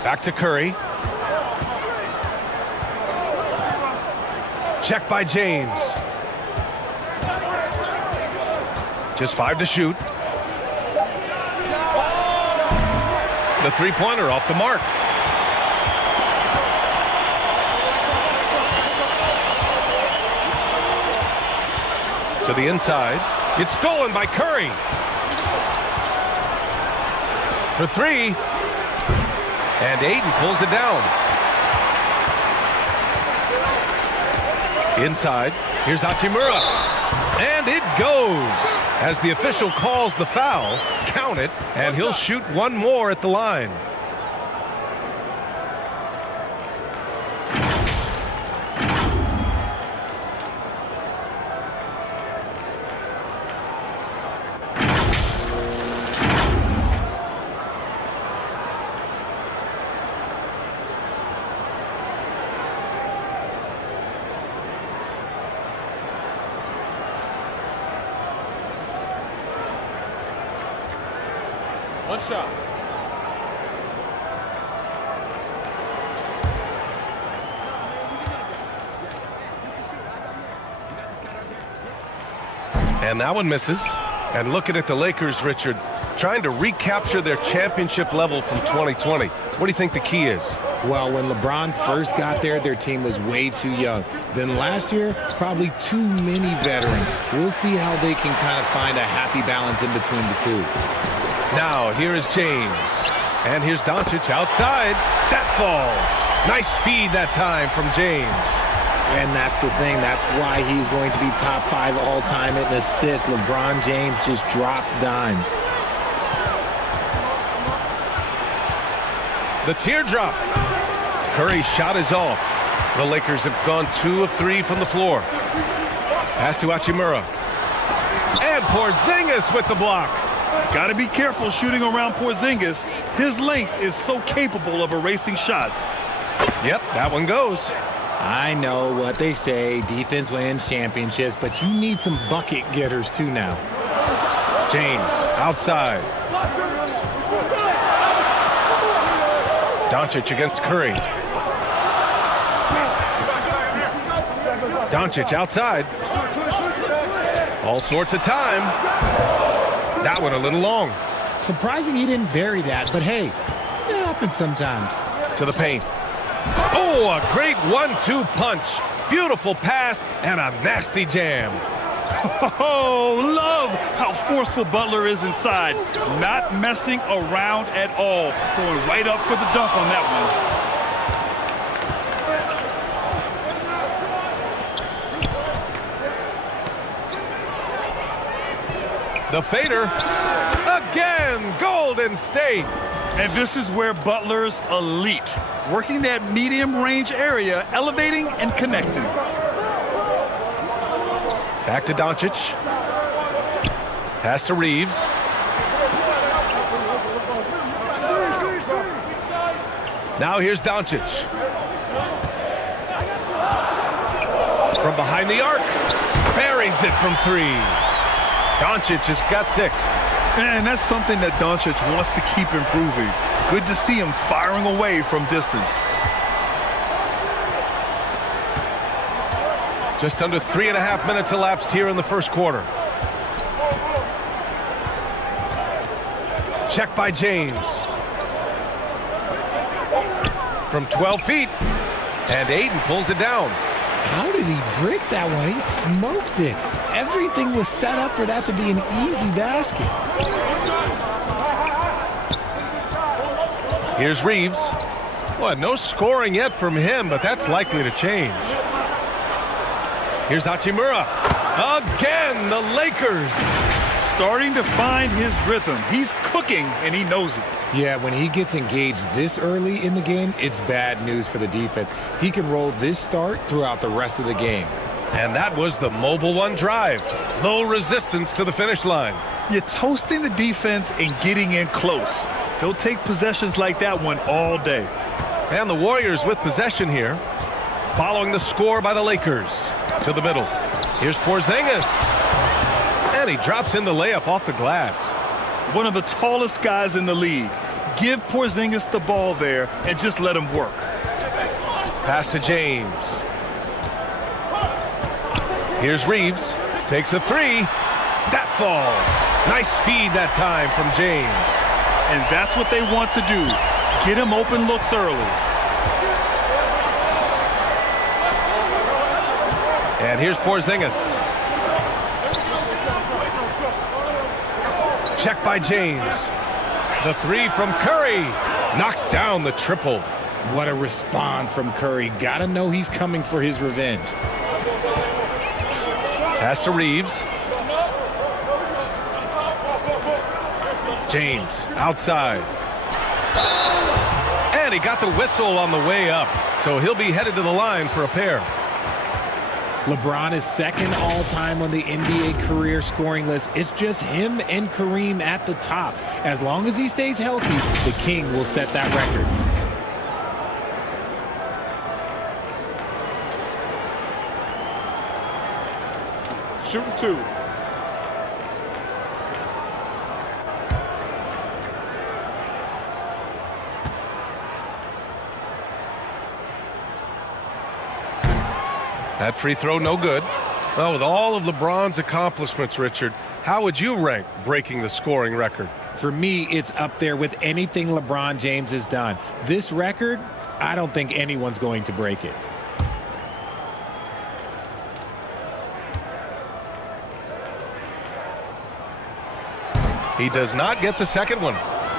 Back to Curry. Check by James. Just 5 to shoot. The three-pointer off the mark. To the inside. It's stolen by Curry. For 3. And Ayton pulls it down. Inside, here's Hachimura. And it goes. As the official calls the foul, count it, and he'll shoot one more at the line. One shot. And that one misses. And looking at the Lakers, Richard, trying to recapture their championship level from 2020. What do you think the key is? Well, when LeBron first got there, their team was way too young. Then last year, probably too many veterans. We'll see how they can kind of find a happy balance in between the two. Now, here is James. And here's Doncic outside. That falls. Nice feed that time from James. And that's the thing. That's why he's going to be top 5 all-time in assists. LeBron James just drops dimes. The teardrop. Curry's shot is off. The Lakers have gone 2 of 3 from the floor. Pass to Hachimura. And Porzingis with the block. Got to be careful shooting around Porzingis. His length is so capable of erasing shots. Yep, that one goes. I know what they say, defense wins championships, but you need some bucket getters too now. James, outside. Doncic against Curry. Doncic outside. All sorts of time. That one a little long. Surprising he didn't bury that, but hey, it happens sometimes. To the paint. Oh, a great 1-2 punch. Beautiful pass and a nasty jam. Oh, love how forceful Butler is inside. Not messing around at all. Going right up for the dunk on that one. The fader. Again, Golden State. And this is where Butler's elite. Working that medium range area, elevating and connecting. Back to Doncic. Pass to Reeves. Now here's Doncic. From behind the arc. Buries it from 3. Doncic has got 6. And that's something that Doncic wants to keep improving. Good to see him firing away from distance. Just under 3.5 minutes elapsed here in the first quarter. Check by James. From 12 feet. And Ayton pulls it down. How did he break that one? He smoked it. Everything was set up for that to be an easy basket. Here's Reeves. Well, no scoring yet from him, but that's likely to change. Here's Hachimura. Again, the Lakers. starting to find his rhythm. He's cooking, and he knows it. Yeah, when he gets engaged this early in the game, it's bad news for the defense. He can roll this start throughout the rest of the game. And that was the Mobile One drive. Low resistance to the finish line. You're toasting the defense and getting in close. They'll take possessions like that one all day. And the Warriors with possession here, following the score by the Lakers. To the middle. Here's Porzingis. And he drops in the layup off the glass. One of the tallest guys in the league. Give Porzingis the ball there and just let him work. Pass to James. Here's Reeves. Takes a three. That falls. Nice feed that time from James. And that's what they want to do. Get him open looks early. And here's Porzingis. Check by James. The three from Curry. Knocks down the triple. What a response from Curry. Gotta know he's coming for his revenge. Pass to Reeves. James outside. And he got the whistle on the way up. So he'll be headed to the line for a pair. LeBron is second all-time on the NBA career scoring list. It's just him and Kareem at the top. As long as he stays healthy, the King will set that record. Shooting two. That free throw no good. Well, with all of LeBron's accomplishments, Richard, how would you rank breaking the scoring record? For me, it's up there with anything LeBron James has done. This record, I don't think anyone's going to break it. He does not get the second one.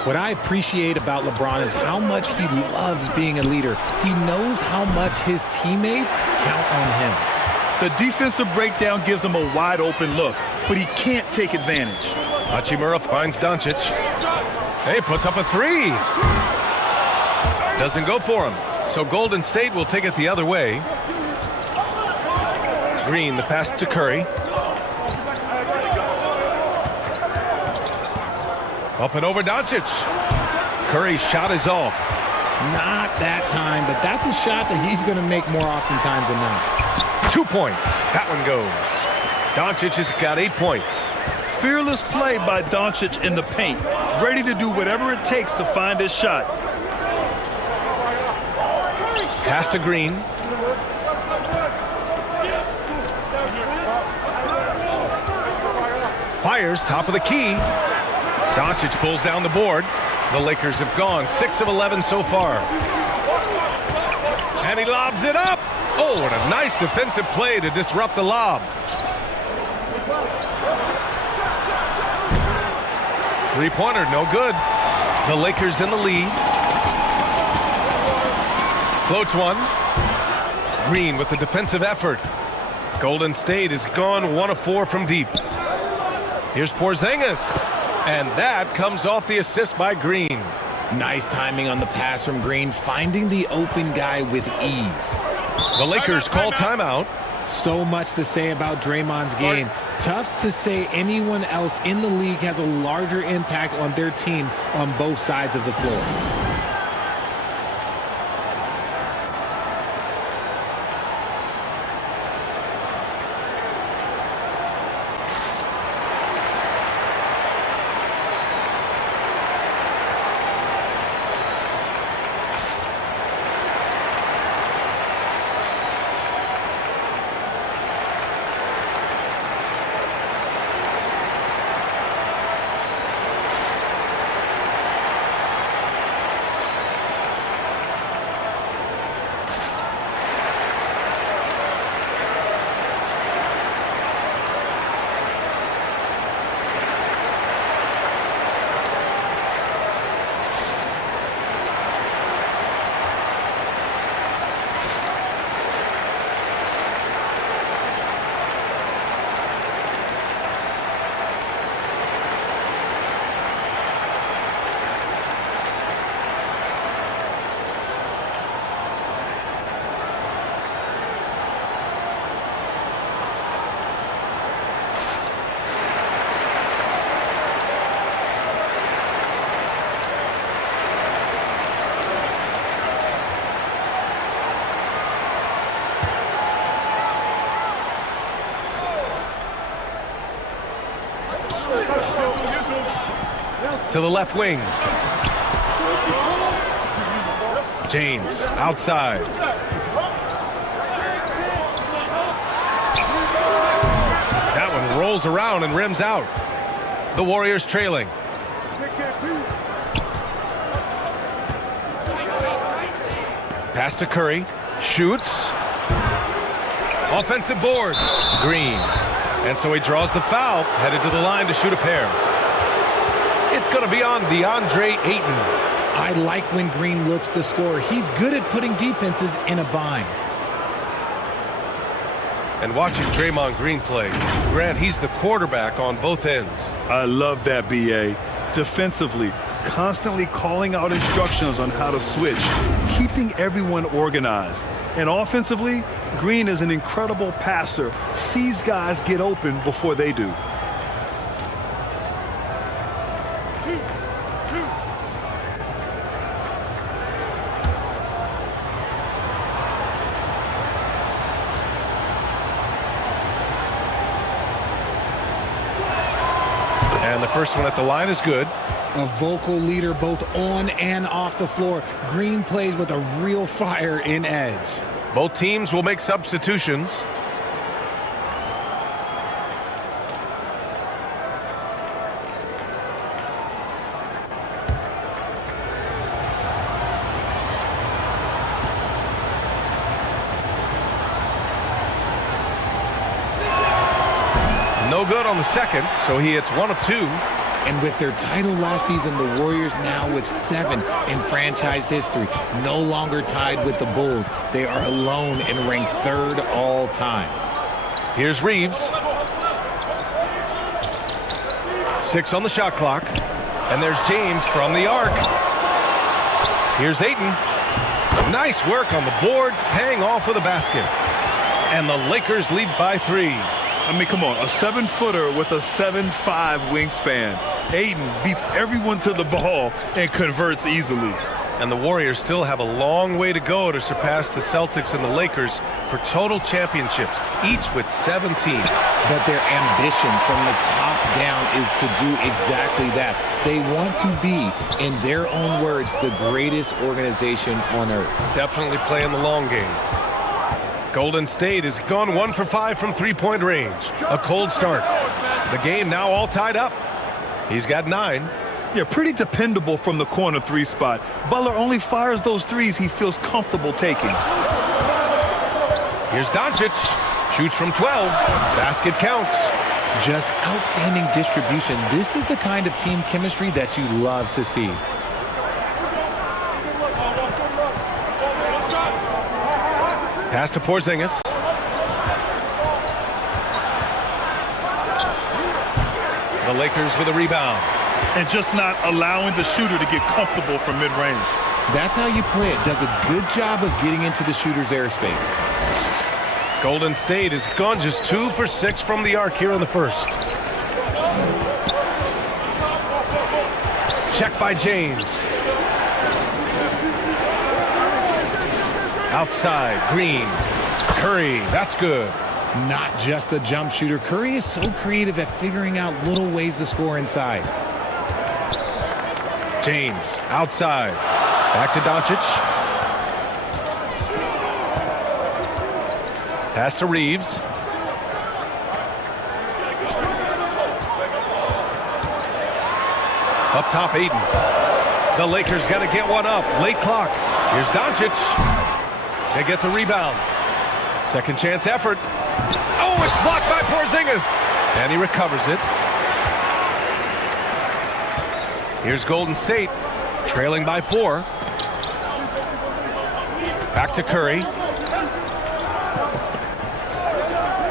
What I appreciate about LeBron is how much he loves being a leader. He knows how much his teammates count on him. The defensive breakdown gives him a wide open look, but he can't take advantage. Hachimura finds Doncic. Hey, puts up a three. Doesn't go for him. So Golden State will take it the other way. Green, the pass to Curry. Up and over Doncic. Curry's shot is off. Not that time, but that's a shot that he's going to make more oftentimes than not. 2 points. That one goes. Doncic has got 8 points. Fearless play by Doncic in the paint. Ready to do whatever it takes to find his shot. Pass to Green. Fires top of the key. Doncic pulls down the board. The Lakers have gone 6 of 11 so far. And he lobs it up. Oh, what a nice defensive play to disrupt the lob. Three-pointer, no good. The Lakers in the lead. Floats one. Green with the defensive effort. Golden State has gone 1 of 4 from deep. Here's Porzingis. And that comes off the assist by Green. Nice timing on the pass from Green, finding the open guy with ease. The Lakers call timeout. So much to say about Draymond's game. Tough to say anyone else in the league has a larger impact on their team on both sides of the floor. to the left wing. James outside. That one rolls around and rims out. The Warriors trailing. Pass to Curry. Shoots. Offensive board. Green. And so he draws the foul, headed to the line to shoot a pair. It's going to be on DeAndre Ayton. I like when Green looks to score. He's good at putting defenses in a bind. And watching Draymond Green play, Grant, he's the quarterback on both ends. I love that, B.A. Defensively, constantly calling out instructions on how to switch, keeping everyone organized. And offensively, Green is an incredible passer, sees guys get open before they do. And the first one at the line is good. A vocal leader both on and off the floor. Green plays with a real fire in edge. Both teams will make substitutions. No good on the second, so he hits 1 of 2. And with their title last season, the Warriors now with 7 in franchise history. No longer tied with the Bulls. They are alone and ranked 3rd all time. Here's Reeves. 6 on the shot clock. And there's James from the arc. Here's Ayton. Nice work on the boards, paying off with a basket. And the Lakers lead by 3. I mean, come on, a 7-footer with a 7'5" wingspan. Ayton beats everyone to the ball and converts easily. And the Warriors still have a long way to go to surpass the Celtics and the Lakers for total championships, each with 17. But their ambition from the top down is to do exactly that. They want to be, in their own words, the greatest organization on earth. Definitely playing the long game. Golden State has gone 1 for 5 from three-point range. A cold start. The game now all tied up. He's got 9. Yeah, pretty dependable from the corner 3 spot. Butler only fires those threes he feels comfortable taking. Here's Doncic. Shoots from 12. Basket counts. Just outstanding distribution. This is the kind of team chemistry that you love to see. Pass to Porzingis. The Lakers with a rebound. And just not allowing the shooter to get comfortable from mid-range. That's how you play it. Does a good job of getting into the shooter's airspace. Golden State has gone just 2 for 6 from the arc here in the first. Check by James. Outside, Green. Curry, that's good. Not just a jump shooter. Curry is so creative at figuring out little ways to score inside. James, outside. Back to Doncic. Pass to Reeves. Up top, Ayton. The Lakers got to get one up. Late clock. Here's Doncic. They get the rebound. Second chance effort. Oh, it's blocked by Porzingis. And he recovers it. Here's Golden State, trailing by 4. Back to Curry.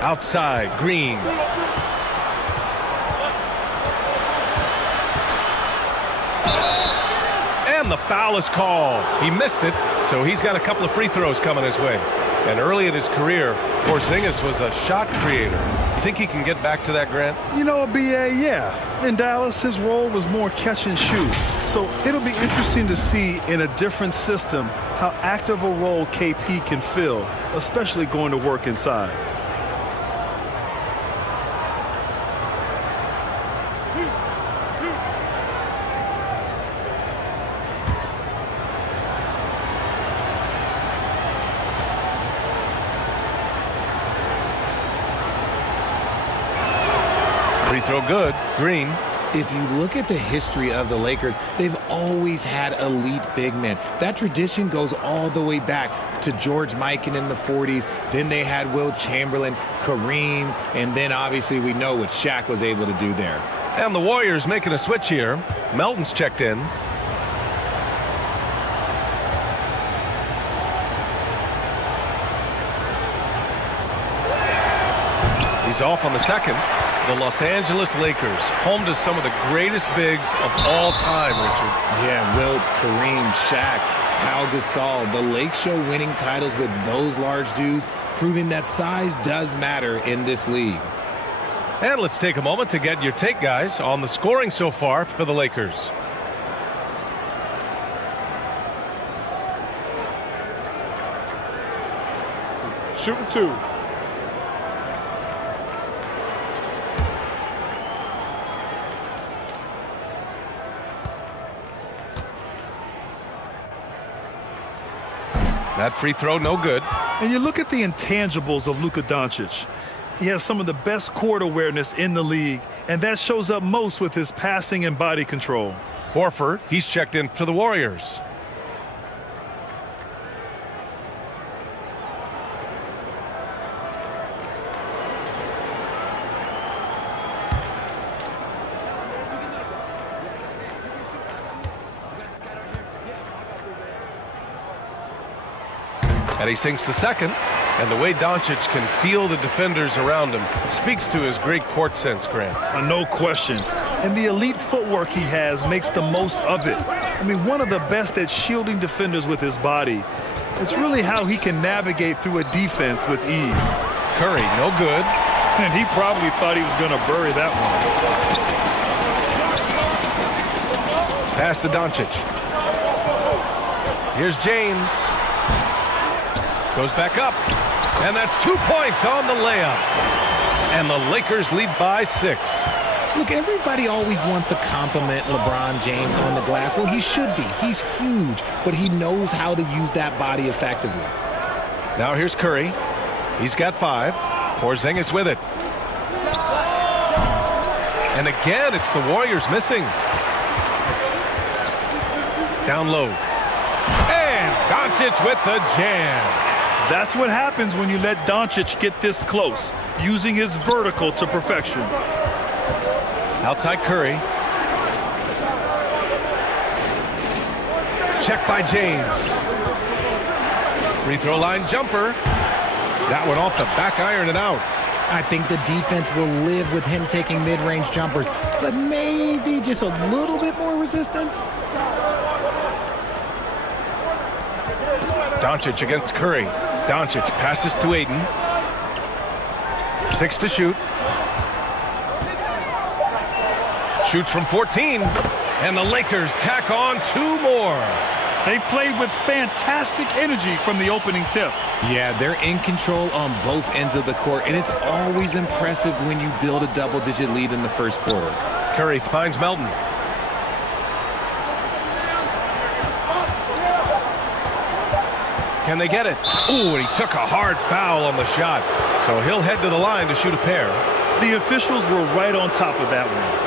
Outside, Green. And the foul is called. He missed it, so he's got a couple of free throws coming his way. And early in his career, Porzingis was a shot creator. You think he can get back to that, Grant? You know, B.A., yeah. In Dallas, his role was more catch and shoot. So it'll be interesting to see in a different system how active a role KP can fill, especially going to work inside. Free throw good. Green. If you look at the history of the Lakers, they've always had elite big men. That tradition goes all the way back to George Mikan in the 40s. Then they had Wilt Chamberlain, Kareem, and then obviously we know what Shaq was able to do there. And the Warriors making a switch here. Melton's checked in. He's off on the second. The Los Angeles Lakers, home to some of the greatest bigs of all time, Richard. Yeah, Wilt, Kareem, Shaq, Pau Gasol. The Lake Show winning titles with those large dudes, proving that size does matter in this league. And let's take a moment to get your take, guys, on the scoring so far for the Lakers. Shooting 2. That free throw, no good. And you look at the intangibles of Luka Doncic. He has some of the best court awareness in the league, and that shows up most with his passing and body control. Horford, he's checked in for the Warriors. And he sinks the second. And the way Doncic can feel the defenders around him speaks to his great court sense, Grant. No question. And the elite footwork he has makes the most of it. I mean, one of the best at shielding defenders with his body. It's really how he can navigate through a defense with ease. Curry, no good. And he probably thought he was going to bury that one. Pass to Doncic. Here's James. Goes back up. And that's 2 points on the layup. And the Lakers lead by 6. Look, everybody always wants to compliment LeBron James on the glass. Well, he should be. He's huge, but he knows how to use that body effectively. Now here's Curry. He's got 5. Porzingis with it. And again, it's the Warriors missing. Down low. And Doncic with the jam. That's what happens when you let Doncic get this close, using his vertical to perfection. Outside Curry. Check by James. Free throw line jumper. That one off the back iron and out. I think the defense will live with him taking mid-range jumpers, but maybe just a little bit more resistance. Doncic against Curry. Doncic passes to Ayton. 6 to shoot. Shoots from 14. And the Lakers tack on 2 more. They played with fantastic energy from the opening tip. Yeah, they're in control on both ends of the court, and it's always impressive when you build a double-digit lead in the first quarter. Curry finds Melton. Can they get it? Ooh, and he took a hard foul on the shot. So he'll head to the line to shoot a pair. The officials were right on top of that one.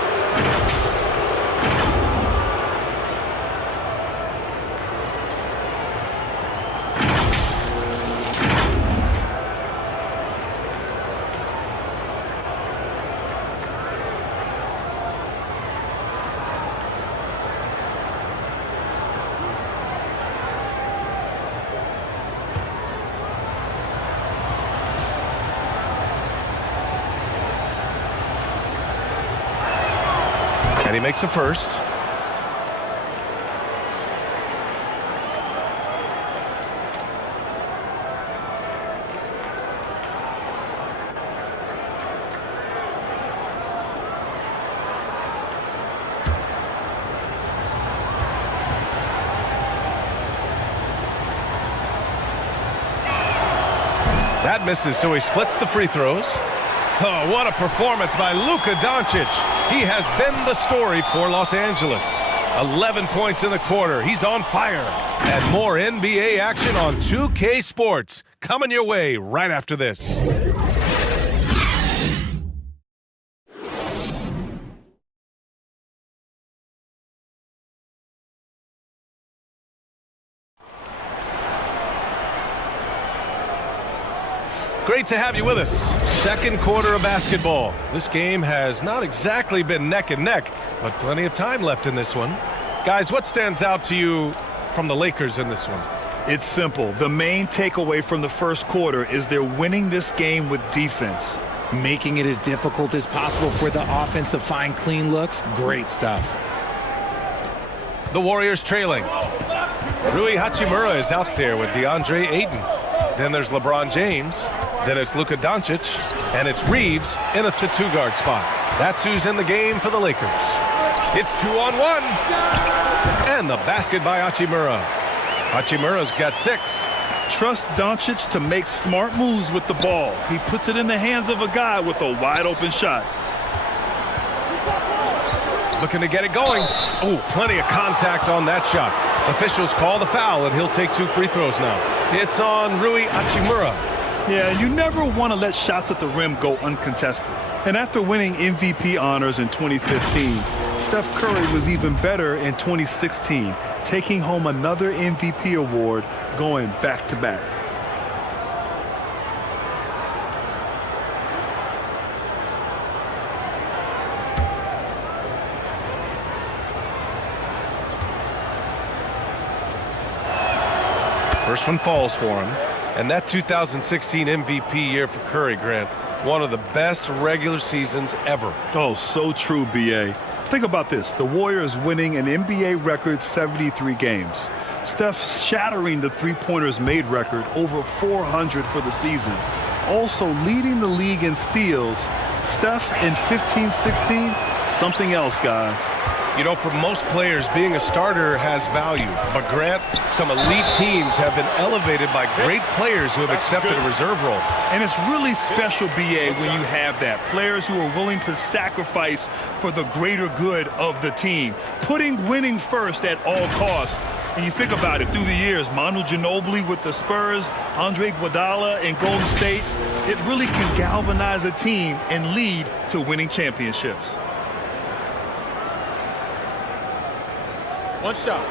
And he makes the first. That misses, so he splits the free throws. Oh, what a performance by Luka Doncic. He has been the story for Los Angeles. 11 points in the quarter. He's on fire. And more NBA action on 2K Sports coming your way right after this. Great to have you with us. Second quarter of basketball. This game has not exactly been neck and neck, but plenty of time left in this one. Guys, what stands out to you from the Lakers in this one? It's simple. The main takeaway from the first quarter is they're winning this game with defense. Making it as difficult as possible for the offense to find clean looks. Great stuff. The Warriors trailing. Rui Hachimura is out there with DeAndre Ayton. Then there's LeBron James. Then it's Luka Doncic. And it's Reeves in at the two-guard spot. That's who's in the game for the Lakers. It's 2-on-1. And the basket by Hachimura. Hachimura's got 6. Trust Doncic to make smart moves with the ball. He puts it in the hands of a guy with a wide-open shot. Looking to get it going. Oh, plenty of contact on that shot. Officials call the foul, and he'll take 2 free throws now. It's on Rui Hachimura. Yeah, you never want to let shots at the rim go uncontested. And after winning MVP honors in 2015, Steph Curry was even better in 2016, taking home another MVP award, going back-to-back. First one falls for him. And that 2016 MVP year for Curry, Grant, one of the best regular seasons ever. Oh, so true, B.A. Think about this. The Warriors winning an NBA record 73 games. Steph shattering the three-pointers made record, over 400 for the season. Also leading the league in steals. Steph in 15-16, something else, guys. You know, for most players, being a starter has value. But, Grant, some elite teams have been elevated by great players who have accepted a reserve role. And it's really special, B.A., when you have that. Players who are willing to sacrifice for the greater good of the team. Putting winning first at all costs. And you think about it, through the years, Manu Ginobili with the Spurs, Andre Iguodala in Golden State, it really can galvanize a team and lead to winning championships. One shot.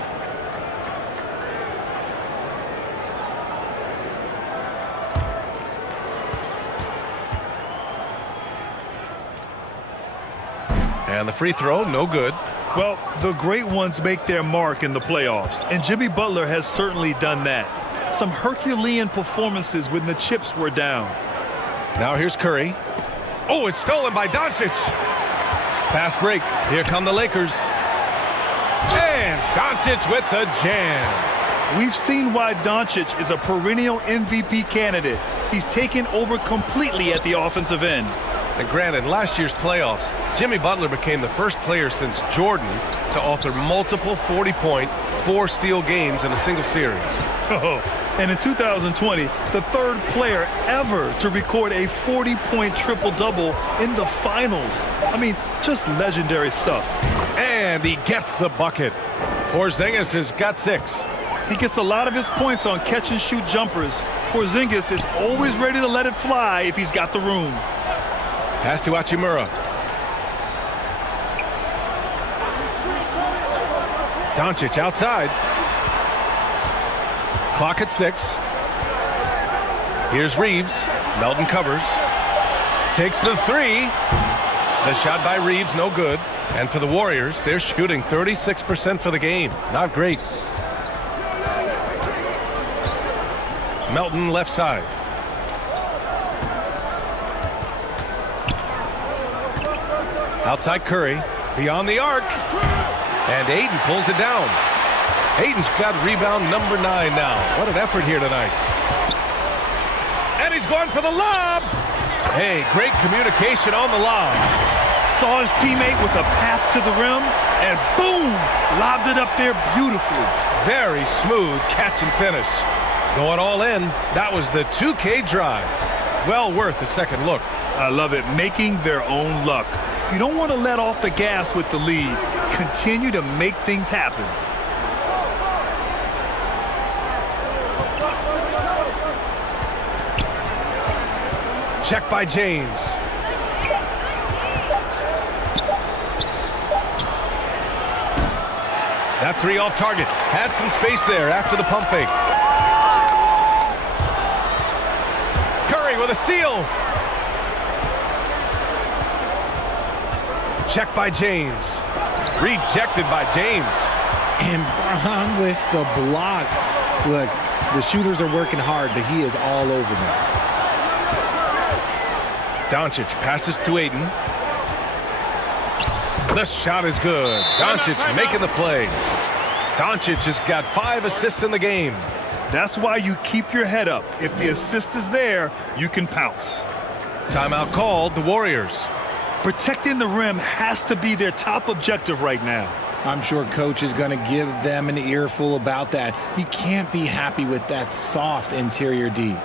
And the free throw, no good. Well, the great ones make their mark in the playoffs, and Jimmy Butler has certainly done that. Some Herculean performances when the chips were down. Now here's Curry. Oh, it's stolen by Doncic. Fast break. Here come the Lakers. And Doncic with the jam. We've seen why Doncic is a perennial MVP candidate. He's taken over completely at the offensive end. And granted, in last year's playoffs, Jimmy Butler became the first player since Jordan to author multiple 40-point, 4-steal games in a single series. Oh, and in 2020, the third player ever to record a 40-point triple-double in the finals. I mean, just legendary stuff. And he gets the bucket. Porzingis has got 6. He gets a lot of his points on catch-and-shoot jumpers. Porzingis is always ready to let it fly if he's got the room. Pass to Hachimura. Doncic outside. Clock at 6. Here's Reeves. Melton covers. Takes the 3. The shot by Reeves, no good. And for the Warriors, they're shooting 36% for the game. Not great. Melton left side. Outside Curry. Beyond the arc. And Ayton pulls it down. Ayton's got rebound number 9 now. What an effort here tonight. And he's going for the lob. Hey, great communication on the lob. Saw his teammate with a path to the rim, and boom, lobbed it up there beautifully. Very smooth catch and finish. Going all in, that was the 2K drive. Well worth a second look. I love it, making their own luck. You don't want to let off the gas with the lead. Continue to make things happen. Check by James. That 3 off target. Had some space there after the pump fake. Curry Curry with a steal. Check by James. Rejected by James. And Braun with the block. Look, the shooters are working hard, but he is all over them. Doncic passes to Ayton. The shot is good. Doncic making the play. Doncic has got 5 assists in the game. That's why you keep your head up. If the assist is there, you can pounce. Timeout called, the Warriors. Protecting the rim has to be their top objective right now. I'm sure coach is going to give them an earful about that. He can't be happy with that soft interior D.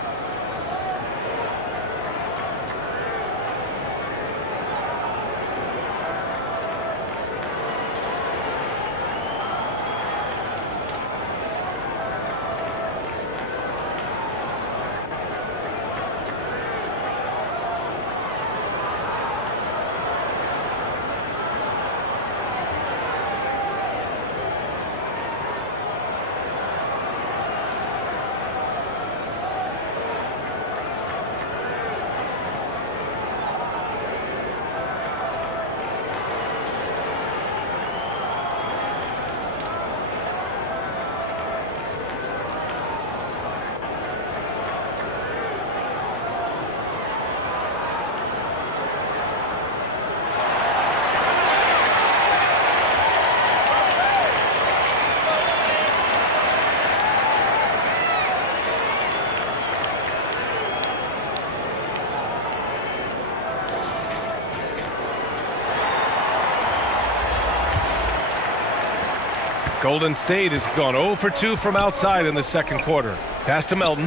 Golden State has gone 0 for 2 from outside in the second quarter. Pass to Melton.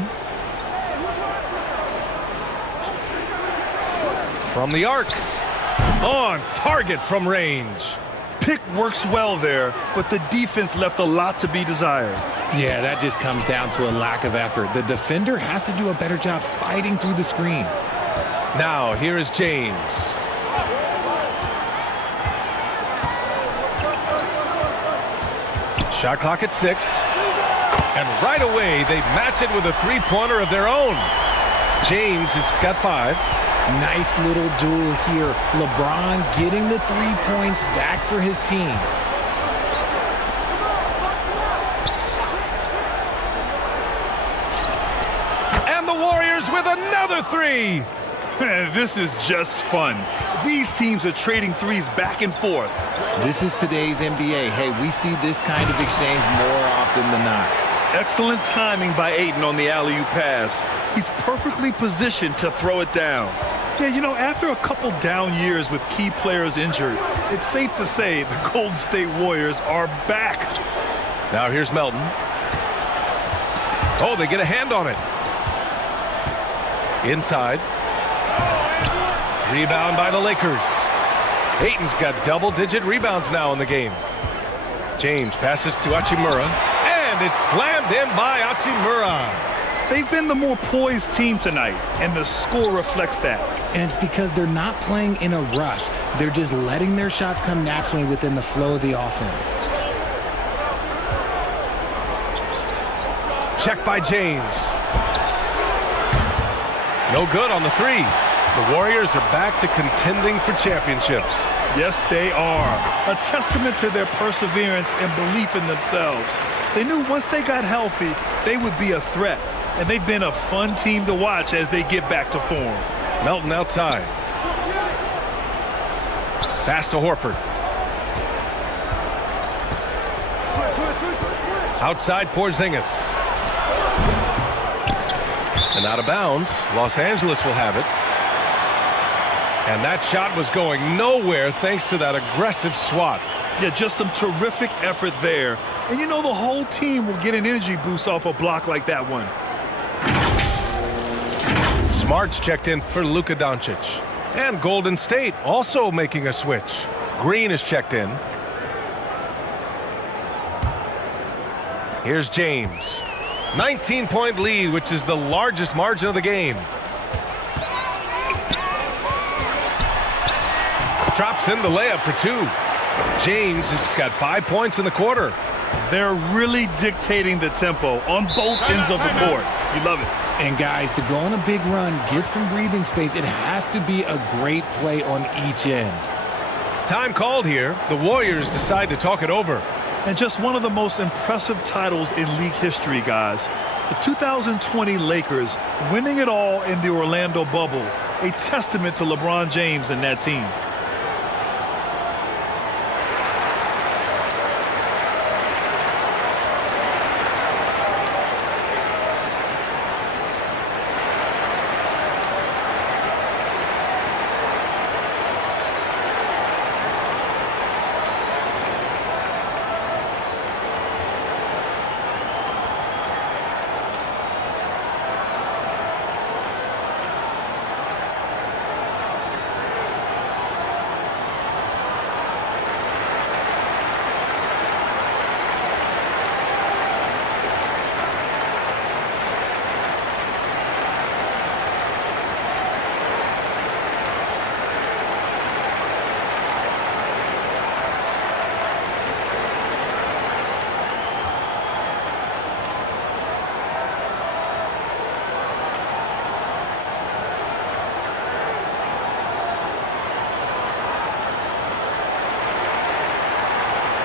From the arc. On target from range. Pick works well there, but the defense left a lot to be desired. Yeah, that just comes down to a lack of effort. The defender has to do a better job fighting through the screen. Now, here is James. Shot clock at 6. And right away, they match it with a three-pointer of their own. James has got 5. Nice little duel here. LeBron getting the 3 points back for his team. And the Warriors with another 3. This is just fun. These teams are trading threes back and forth. This is today's NBA. Hey, we see this kind of exchange more often than not. Excellent timing by Ayton on the alley-oop pass. He's perfectly positioned to throw it down. Yeah, you know, after a couple down years with key players injured, it's safe to say the Golden State Warriors are back. Now here's Melton. Oh, they get a hand on it. Inside. Rebound by the Lakers. Ayton's got double-digit rebounds now in the game. James passes to Hachimura, and it's slammed in by Hachimura. They've been the more poised team tonight, and the score reflects that. And it's because they're not playing in a rush. They're just letting their shots come naturally within the flow of the offense. Check by James. No good on the 3. The Warriors are back to contending for championships. Yes, they are. A testament to their perseverance and belief in themselves. They knew once they got healthy, they would be a threat. And they've been a fun team to watch as they get back to form. Melton outside. Pass to Horford. Outside Porzingis. And out of bounds. Los Angeles will have it. And that shot was going nowhere thanks to that aggressive swat. Yeah, just some terrific effort there. And you know the whole team will get an energy boost off a block like that one. Smart's checked in for Luka Doncic. And Golden State also making a switch. Green is checked in. Here's James. 19-point lead, which is the largest margin of the game. Drops in the layup for 2. James has got 5 points in the quarter. They're really dictating the tempo on both ends of the court. You love it. And guys, to go on a big run, get some breathing space, it has to be a great play on each end. Time called here. The Warriors decide to talk it over. And just one of the most impressive titles in league history, guys. The 2020 Lakers winning it all in the Orlando bubble. A testament to LeBron James and that team.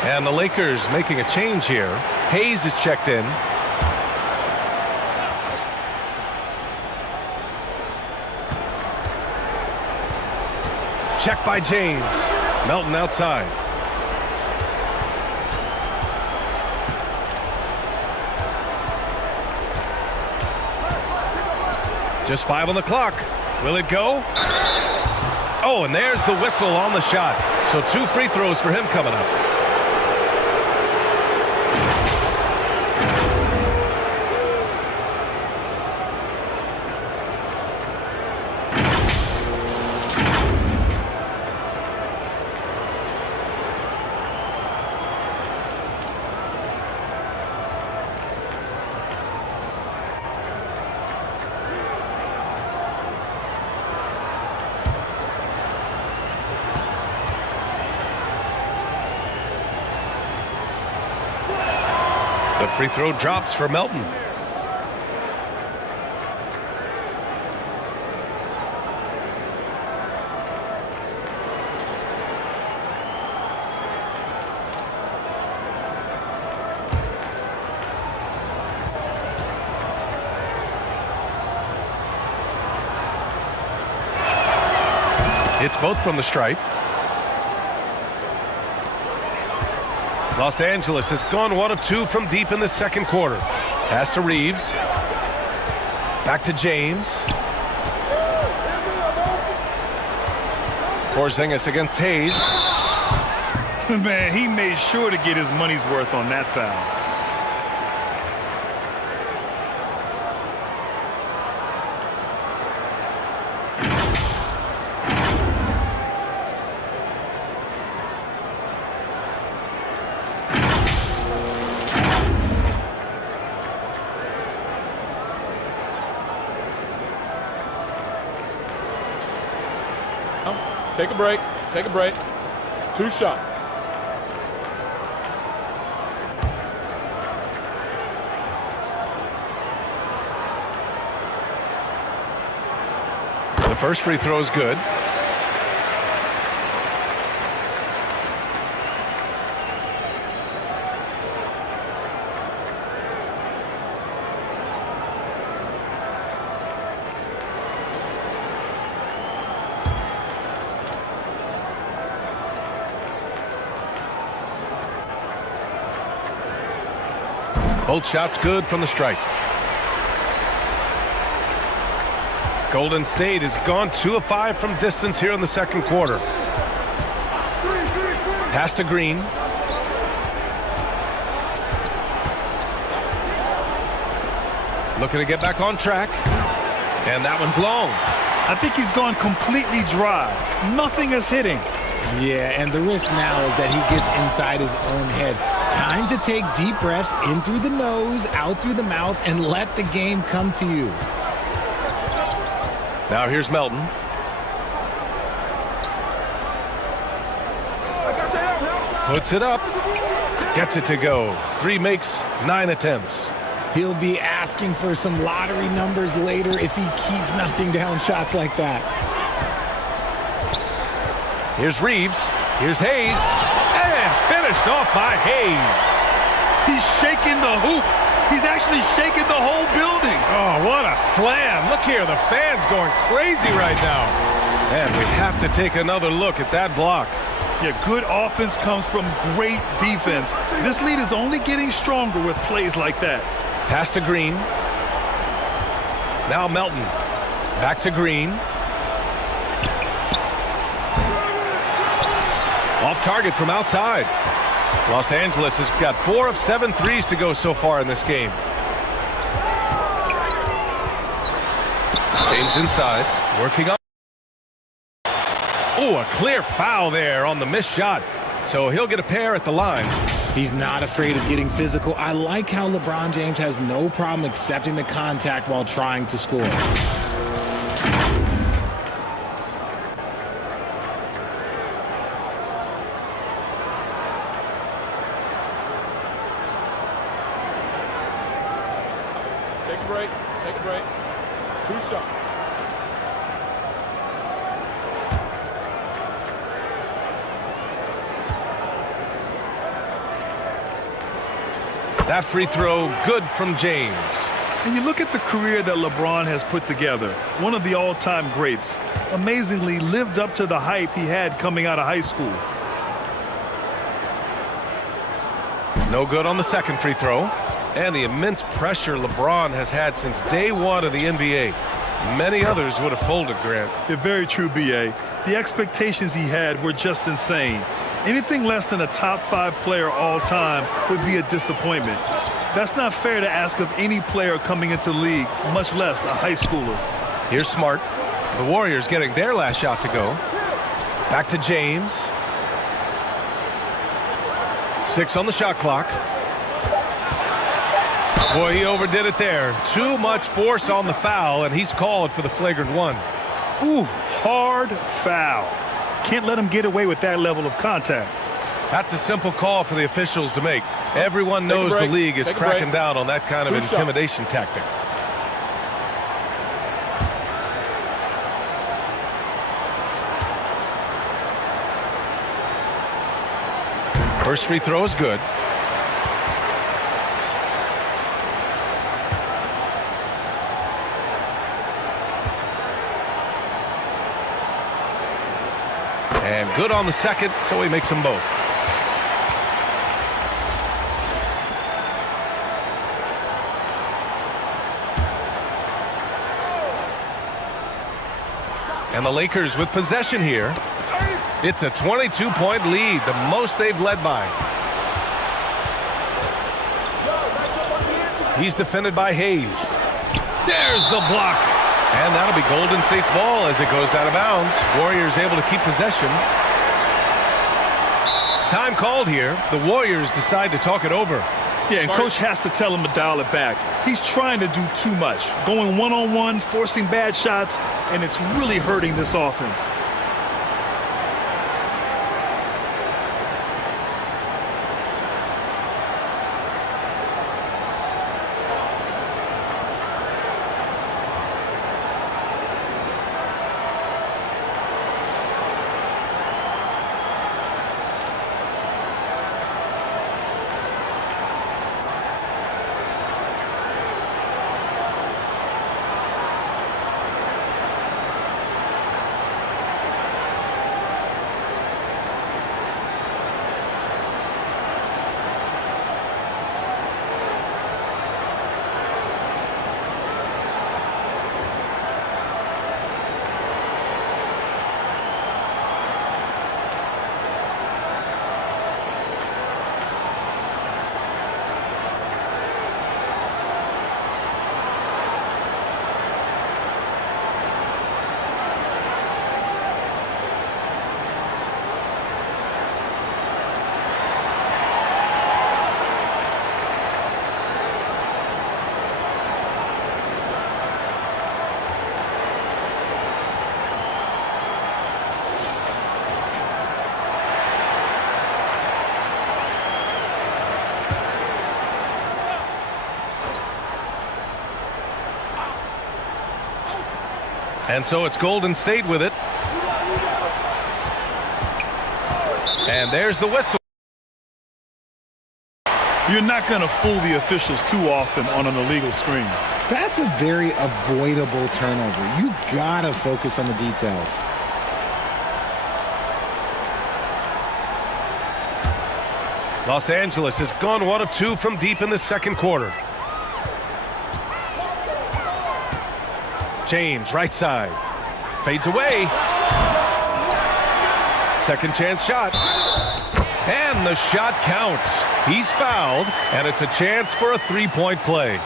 And the Lakers making a change here. Hayes is checked in. Check by James. Melton outside. Just 5 on the clock. Will it go? Oh, and there's the whistle on the shot. So 2 free throws for him coming up. The free throw drops for Melton. It's both from the stripe. Los Angeles has gone 1 of 2 from deep in the second quarter. Pass to Reeves. Back to James. Porzingis against Hayes. Man, he made sure to get his money's worth on that foul. Take a break. Take a break. 2 shots. The first free throw is good. Both shots good from the stripe. Golden State has gone 2 of 5 from distance here in the second quarter. Pass to Green. Looking to get back on track. And that one's long. I think he's gone completely dry. Nothing is hitting. Yeah, and the risk now is that he gets inside his own head. Time to take deep breaths in through the nose, out through the mouth, and let the game come to you. Now here's Melton. Puts it up. Gets it to go. 3 makes 9 attempts. He'll be asking for some lottery numbers later if he keeps knocking down shots like that. Here's Reeves. Here's Hayes. And finished off by Hayes. He's shaking the hoop. He's actually shaking the whole building. Oh, what a slam. Look here, the fans going crazy right now. And we have to take another look at that block. Yeah, good offense comes from great defense. This lead is only getting stronger with plays like that. Pass to Green. Now Melton. Back to Green. Off target from outside. Los Angeles has got 4 of 7 threes to go so far in this game. James inside, working on. Oh, a clear foul there on the missed shot. So he'll get a pair at the line. He's not afraid of getting physical. I like how LeBron James has no problem accepting the contact while trying to score. Take a break. Take a break. 2 shots. That free throw, good from James. And you look at the career that LeBron has put together, one of the all-time greats, amazingly lived up to the hype he had coming out of high school. No good on the second free throw. And the immense pressure LeBron has had since day one of the NBA. Many others would have folded, Grant. Yeah, very true, B.A. The expectations he had were just insane. Anything less than a top 5 player all time would be a disappointment. That's not fair to ask of any player coming into the league, much less a high schooler. Here's Smart. The Warriors getting their last shot to go. Back to James. 6 on the shot clock. Boy, he overdid it there. Too much force on the foul, and he's called for the flagrant one. Ooh, hard foul. Can't let him get away with that level of contact. That's a simple call for the officials to make. Everyone knows the league is cracking down on that kind of intimidation tactic. First free throw is good. And good on the second, so he makes them both. And the Lakers with possession here. It's a 22-point lead, the most they've led by. He's defended by Hayes. There's the block. And that'll be Golden State's ball as it goes out of bounds. Warriors able to keep possession. Time called here. The Warriors decide to talk it over. Yeah, and Coach has to tell him to dial it back. He's trying to do too much. Going one-on-one, forcing bad shots, and it's really hurting this offense. And so it's Golden State with it. And there's the whistle. You're not going to fool the officials too often on an illegal screen. That's a very avoidable turnover. You gotta focus on the details. Los Angeles has gone 1 of 2 from deep in the second quarter. James, right side. Fades away. Second chance shot. And the shot counts. He's fouled, and it's a chance for a three-point play.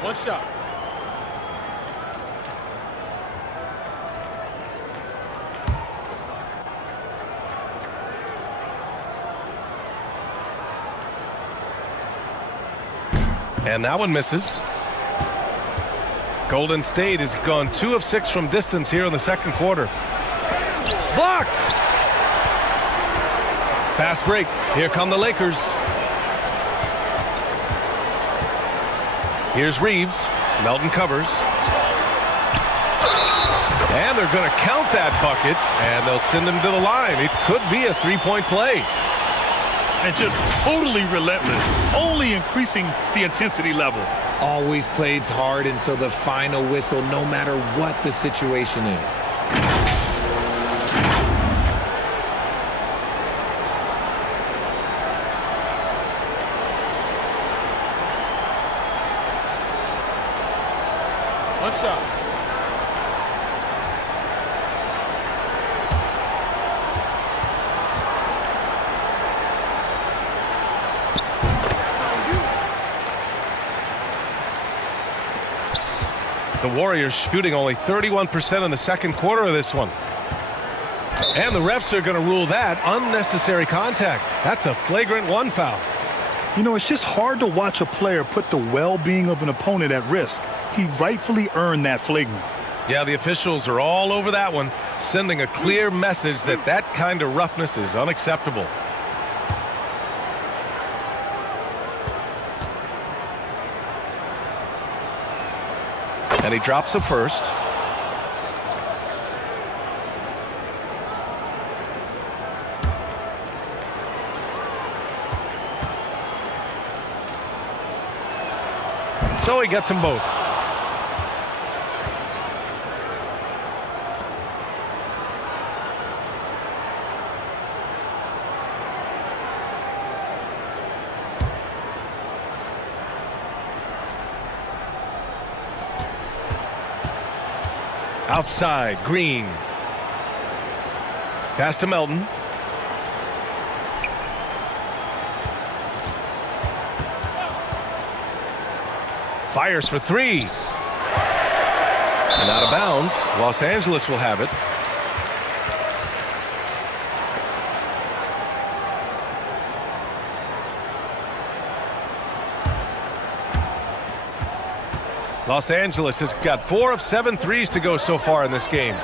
One shot. And that one misses. Golden State has gone 2 of 6 from distance here in the second quarter. Blocked! Fast break. Here come the Lakers. Here's Reeves. Melton covers. And they're going to count that bucket, and they'll send him to the line. It could be a three-point play. And just totally relentless, only increasing the intensity level. Always plays hard until the final whistle, no matter what the situation is. One shot. The Warriors shooting only 31% in the second quarter of this one. And the refs are going to rule that unnecessary contact. That's a flagrant 1 foul. You know, it's just hard to watch a player put the well-being of an opponent at risk. He rightfully earned that flagrant. Yeah, the officials are all over that one, sending a clear message that that kind of roughness is unacceptable. And he drops a first. So he gets them both. Outside, Green. Pass to Melton. Fires for 3. And out of bounds. Los Angeles will have it. Los Angeles has got 4 of 7 threes to go so far in this game.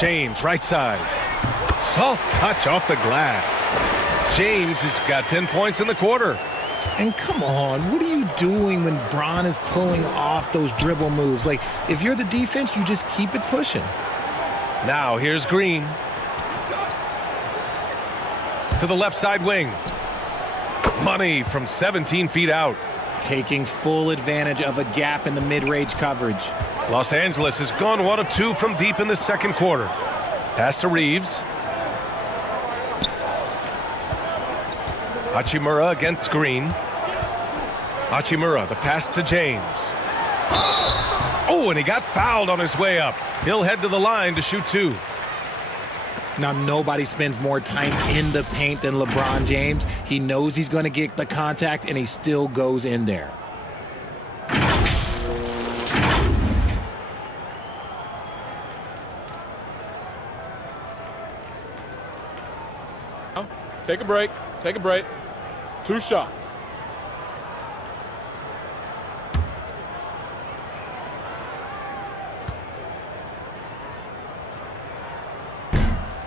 James, right side. Soft touch off the glass. James has got 10 points in the quarter. And come on, what are you doing when Bron is pulling off those dribble moves? Like, if you're the defense, you just keep it pushing. Now, here's Green. To the left side wing. Money from 17 feet out. Taking full advantage of a gap in the mid-range coverage. Los Angeles has gone 1 of 2 from deep in the second quarter. Pass to Reeves. Hachimura against Green. Hachimura, the pass to James. Oh, and he got fouled on his way up. He'll head to the line to shoot 2. Now, nobody spends more time in the paint than LeBron James. He knows he's going to get the contact, and he still goes in there. Take a break. Take a break. 2 shots.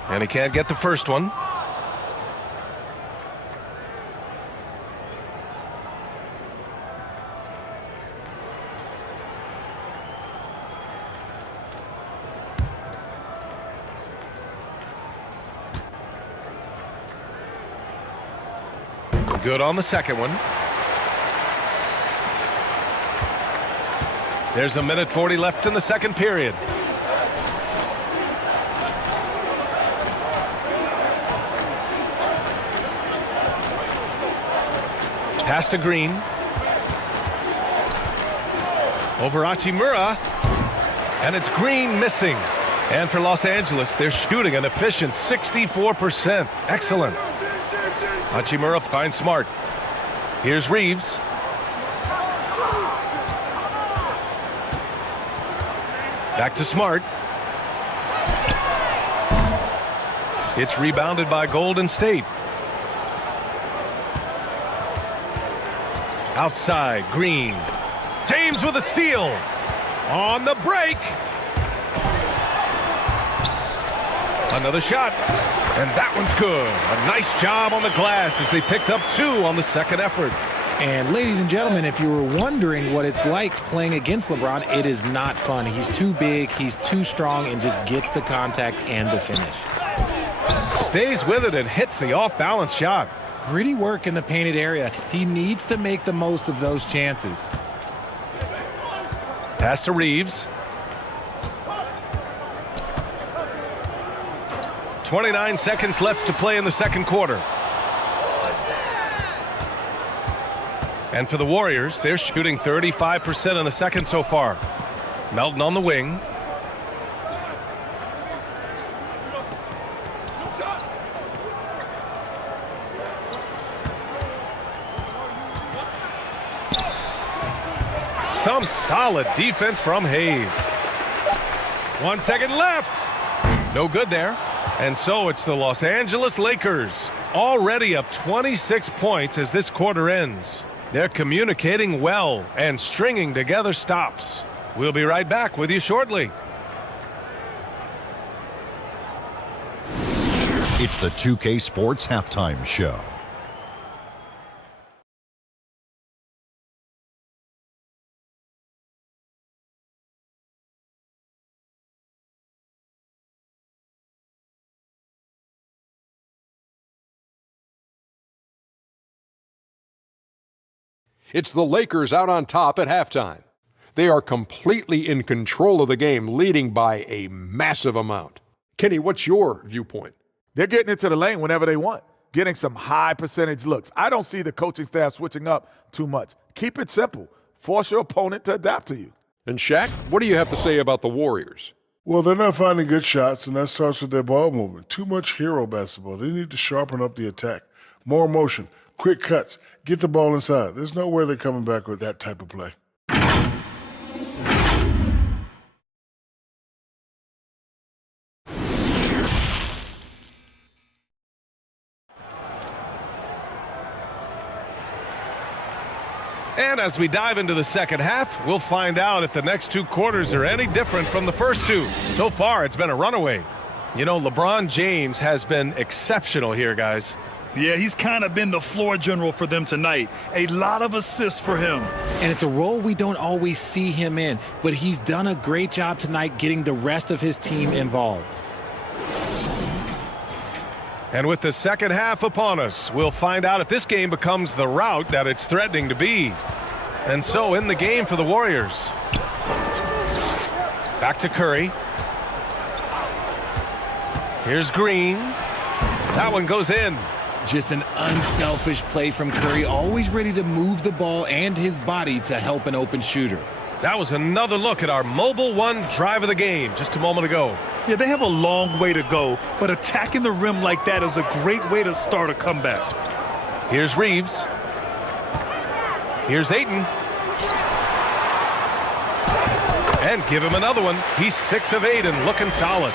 And he can't get the first one. Good on the second one. There's a minute 40 left in the second period. Pass to Green. Over Hachimura. And it's Green missing. And for Los Angeles, they're shooting an efficient 64%. Excellent. Hachimura finds Smart. Here's Reeves. Back to Smart. It's rebounded by Golden State. Outside, Green. James with a steal. On the break. Another shot. And that one's good. A nice job on the glass as they picked up 2 on the second effort. And ladies and gentlemen, if you were wondering what it's like playing against LeBron, it is not fun. He's too big, he's too strong, and just gets the contact and the finish. Stays with it and hits the off-balance shot. Gritty work in the painted area. He needs to make the most of those chances. Pass to Reeves. 29 seconds left to play in the second quarter. And for the Warriors, they're shooting 35% in the second so far. Melton on the wing. Some solid defense from Hayes. 1 second left. No good there. And so it's the Los Angeles Lakers, already up 26 points as this quarter ends. They're communicating well and stringing together stops. We'll be right back with you shortly. It's the 2K Sports Halftime Show. It's the Lakers out on top at halftime. They are completely in control of the game, leading by a massive amount. Kenny, what's your viewpoint? They're getting into the lane whenever they want, getting some high percentage looks. I don't see the coaching staff switching up too much. Keep it simple. Force your opponent to adapt to you. And Shaq, what do you have to say about the Warriors? Well, they're not finding good shots, and that starts with their ball movement. Too much hero basketball. They need to sharpen up the attack. More motion, quick cuts, get the ball inside. There's no way they're coming back with that type of play. And as we dive into the second half, we'll find out if the next 2 quarters are any different from the first 2. So far, it's been a runaway. You know, LeBron James has been exceptional here, guys. Yeah, he's kind of been the floor general for them tonight. A lot of assists for him. And it's a role we don't always see him in, but he's done a great job tonight getting the rest of his team involved. And with the second half upon us, we'll find out if this game becomes the rout that it's threatening to be. And so in the game for the Warriors. Back to Curry. Here's Green. That one goes in. Just an unselfish play from Curry, always ready to move the ball and his body to help an open shooter. That was another look at our mobile one drive of the game just a moment ago. Yeah, they have a long way to go, but attacking the rim like that is a great way to start a comeback. Here's Reeves. Here's Ayton. And give him another one. He's 6 of 8 and looking solid.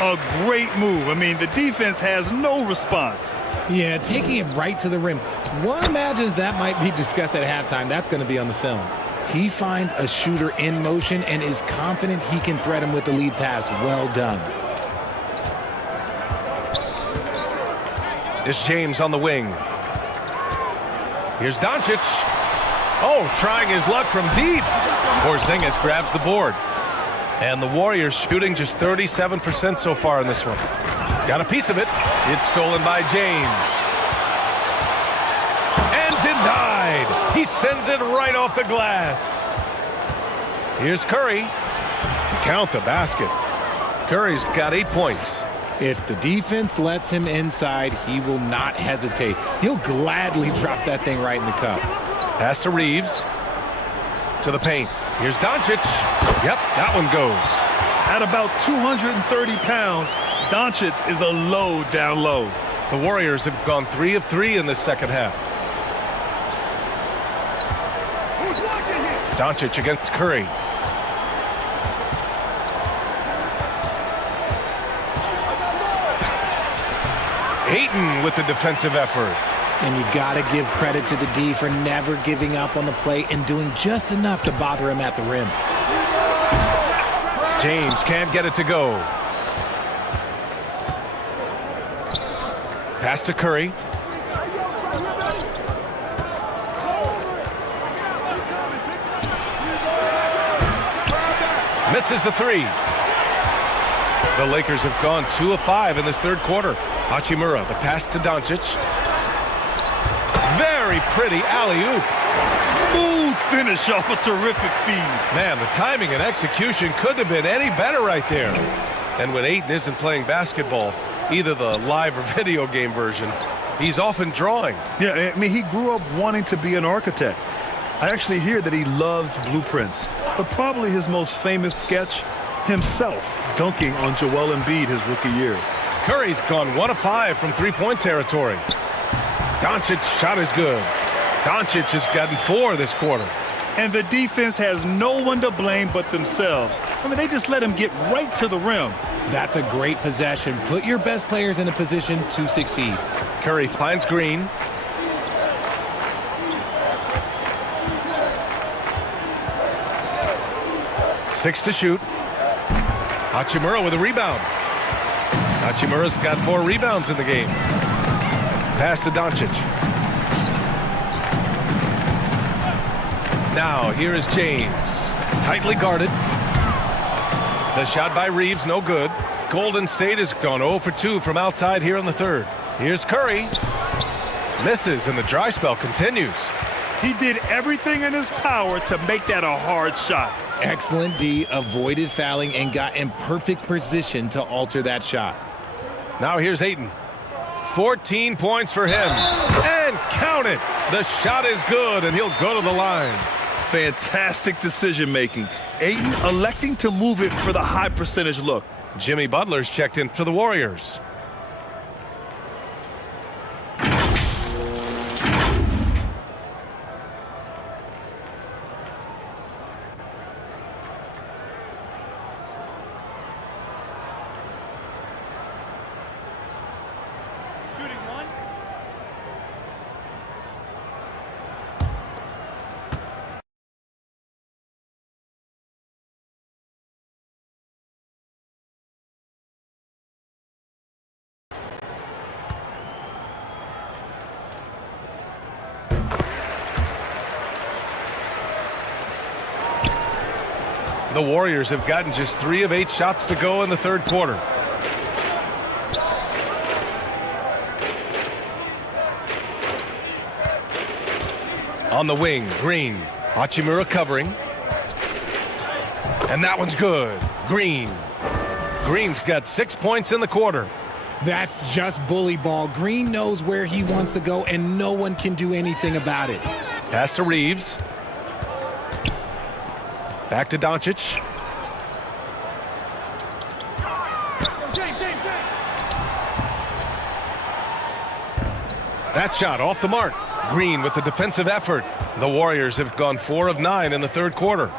A great move. I mean, the defense has no response. Yeah, taking it right to the rim. One imagines that might be discussed at halftime. That's going to be on the film. He finds a shooter in motion and is confident he can thread him with the lead pass. Well done. It's James on the wing. Here's Doncic. Oh, trying his luck from deep. Porzingis grabs the board. And the Warriors shooting just 37% so far in this one. Got a piece of it. It's stolen by James. And denied. He sends it right off the glass. Here's Curry. Count the basket. Curry's got 8 points. If the defense lets him inside, he will not hesitate. He'll gladly drop that thing right in the cup. Pass to Reeves. To the paint. Here's Doncic. Yep, that one goes. At about 230 pounds, Doncic is a load down low. The Warriors have gone 3 of 3 in this second half. Doncic against Curry. Ayton with the defensive effort. And you got to give credit to the D for never giving up on the play and doing just enough to bother him at the rim. James can't get it to go. Pass to Curry. Misses the three. The Lakers have gone 2 of 5 in this third quarter. Hachimura, the pass to Doncic. Very pretty alley-oop. Smooth finish off a terrific feed. Man, the timing and execution couldn't have been any better right there. And when Ayton isn't playing basketball, either the live or video game version, he's often drawing. Yeah, I mean, he grew up wanting to be an architect. I actually hear that he loves blueprints, but probably his most famous sketch, himself dunking on Joel Embiid his rookie year. Curry's gone 1 of 5 from three-point territory. Doncic's shot is good. Doncic has gotten 4 this quarter. And the defense has no one to blame but themselves. I mean, they just let him get right to the rim. That's a great possession. Put your best players in a position to succeed. Curry finds Green. Six to shoot. Hachimura with a rebound. Hachimura's got 4 rebounds in the game. Pass to Doncic. Now here is James. Tightly guarded. The shot by Reeves, no good. Golden State has gone 0 for 2 from outside here in the third. Here's Curry. Misses, and the dry spell continues. He did everything in his power to make that a hard shot. Excellent D, avoided fouling and got in perfect position to alter that shot. Now here's Ayton. 14 points for him. And count it. The shot is good, and he'll go to the line. Fantastic decision-making. Ayton electing to move it for the high percentage look. Jimmy Butler's checked in for the Warriors. The Warriors have gotten just 3 of 8 shots to go in the third quarter. On the wing, Green. Hachimura covering. And that one's good. Green. Green's got 6 points in the quarter. That's just bully ball. Green knows where he wants to go, and no one can do anything about it. Pass to Reeves. Back to Doncic. That shot off the mark. Green with the defensive effort. The Warriors have gone 4 of 9 in the third quarter.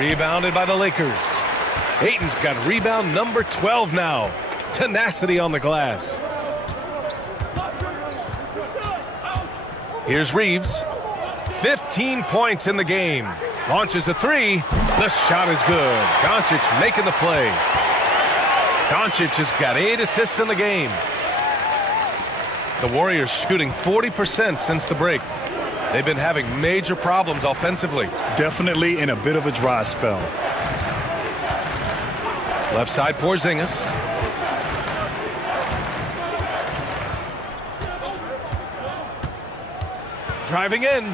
Rebounded by the Lakers. Ayton's got rebound number 12 now. Tenacity on the glass. Here's Reeves. 15 points in the game. Launches a three. The shot is good. Doncic making the play. Doncic has got 8 assists in the game. The Warriors shooting 40% since the break. They've been having major problems offensively. Definitely in a bit of a dry spell. Left side, Porzingis. Driving in.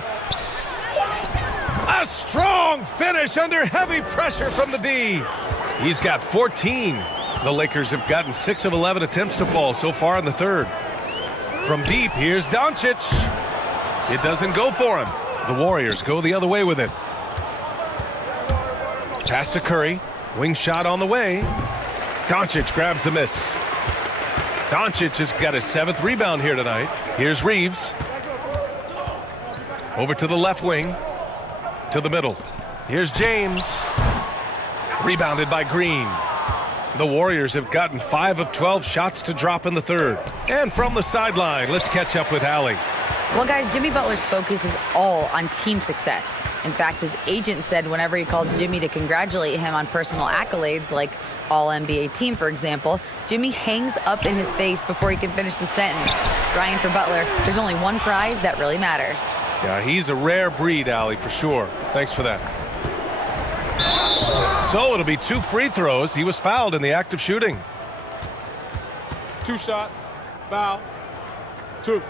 A strong finish under heavy pressure from the D. He's got 14. The Lakers have gotten 6 of 11 attempts to fall so far in the third. From deep, here's Doncic. It doesn't go for him. The Warriors go the other way with it. Pass to Curry. Wing shot on the way. Doncic grabs the miss. Doncic has got his 7th rebound here tonight. Here's Reeves. Over to the left wing. To the middle. Here's James. Rebounded by Green. The Warriors have gotten 5 of 12 shots to drop in the third. And from the sideline, let's catch up with Allie. Well, guys, Jimmy Butler's focus is all on team success. In fact, his agent said whenever he calls Jimmy to congratulate him on personal accolades, like All-NBA team, for example, Jimmy hangs up in his face before he can finish the sentence. Ryan, for Butler, there's only one prize that really matters. Yeah, he's a rare breed, Allie, for sure. Thanks for that. So it'll be 2 free throws. He was fouled in the act of shooting. 2 shots. Foul. 2.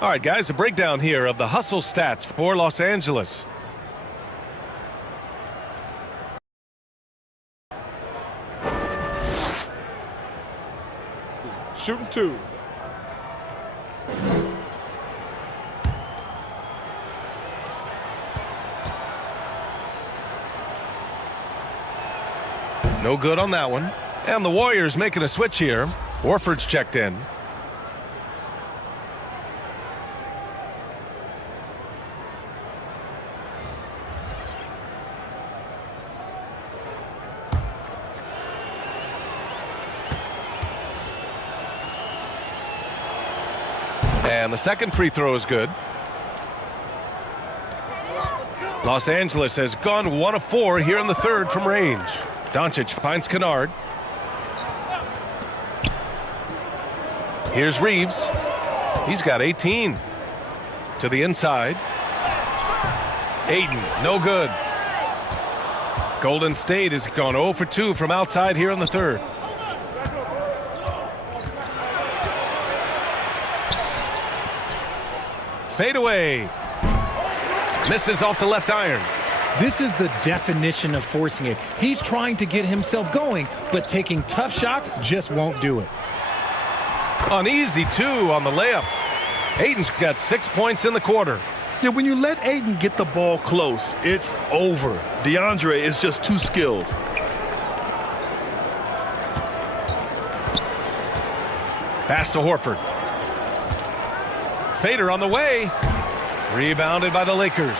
All right, guys, a breakdown here of the hustle stats for Los Angeles. Shooting 2. No good on that one. And the Warriors making a switch here. Horford's checked in. And the second free throw is good. Los Angeles has gone 1 of 4 here in the third from range. Doncic finds Kennard. Here's Reeves. He's got 18. To the inside. Ayton, no good. Golden State has gone 0 for 2 from outside here in the third. Fadeaway. Misses off the left iron. This is the definition of forcing it. He's trying to get himself going, but taking tough shots just won't do it. An easy 2 on the layup. Ayton's got 6 points in the quarter. Yeah, when you let Ayton get the ball close, it's over. DeAndre is just too skilled. Pass to Horford. Fader on the way. Rebounded by the Lakers.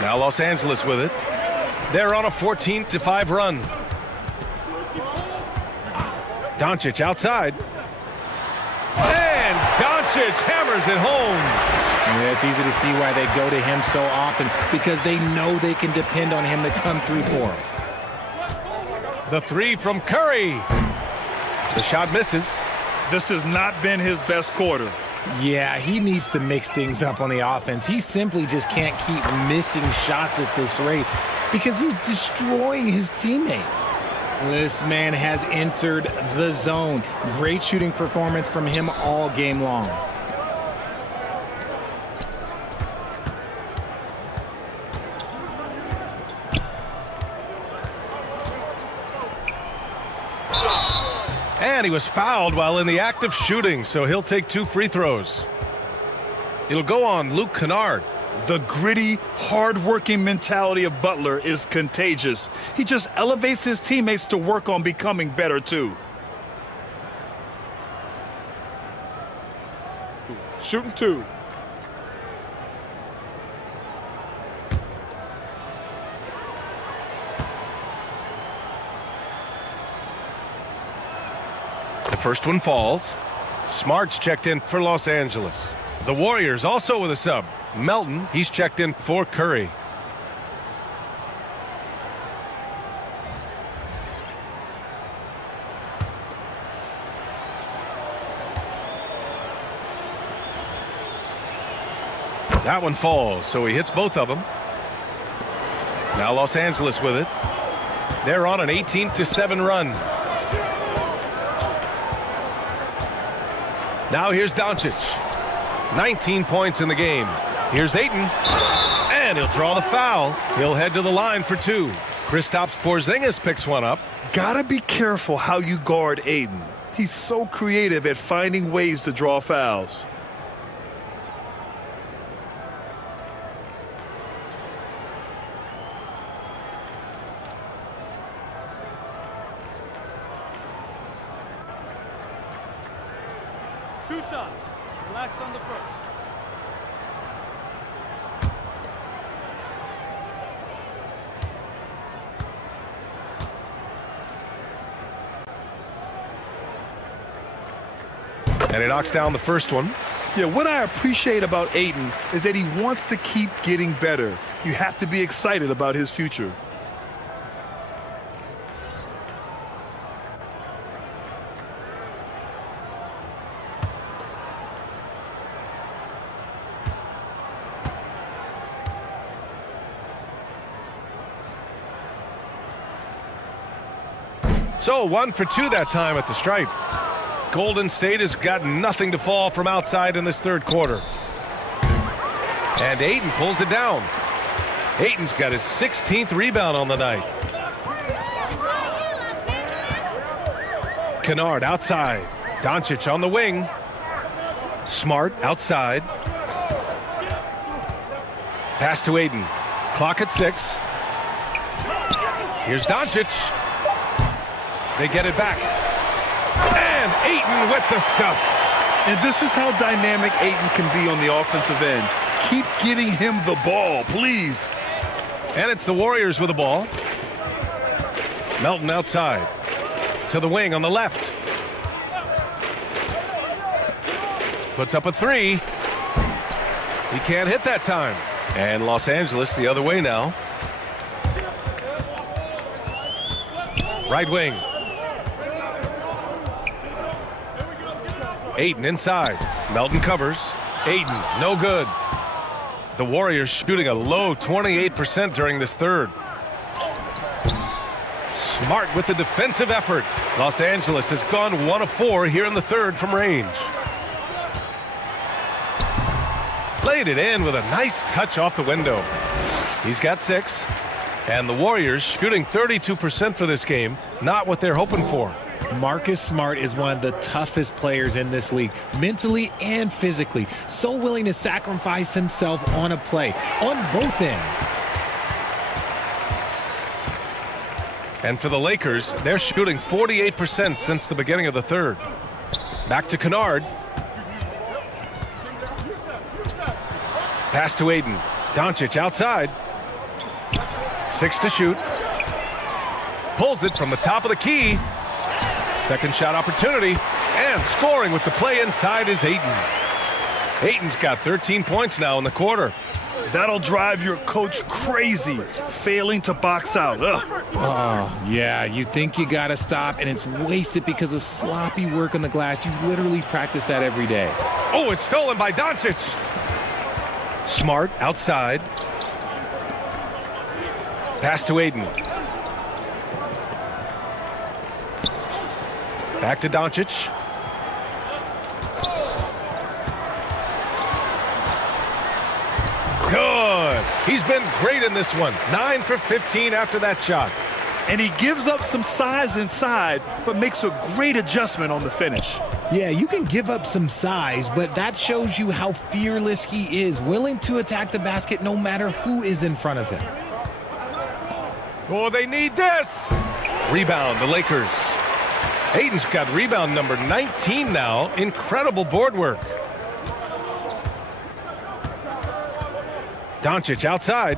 Now Los Angeles with it. They're on a 14-5 run. Doncic outside. And Doncic hammers it home. Yeah, it's easy to see why they go to him so often, because they know they can depend on him to come through for them. The 3 from Curry. The shot misses. This has not been his best quarter. Yeah, he needs to mix things up on the offense. He simply just can't keep missing shots at this rate because he's destroying his teammates. This man has entered the zone. Great shooting performance from him all game long. And he was fouled while in the act of shooting, so he'll take 2 free throws. It'll go on Luke Kennard. The gritty, hard-working mentality of Butler is contagious. He just elevates his teammates to work on becoming better, too. Shooting 2. first one falls. Smart's checked in for Los Angeles. The Warriors also with a sub. Melton, he's checked in for Curry. That one falls, so he hits both of them. Now Los Angeles with it. They're on an 18-7 run. Now here's Doncic. 19 points in the game. Here's Ayton. And he'll draw the foul. He'll head to the line for 2. Kristaps Porzingis picks one up. Gotta be careful how you guard Ayton. He's so creative at finding ways to draw fouls. Two shots. Relax on the first. And he knocks down the first one. Yeah, what I appreciate about Ayton is that he wants to keep getting better. You have to be excited about his future. So 1 for 2 that time at the stripe. Golden State has got nothing to fall from outside in this third quarter. And Ayton pulls it down. Ayton's got his 16th rebound on the night. Kennard outside. Doncic on the wing. Smart outside. Pass to Ayton. Clock at 6. Here's Doncic. They get it back. And Ayton with the stuff. And this is how dynamic Ayton can be on the offensive end. Keep getting him the ball, please. And it's the Warriors with the ball. Melton outside. To the wing on the left. Puts up a 3. He can't hit that time. And Los Angeles the other way now. Right wing. Ayton inside. Melton covers. Ayton, no good. The Warriors shooting a low 28% during this third. Smart with the defensive effort. Los Angeles has gone 1 of 4 here in the third from range. Played it in with a nice touch off the window. He's got 6. And the Warriors shooting 32% for this game. Not what they're hoping for. Marcus Smart is one of the toughest players in this league, mentally and physically. So willing to sacrifice himself on a play, on both ends. And for the Lakers, they're shooting 48% since the beginning of the third. Back to Kennard. Pass to Ayton. Doncic outside. 6 to shoot. Pulls it from the top of the key. Second shot opportunity. And scoring with the play inside is Ayton. Ayton's got 13 points now in the quarter. That'll drive your coach crazy, failing to box out. Ugh. Oh, yeah, you think you got to stop, and it's wasted because of sloppy work on the glass. You literally practice that every day. Oh, it's stolen by Doncic. Smart outside. Pass to Ayton. Back to Doncic. Good. He's been great in this one. 9 for 15 after that shot. And he gives up some size inside, but makes a great adjustment on the finish. Yeah, you can give up some size, but that shows you how fearless he is, willing to attack the basket no matter who is in front of him. Oh, they need this. Rebound, the Lakers. Ayton's got rebound number 19 now. Incredible board work. Doncic outside.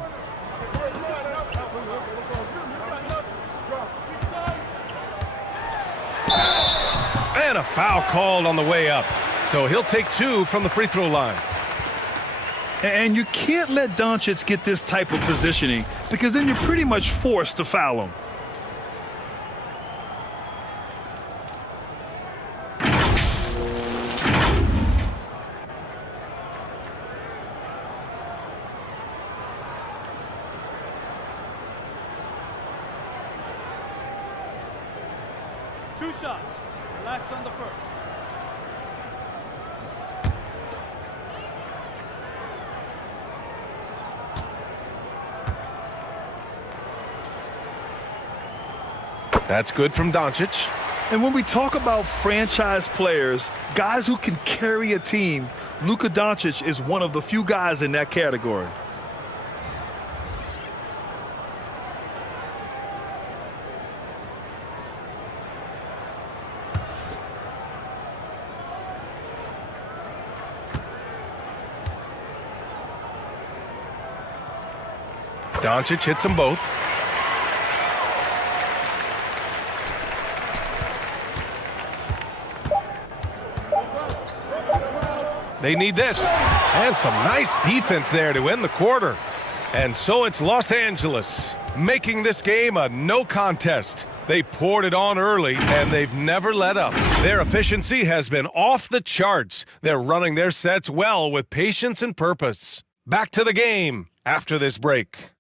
And a foul called on the way up. So he'll take 2 from the free throw line. And you can't let Doncic get this type of positioning because then you're pretty much forced to foul him. Two shots. Relax on the first. That's good from Doncic. And when we talk about franchise players, guys who can carry a team, Luka Doncic is one of the few guys in that category. Doncic hits them both. They need this. And some nice defense there to end the quarter. And so it's Los Angeles making this game a no contest. They poured it on early, and they've never let up. Their efficiency has been off the charts. They're running their sets well with patience and purpose. Back to the game after this break.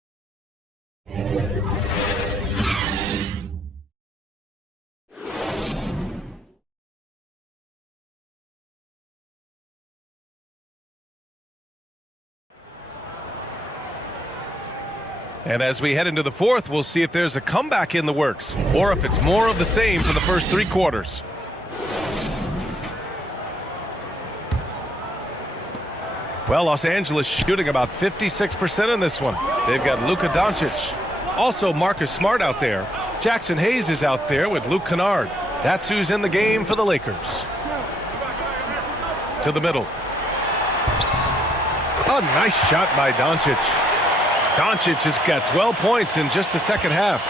And as we head into the fourth, we'll see if there's a comeback in the works or if it's more of the same for the first 3 quarters. Well, Los Angeles shooting about 56% in this one. They've got Luka Doncic. Also Marcus Smart out there. Jackson Hayes is out there with Luke Kennard. That's who's in the game for the Lakers. To the middle. A nice shot by Doncic. Doncic has got 12 points in just the second half.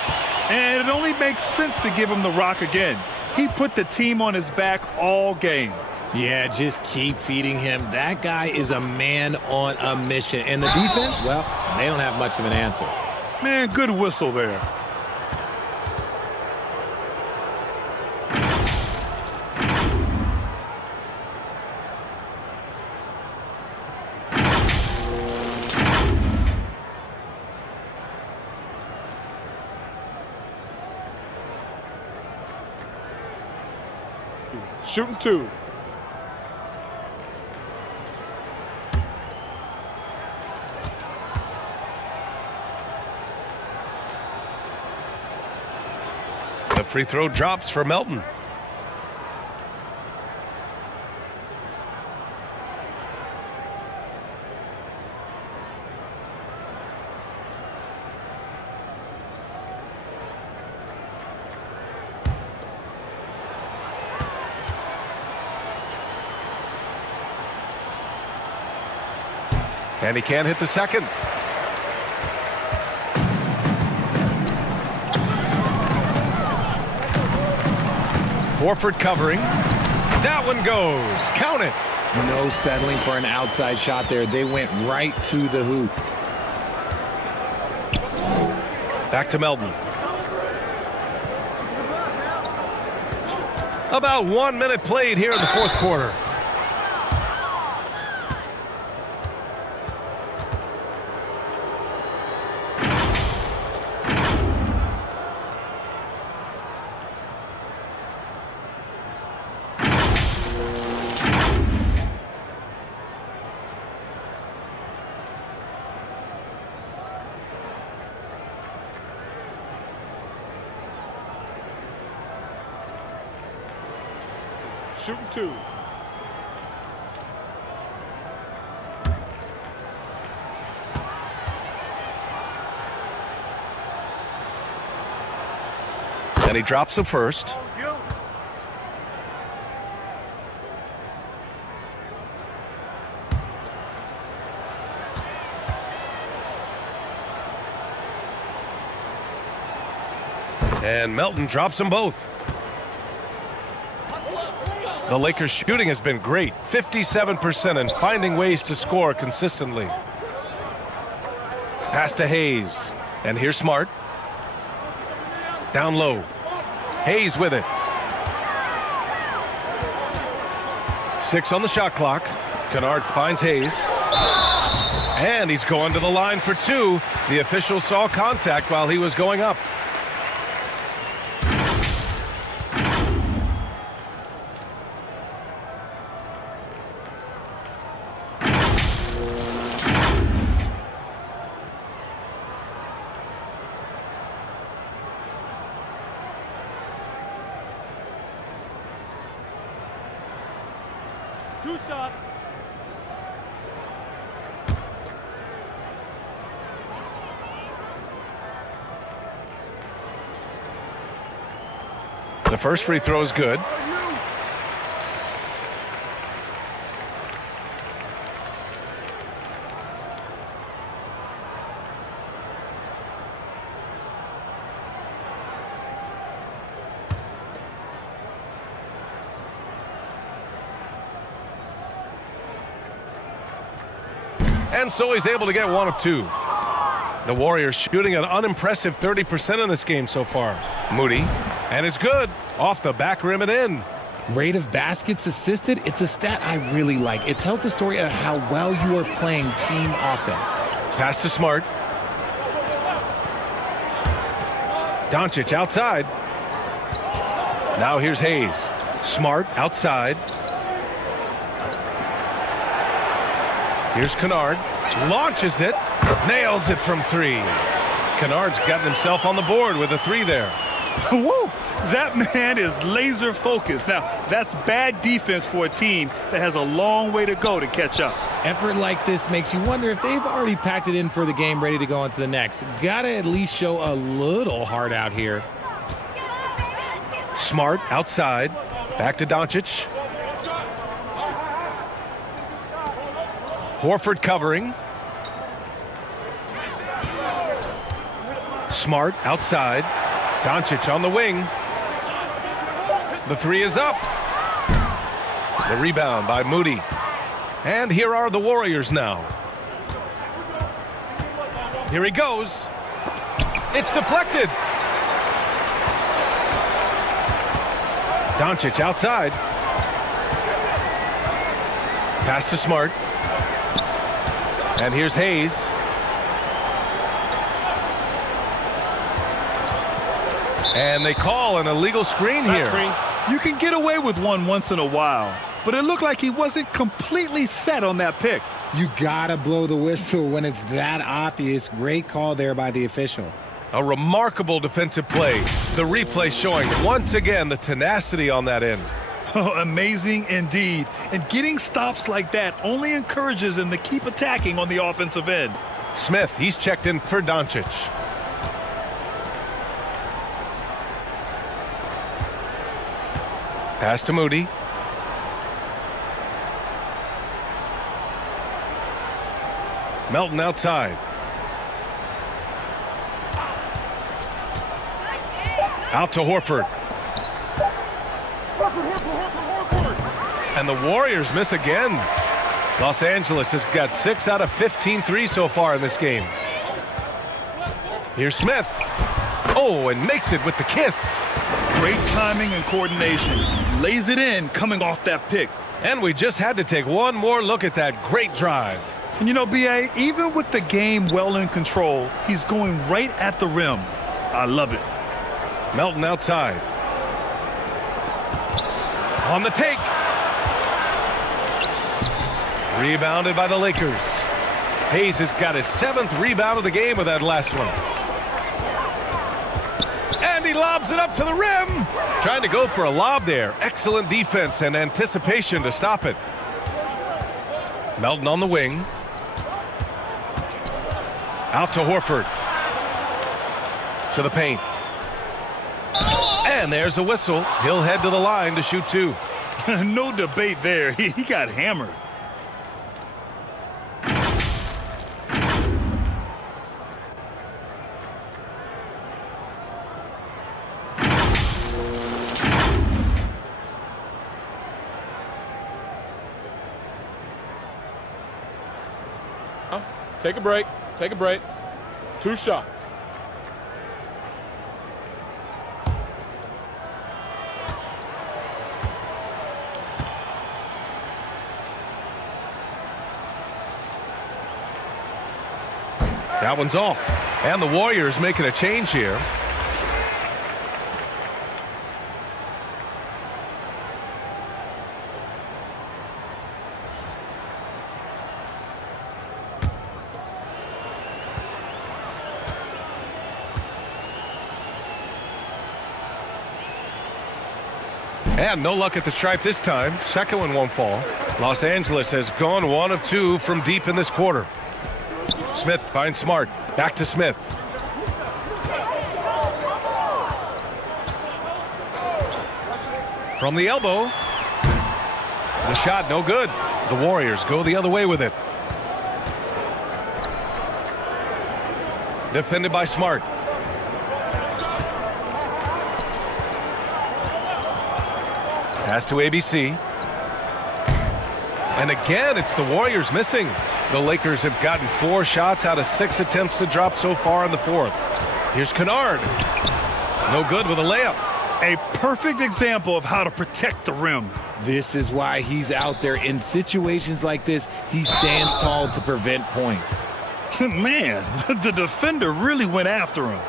And it only makes sense to give him the rock again. He put the team on his back all game. Yeah, just keep feeding him. That guy is a man on a mission. And the defense, well, they don't have much of an answer. Man, good whistle there. Shooting 2. The free throw drops for Melton. And he can't hit the second. Horford covering. That one goes. Count it. No settling for an outside shot there. They went right to the hoop. Back to Melton. About 1 minute played here in the fourth quarter. Shooting 2. And he drops the first. And Melton drops them both. The Lakers' shooting has been great, 57%, and finding ways to score consistently. Pass to Hayes, and here's Smart. Down low. Hayes with it. 6 on the shot clock. Kennard finds Hayes. And he's going to the line for 2. The official saw contact while he was going up. Two shots. The first free throw is good. And so he's able to get 1 of 2. The Warriors shooting an unimpressive 30% in this game so far. Moody, and it's good. Off the back rim and in. Rate of baskets assisted, it's a stat I really like. It tells the story of how well you are playing team offense. Pass to Smart. Doncic outside. Now here's Hayes. Smart outside. Here's Kennard. Launches it. Nails it from 3. Kennard's gotten himself on the board with a 3 there. Whoa, that man is laser focused. Now, that's bad defense for a team that has a long way to go to catch up. Effort like this makes you wonder if they've already packed it in for the game, ready to go on to the next. Gotta at least show a little heart out here. Smart outside. Back to Doncic. Horford covering. Smart outside. Doncic on the wing. The 3 is up. The rebound by Moody. And here are the Warriors now. Here he goes. It's deflected. Doncic outside. Pass to Smart. And here's Hayes. And they call an illegal screen here. You can get away with one once in a while, but it looked like he wasn't completely set on that pick. You gotta blow the whistle when it's that obvious. Great call there by the official. A remarkable defensive play. The replay showing once again the tenacity on that end. Oh, amazing indeed. And getting stops like that only encourages them to keep attacking on the offensive end. Smith, he's checked in for Doncic. Pass to Moody. Melton outside. Out to Horford. And the Warriors miss again. Los Angeles has got 6 out of 15 threes so far in this game. Here's Smith. Oh, and makes it with the kiss. Great timing and coordination. Lays it in coming off that pick. And we just had to take one more look at that great drive. And you know, B.A., even with the game well in control, he's going right at the rim. I love it. Melton outside. On the take. Rebounded by the Lakers. Hayes has got his 7th rebound of the game with that last one. And he lobs it up to the rim. Trying to go for a lob there. Excellent defense and anticipation to stop it. Melton on the wing. Out to Horford. To the paint. And there's a whistle. He'll head to the line to shoot 2. No debate there. He got hammered. Take a break. Take a break. 2 shots. That one's off. And the Warriors making a change here. And no luck at the stripe this time. Second one won't fall. Los Angeles has gone 1 of 2 from deep in this quarter. Smith finds Smart. Back to Smith. From the elbow. The shot no good. The Warriors go the other way with it. Defended by Smart. Pass to ABC. And again, it's the Warriors missing. The Lakers have gotten 4 shots out of 6 attempts to drop so far in the fourth. Here's Kennard. No good with a layup. A perfect example of how to protect the rim. This is why he's out there. In situations like this, he stands tall to prevent points. Man, the defender really went after him.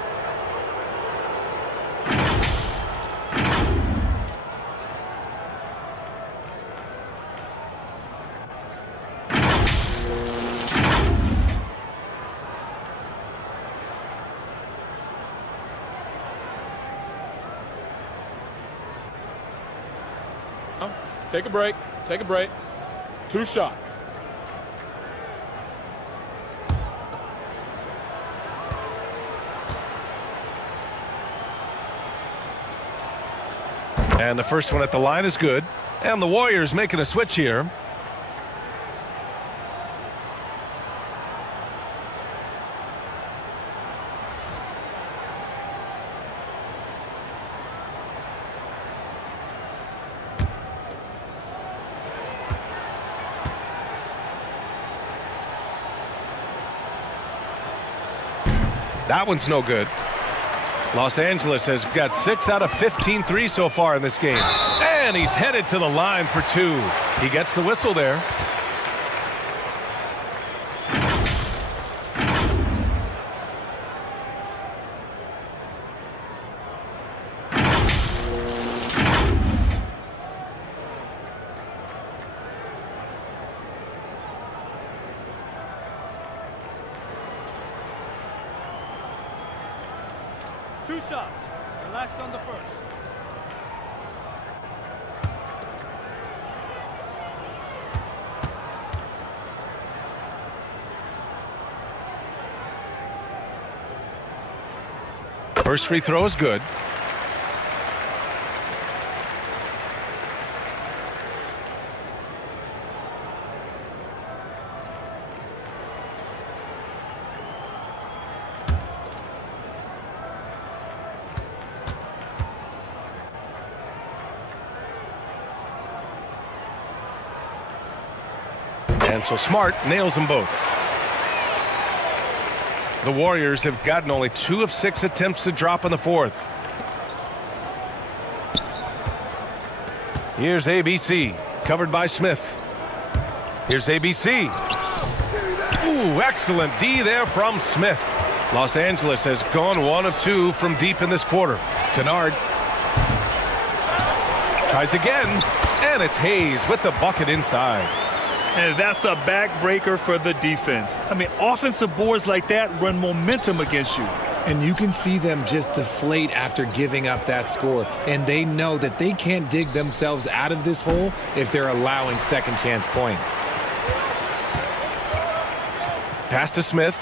Take a break. Take a break. 2 shots. And the first one at the line is good. And the Warriors making a switch here. That one's no good. Los Angeles has got 6 out of 15 threes so far in this game. And he's headed to the line for 2. He gets the whistle there. Two shots. Relax on the first. First free throw is good. And so Smart nails them both. The Warriors have gotten only 2 of 6 attempts to drop in the fourth. Here's ABC, covered by Smith. Here's ABC. Ooh, excellent D there from Smith. Los Angeles has gone 1 of 2 from deep in this quarter. Kennard tries again, and it's Hayes with the bucket inside. And that's a backbreaker for the defense. I mean, offensive boards like that run momentum against you. And you can see them just deflate after giving up that score. And they know that they can't dig themselves out of this hole if they're allowing second chance points. Pass to Smith.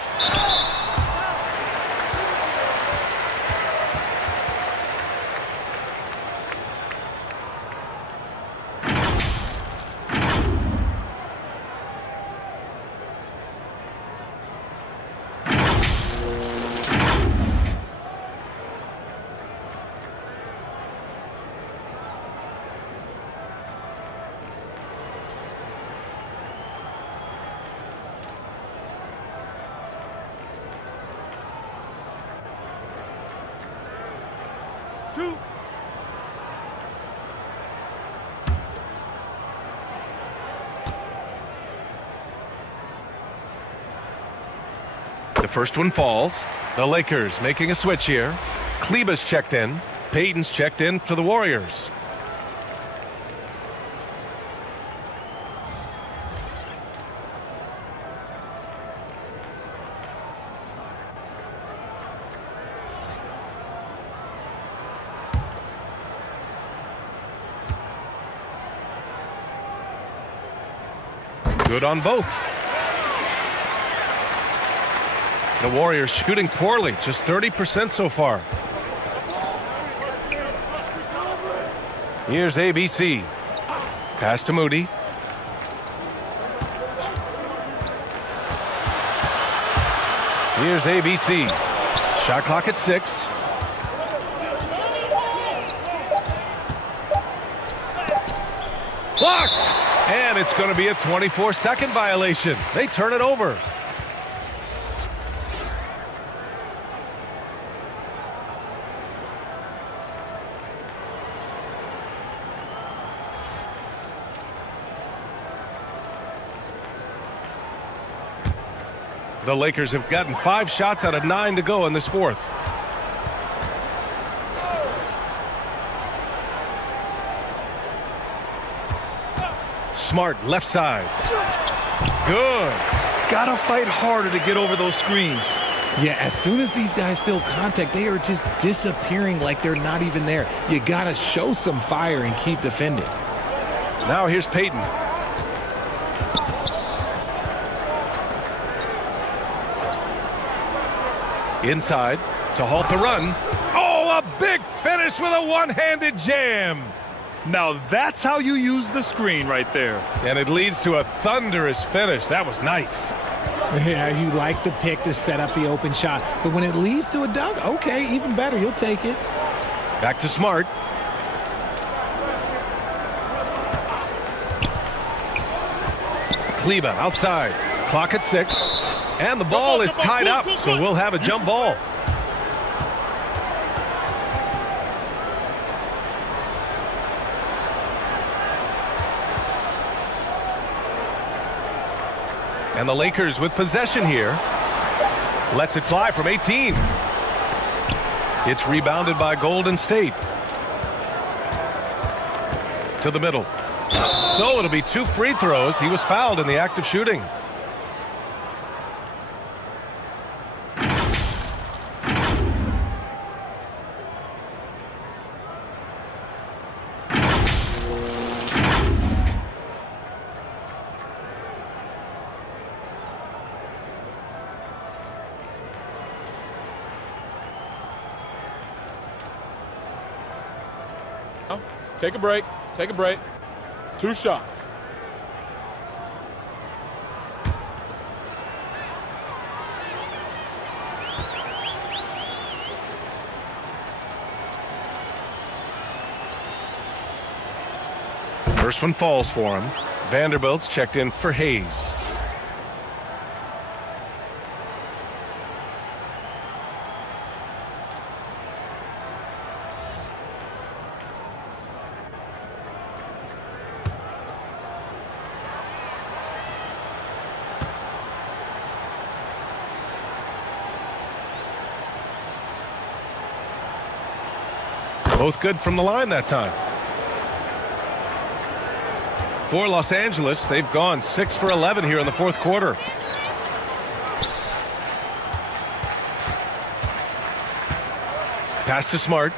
first one falls. The Lakers making a switch here. Kleber's checked in. Payton's checked in for the Warriors. Good on both. The Warriors shooting poorly, just 30% so far. Here's ABC. Pass to Moody. Here's ABC. Shot clock at 6. Blocked! And it's going to be a 24-second violation. They turn it over. The Lakers have gotten 5 shots out of 9 to go in this fourth. Smart left side. Good. Gotta fight harder to get over those screens. Yeah, as soon as these guys feel contact, they are just disappearing like they're not even there. You gotta show some fire and keep defending. Now here's Payton. Inside to halt the run. Oh, a big finish with a one-handed jam. Now that's how you use the screen right there. And it leads to a thunderous finish. That was nice. Yeah, you like the pick to set up the open shot. But when it leads to a dunk, okay, even better. You'll take it. Back to Smart. Kleber outside. Clock at 6. And the ball is tied up, so we'll have a jump ball. And the Lakers with possession here. Lets it fly from 18. It's rebounded by Golden State. To the middle. So it'll be 2 free throws. He was fouled in the act of shooting. Take a break. Take a break. 2 shots. First one falls for him. Vanderbilt's checked in for Hayes. Both good from the line that time. For Los Angeles, they've gone 6 for 11 here in the fourth quarter. Pass to Smart.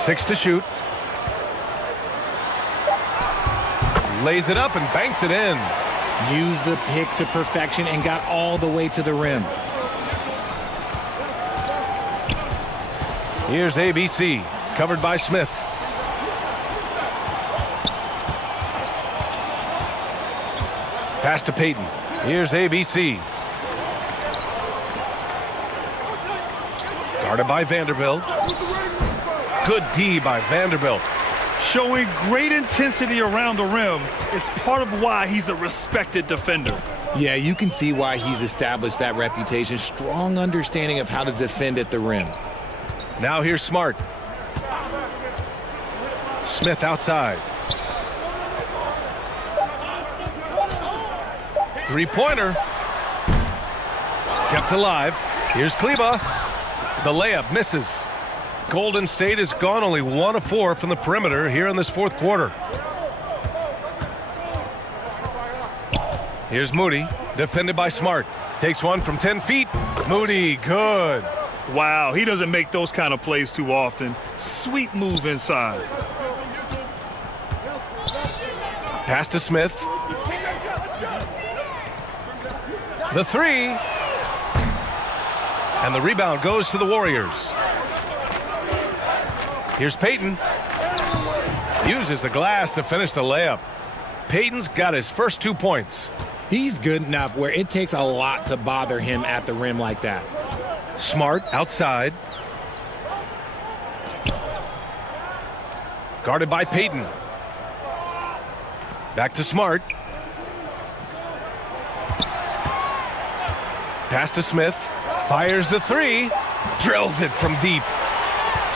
Six to shoot. Lays it up and banks it in. Used the pick to perfection and got all the way to the rim. Here's ABC, covered by Smith. Pass to Payton. Here's ABC. Guarded by Vanderbilt. Good D by Vanderbilt. Showing great intensity around the rim is part of why he's a respected defender. Yeah, you can see why he's established that reputation. Strong understanding of how to defend at the rim. Now here's Smart. Smith outside. Three-pointer. Kept alive. Here's Kleba. The layup misses. Golden State has gone only 1 of 4 from the perimeter here in this fourth quarter. Here's Moody, defended by Smart. Takes one from 10 feet. Moody, good. Wow, he doesn't make those kind of plays too often. Sweet move inside. Pass to Smith. The three. And the rebound goes to the Warriors. Here's Payton. Uses the glass to finish the layup. Payton's got his first 2 points. He's good enough where it takes a lot to bother him at the rim like that. Smart outside. Guarded by Payton. Back to Smart. Pass to Smith. Fires the three. Drills it from deep.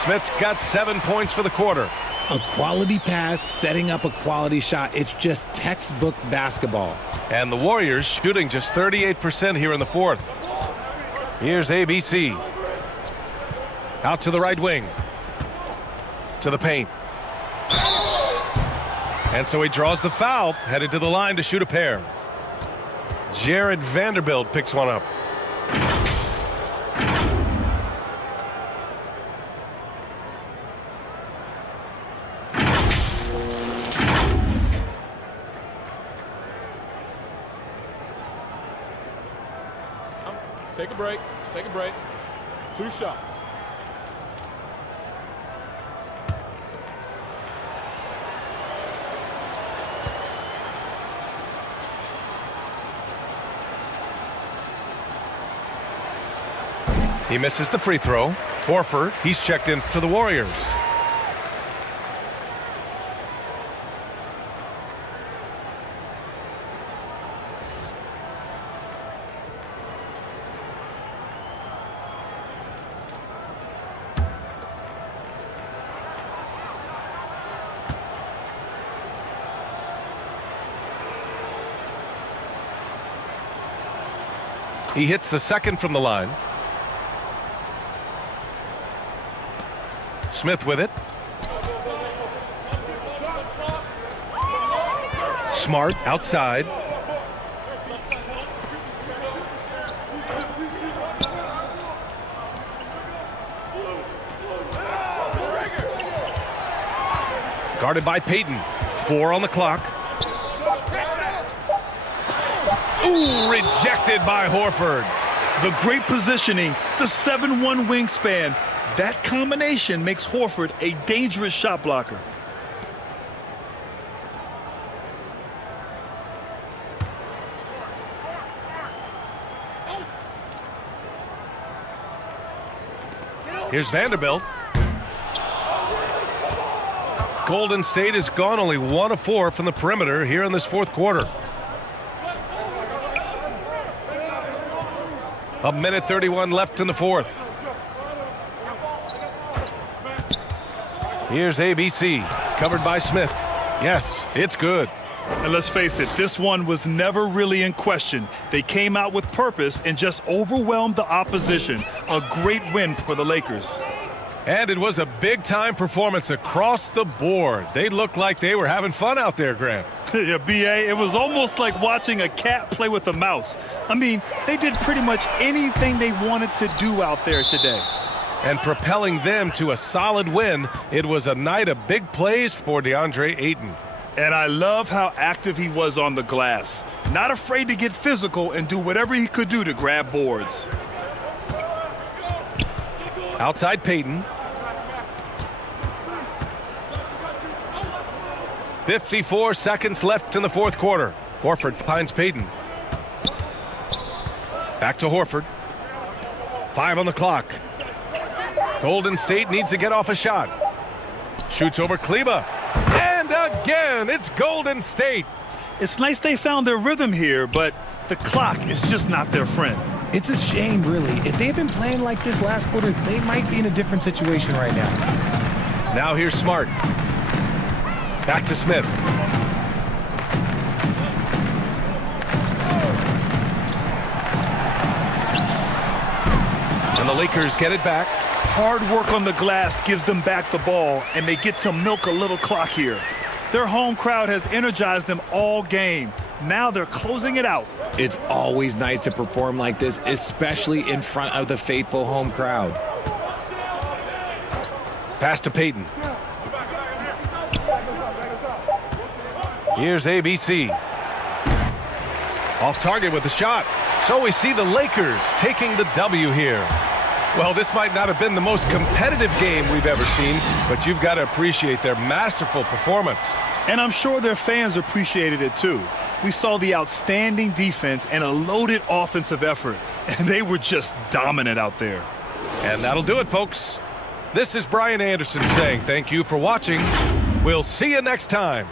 Smith's got 7 points for the quarter. A quality pass, setting up a quality shot. It's just textbook basketball. And the Warriors shooting just 38% here in the fourth. Here's ABC. Out to the right wing. To the paint. And so he draws the foul, headed to the line to shoot a pair. Jared Vanderbilt picks one up. Take a break. Take a break. 2 shots. He misses the free throw. Horford, he's checked in for the Warriors. He hits the second from the line. Smith with it. Smart outside. Guarded by Payton. 4 on the clock. Ooh, rejected by Horford. The great positioning, the 7'1" wingspan. That combination makes Horford a dangerous shot blocker. Here's Vanderbilt. Golden State has gone only 1 of 4 from the perimeter here in this fourth quarter. A minute 31 left in the fourth. Here's ABC, covered by Smith. Yes, it's good. And let's face it, this one was never really in question. They came out with purpose and just overwhelmed the opposition. A great win for the Lakers. And it was a big-time performance across the board. They looked like they were having fun out there, Grant. Yeah, B.A., it was almost like watching a cat play with a mouse. I mean, they did pretty much anything they wanted to do out there today. And propelling them to a solid win, it was a night of big plays for DeAndre Ayton. And I love how active he was on the glass. Not afraid to get physical and do whatever he could do to grab boards. Outside Payton. 54 seconds left in the fourth quarter. Horford finds Payton. Back to Horford. 5 on the clock. Golden State needs to get off a shot. Shoots over Kleba. And again, it's Golden State. It's nice they found their rhythm here, but the clock is just not their friend. It's a shame, really. If they had been playing like this last quarter, they might be in a different situation right now. Now here's Smart. Back to Smith. And the Lakers get it back. Hard work on the glass gives them back the ball, and they get to milk a little clock here. Their home crowd has energized them all game. Now they're closing it out. It's always nice to perform like this, especially in front of the faithful home crowd. Pass to Peyton. Here's ABC. Off target with the shot. So we see the Lakers taking the W here. Well, this might not have been the most competitive game we've ever seen, but you've got to appreciate their masterful performance. And I'm sure their fans appreciated it too. We saw the outstanding defense and a loaded offensive effort, and they were just dominant out there. And that'll do it, folks. This is Brian Anderson saying thank you for watching. We'll see you next time.